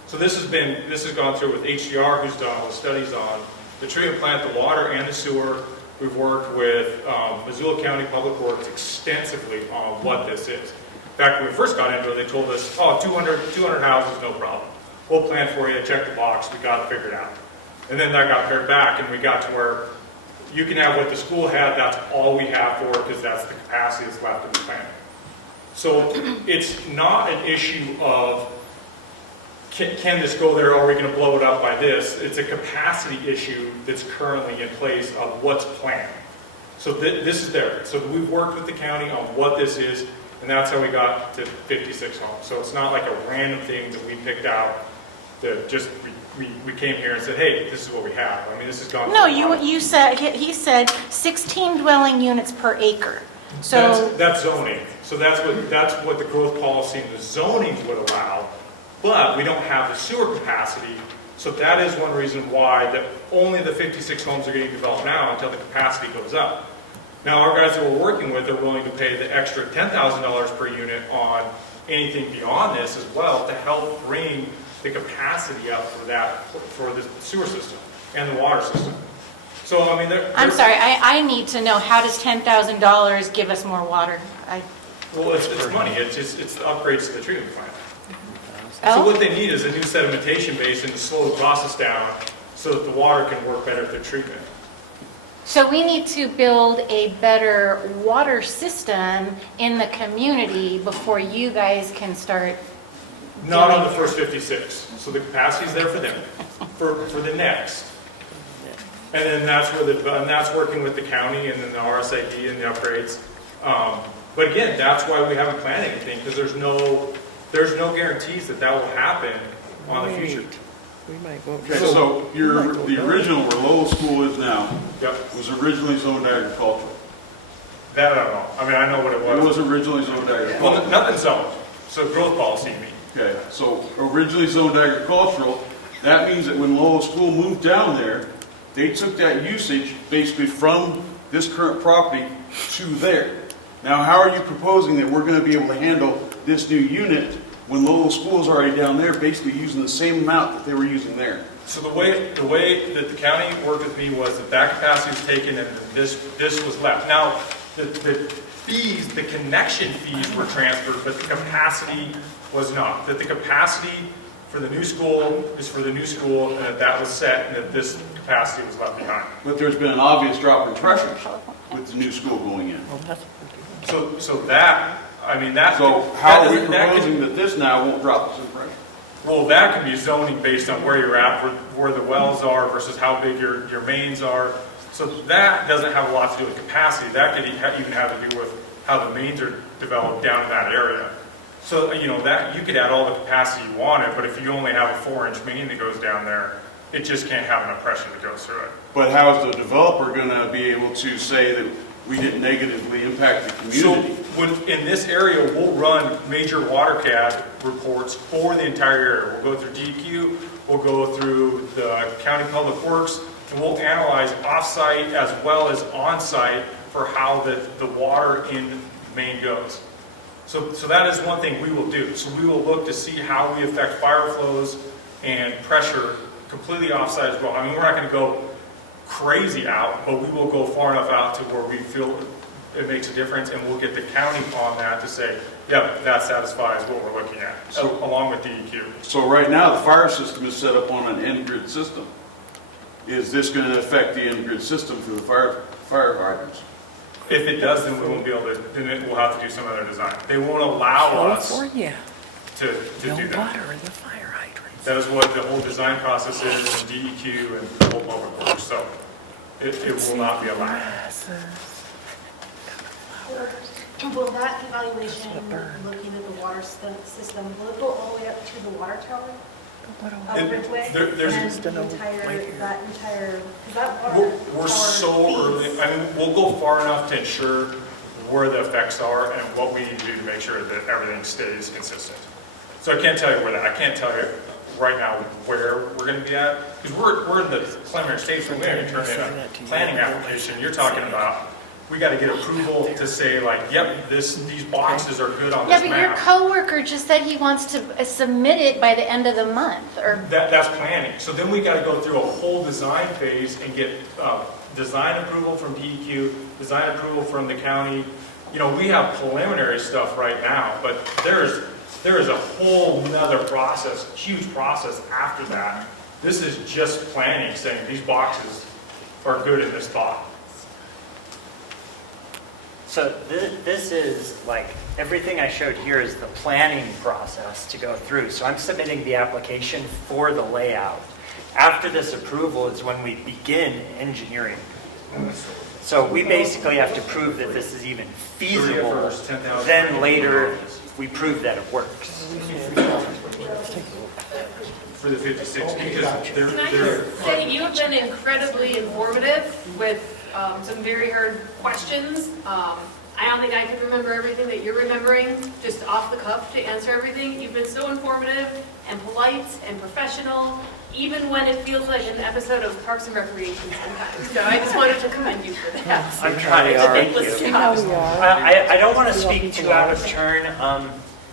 So this has gone through with HDR, who's done all the studies on the treatment plant, the water, and the sewer. We've worked with Missoula County Public Works extensively on what this is. In fact, when we first got into it, they told us, oh, 200 houses, no problem. We'll plan for you, check the box, we got it figured out. And then that got pared back and we got to where you can have what the school had, that's all we have for it because that's the capacity that's left in the plan. So it's not an issue of can this go there, or are we going to blow it up by this? It's a capacity issue that's currently in place of what's planned. So this is there. So we've worked with the county on what this is, and that's how we got to 56 homes. So it's not like a random thing that we picked out that just we came here and said, hey, this is what we have. I mean, this has gone. No, you said, he said 16 dwelling units per acre. So that's zoning. So that's what the growth policy and the zoning would allow. But we don't have the sewer capacity, so that is one reason why that only the 56 homes are getting developed now until the capacity goes up. Now, our guys that we're working with are willing to pay the extra $10,000 per unit on anything beyond this as well to help bring the capacity up for the sewer system and the water system. So, I mean, I'm sorry, I need to know, how does $10,000 give us more water? Well, it's money. It's the upgrades to the treatment plant. Oh? So what they need is a new sedimentation basin to slow the process down so that the water can work better through treatment. So we need to build a better water system in the community before you guys can start. Not on the first 56. So the capacity is there for them, for the next. And then that's working with the county and then the RSID and the upgrades. But again, that's why we haven't planned anything, because there's no guarantees that will happen on the future. We might vote. Okay, so the original where Lolo School is now was originally zoned agricultural. That I don't know. I mean, I know what it was. It was originally zoned agricultural. Well, nothing's zoned. So growth policy, you mean? Okay, so originally zoned agricultural, that means that when Lolo School moved down there, they took that usage basically from this current property to there. Now, how are you proposing that we're going to be able to handle this new unit when Lolo School is already down there, basically using the same amount that they were using there? So the way that the county worked with me was that capacity was taken and this was left. Now, the fees, the connection fees were transferred, but the capacity was not. That the capacity for the new school is for the new school, and that was set, and that this capacity was left behind. But there's been an obvious drop in pressure with the new school going in. So that, I mean, that. So how are we proposing that this now won't drop us in pressure? Well, that can be zoning based on where you're at, where the wells are versus how big your mains are. So that doesn't have a lot to do with capacity. That could even have to do with how the mains are developed down in that area. So, you know, that you could add all the capacity you wanted, but if you only have a 4-inch main that goes down there, it just can't have enough pressure that goes through it. But how is the developer going to be able to say that we didn't negatively impact the community? So in this area, we'll run major water CAD reports for the entire area. We'll go through DEQ, we'll go through the County Public Works, and we'll analyze off-site as well as on-site for how the water in Maine goes. So that is one thing we will do. So we will look to see how we affect fire flows and pressure completely off-site as well. I mean, we're not going to go crazy out, but we will go far enough out to where we feel it makes a difference, and we'll get the county on that to say, yep, that satisfies what we're looking at, along with DEQ. So right now, the fire system is set up on an end-grid system. is this going to affect the in-grid system for the fire hydrants? If it does, then we won't be able to, then we'll have to do some other design. They won't allow us California, to no do that. water in the fire hydrants. That is what the whole design process is, and DEQ and the whole public works, so it will not be allowed. Will that evaluation, looking at the water system, will it go all the way up to the water tower? Up Ridgeway? There's And the entire, that entire, 'cause that water We're tower so feeds- early, I mean, we'll go far enough to ensure where the effects are and what we need to do to make sure that everything stays consistent. So I can't tell you where that, I can't tell you right now where we're gonna be at, because we're in the preliminary stage, so we haven't turned in a planning application. You're talking about, we gotta get approval to say like, yep, these boxes are good on Yeah, this but your map. coworker just said he wants to submit it by the end of the month, or, That's planning. So then we got to go through a whole design phase and get design approval from DEQ, design approval from the county. You know, we have preliminary stuff right now, but there is a whole nother process, huge process after that. This is just planning, saying these boxes are good in this spot. So this is like, everything I showed here is the planning process to go through. So I'm submitting the application for the layout. After this approval is when we begin engineering. So we basically have to prove that this is even feasible. Then later, we prove that it works. For the 56, because Can I just say, you have been incredibly informative with some very hard questions. I don't think I could remember everything that you're remembering, just off the cuff to answer everything. You've been so informative and polite and professional, even when it feels like an episode of Parks and Recreation sometimes. So I just wanted to commend you for that. I'm trying, thank you. I don't want to speak too out of turn.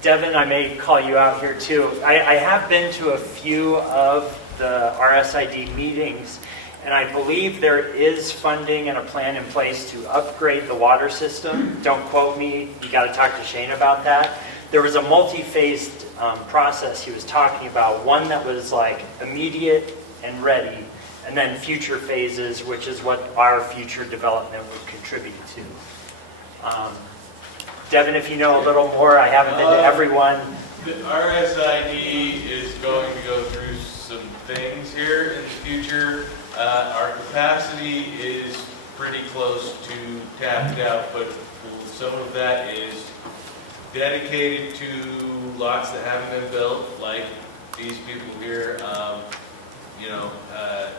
Devin, I may call you out here too. I have been to a few of the RSID meetings, and I believe there is funding and a plan in place to upgrade the water system. Don't quote me, you got to talk to Shane about that. There was a multi-phased process he was talking about, one that was like immediate and ready, and then future phases, which is what our future development would contribute to. Devin, if you know a little more, I haven't been to everyone. The RSID is going to go through some things here in the future. Our capacity is pretty close to tapped out, but some of that is dedicated to lots that haven't been built, like these people here.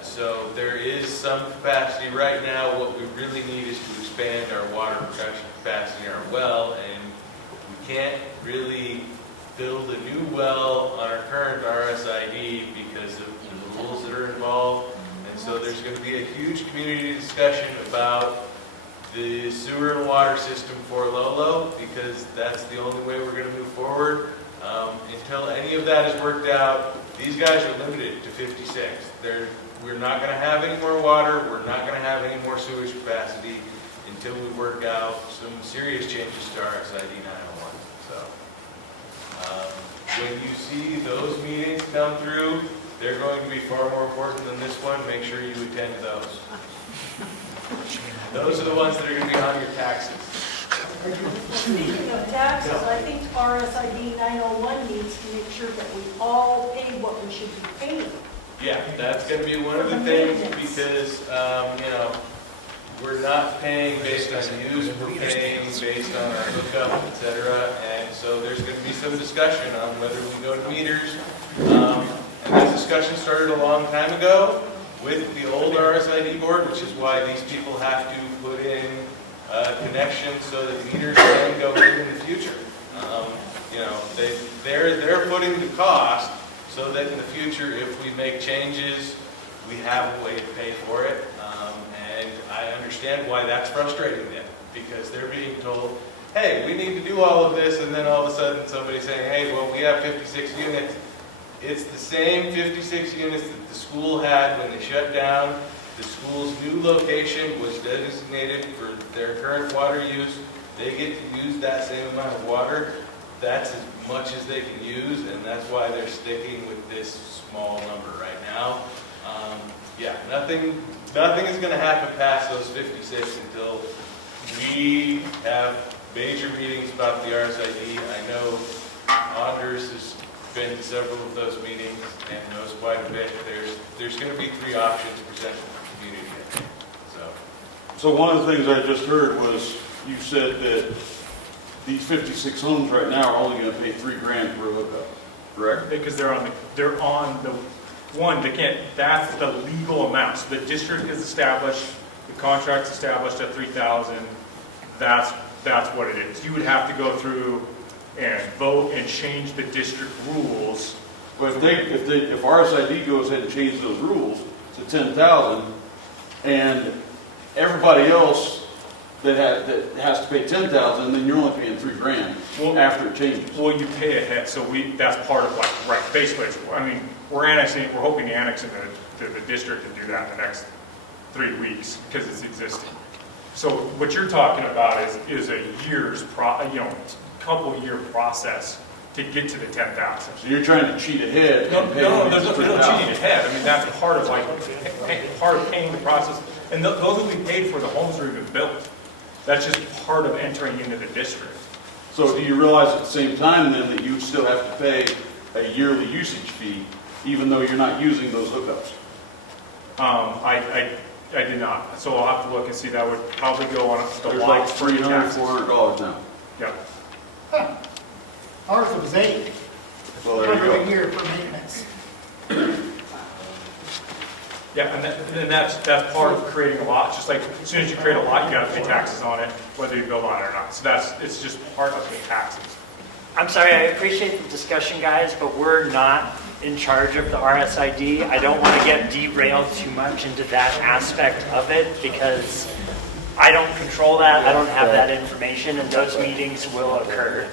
So there is some capacity right now. What we really need is to expand our water production capacity in our well, and we can't really build a new well on our current RSID because of the rules that are involved. And so there's going to be a huge community discussion about the sewer and water system for Lolo, because that's the only way we're going to move forward. Until any of that is worked out, these guys are limited to 56. We're not going to have any more water, we're not going to have any more sewage capacity until we work out some serious changes to RSID 901. So when you see those meetings come through, they're going to be far more important than this one. Make sure you attend those. Those are the ones that are going to be on your taxes. Speaking of taxes, I think RSID 901 needs to make sure that we all pay what we should be paying. Yeah, that's going to be one of the things, because, we're not paying based on use, we're paying based on our hookup, et cetera. And so there's going to be some discussion on whether we go to meters. And this discussion started a long time ago with the old RSID board, which is why these people have to put in connections so that meters can go in the future. They're putting the cost so that in the future, if we make changes, we have a way to pay for it. And I understand why that's frustrating them, because they're being told, hey, we need to do all of this, and then all of a sudden somebody's saying, hey, well, we have 56 units. It's the same 56 units that the school had when they shut down. The school's new location was designated for their current water use. They get to use that same amount of water. That's as much as they can use, and that's why they're sticking with this small number right now. Yeah, nothing is gonna happen past those 56 until we have major meetings about the RSID. I know Anders has been to several of those meetings and knows quite a bit. There's gonna be 3 options presented to the community, I think. So one of the things I just heard was, you said that these 56 homes right now are only gonna pay $3,000 for a hookup, correct? Because they're on the one, they can't, that's the legal amount. So the district is established, the contract's established at 3,000. That's what it is. You would have to go through and vote and change the district rules. But if RSID goes ahead and changes those rules to 10,000, and everybody else that has to pay 10,000, then you're only paying $3,000 after it changes. Well, you pay ahead, so that's part of like, right, basically, we're hoping to annex into the district and do that in the next 3 weeks because it's existing. So what you're talking about is a couple year process to get to the 10,000. So you're trying to cheat ahead. No, there's no cheating ahead. I mean, that's part of paying the process. And those will be paid for the homes are even built. That's just part of entering into the district. So do you realize at the same time then that you still have to pay a yearly usage fee even though you're not using those hookups? I did not. So I'll have to look and see. That would probably go on the There's lot like $300, $400 now. Yeah. Ours was 8. Well, there you $100 go. a year for maintenance. Yeah, and then that's part of creating a lot. It's just like as soon as you create a lot, you got to pay taxes on it, whether you build on it or not. So it's just part of the taxes. I'm sorry, I appreciate the discussion, guys, but we're not in charge of the RSID. I don't want to get derailed too much into that aspect of it because I don't control that. I don't have that information, and those meetings will occur.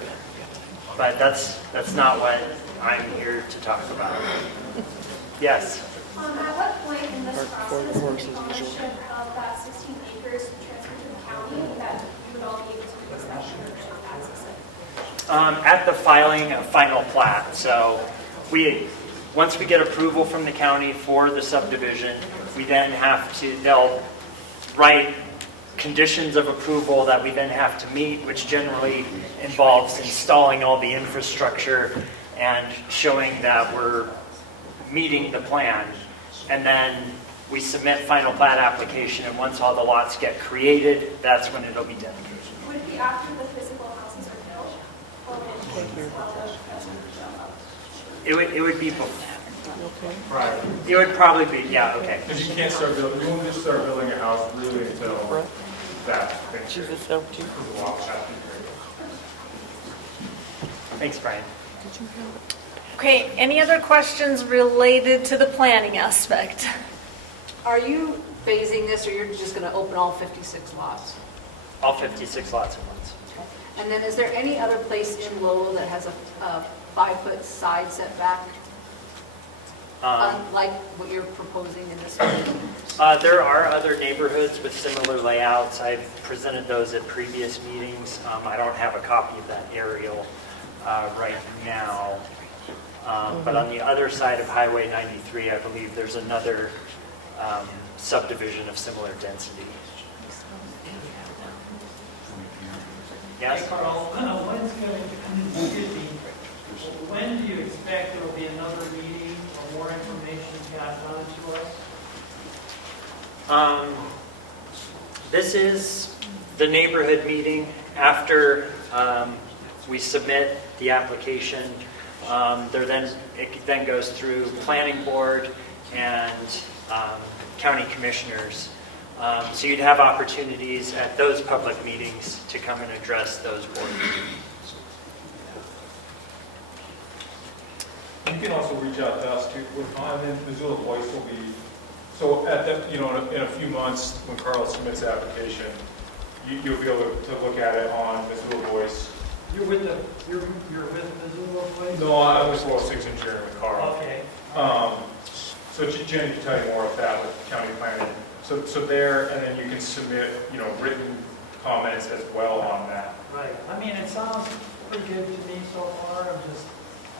But that's not what I'm here to talk about. Yes. At what point in this process would ownership of that 16 acres transfer to the county that you would all be able to use that ownership access it? At the filing of final plat. So once we get approval from the county for the subdivision, we then they'll write conditions of approval that we then have to meet, which generally involves installing all the infrastructure and showing that we're meeting the plan. And then we submit final plat application, and once all the lots get created, that's when it'll be dedicated. Would it be after the physical houses are built? Or It would be before. Right. It would probably be, yeah, okay. Because you can't start building, you won't just start building a house really until that. Thanks, Brian. Okay, any other questions related to the planning aspect? Are you phasing this, or you're just going to open all 56 lots? All 56 lots at once. And then is there any other place in Lolo that has a 5-foot side setback, like what you're proposing in this one? There are other neighborhoods with similar layouts. I've presented those at previous meetings. I don't have a copy of that aerial right now. But on the other side of Highway 93, I believe there's another subdivision of similar density. Yes? Hey, Carl, when do you expect there will be another meeting or more information passed on to us? This is the neighborhood meeting after we submit the application. It then goes through planning board and county commissioners. So you'd have opportunities at those public meetings to come and address those board meetings. You can also reach out to us too. And then Missoula Voice will be, so at the, in a few months when Carl submits the application, you'll be able to look at it on Missoula Voice. You're with Missoula Voice? No, I was 406 engineering with Carl. Okay. So Jenny can tell you more of that with county planning. So there, and then you can submit, written comments as well on that. Right. I mean, it sounds pretty good to me so far.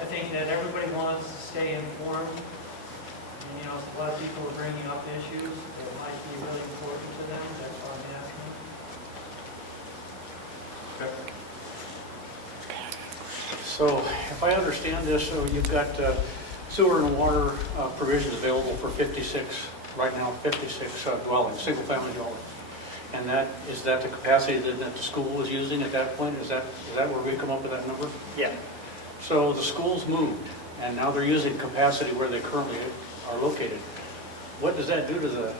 I think that everybody wants to stay informed. And, a lot of people are bringing up issues that might be really important to them, that's why I'm asking. So if I understand this, so you've got sewer and water provisions available for 56, right now 56 dwellings, single-family dwellings. And is that the capacity that the school was using at that point? Is that where we come up with that number? Yeah. So the school's moved, and now they're using capacity where they currently are located. What does that do to the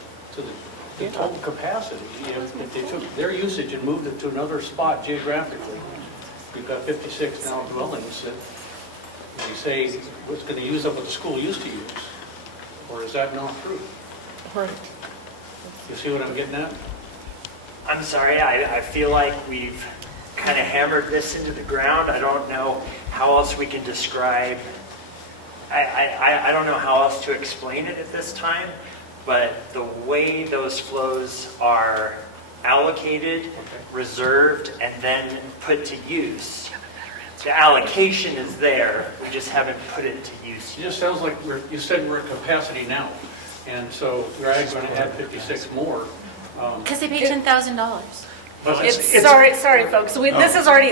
total capacity? If they took their usage and moved it to another spot geographically, we've got 56 now dwellings that you say it's going to use up what the school used to use, or is that not true? Right. You see what I'm getting at? I'm sorry, I feel like we've kind of hammered this into the ground. I don't know how else we can describe, I don't know how else to explain it at this time, but the way those flows are allocated, reserved, and then put to use, the allocation is there, we just haven't put it to use. It just sounds like you said we're at capacity now, and so we're going to add 56 more. Because they paid $10,000. Sorry, folks. This has already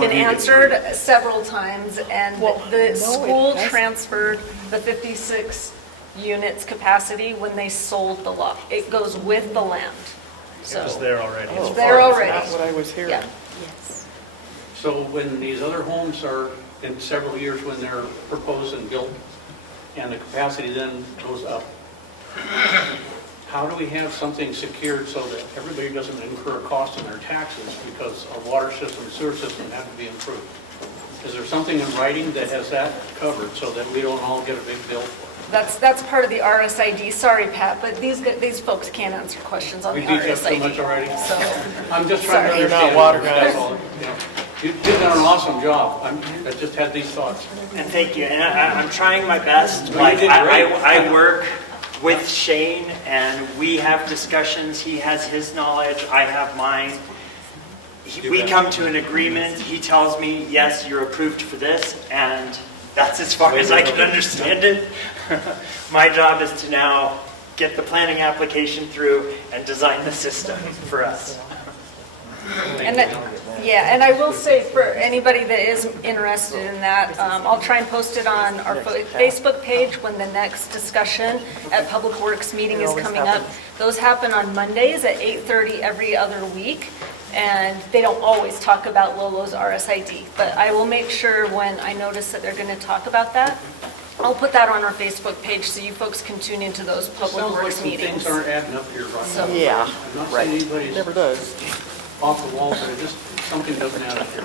been answered several times, and the school transferred the 56 units capacity when they sold the lot. It goes with the land. So It was there already. It's there already. That's what I was hearing. Yeah. Yes. So when these other homes are in several years when they're proposed and built, and the capacity then goes up, how do we have something secured so that everybody doesn't incur a cost in their taxes because our water system and sewer system have to be improved? Is there something in writing that has that covered so that we don't all get a big bill for it? That's part of the RSID. Sorry, Pat, but these folks can't answer questions on the We detailed so RSID. much already. So, I'm just trying to Sorry. understand. You're not water That's guys. all. Yeah. You did an awesome job. I just had these thoughts. And thank you, and I'm trying my best. Well, you did great. I work with Shane, and we have discussions. He has his knowledge, I have mine. We come to an agreement. He tells me, yes, you're approved for this, and that's as far as I can understand it. My job is to now get the planning application through and design the system for us. And I will say for anybody that is interested in that, I'll try and post it on our Facebook page when the next discussion at Public Works meeting is coming up. Those happen on Mondays at 8:30 every other week. And they don't always talk about Lolo's RSID, but I will make sure when I notice that they're going to talk about that, I'll put that on our Facebook page so you folks can tune into those Public Works meetings. Things aren't adding up here, right? So- Yeah, I'm not right. saying anybody's Never does. off the wall, but something doesn't add up here.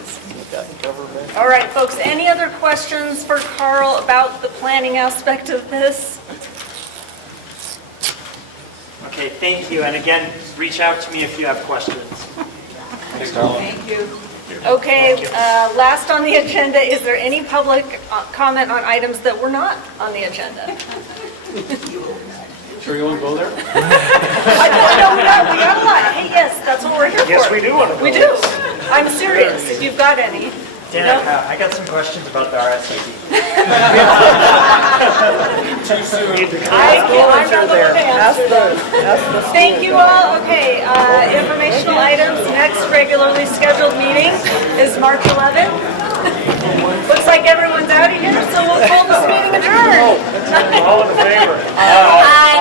Government. All right, folks, any other questions for Carl about the planning aspect of this? Okay, thank you, and again, reach out to me if you have questions. Thank you. Okay, last on the agenda, is there any public comment on items that were not on the agenda? Sure you want to go there? No, we got a lot. Hey, yes, that's what we're here for. Yes, we do want to go. We do. I'm serious, if you've got any. Danica, I got some questions about the RSID. Too soon. I'm not the one to answer them. Thank you all. Okay, informational items. Next regularly scheduled meeting is March 11th. Looks like everyone's out of here, so we'll call this meeting adjourned. All in favor? Aye.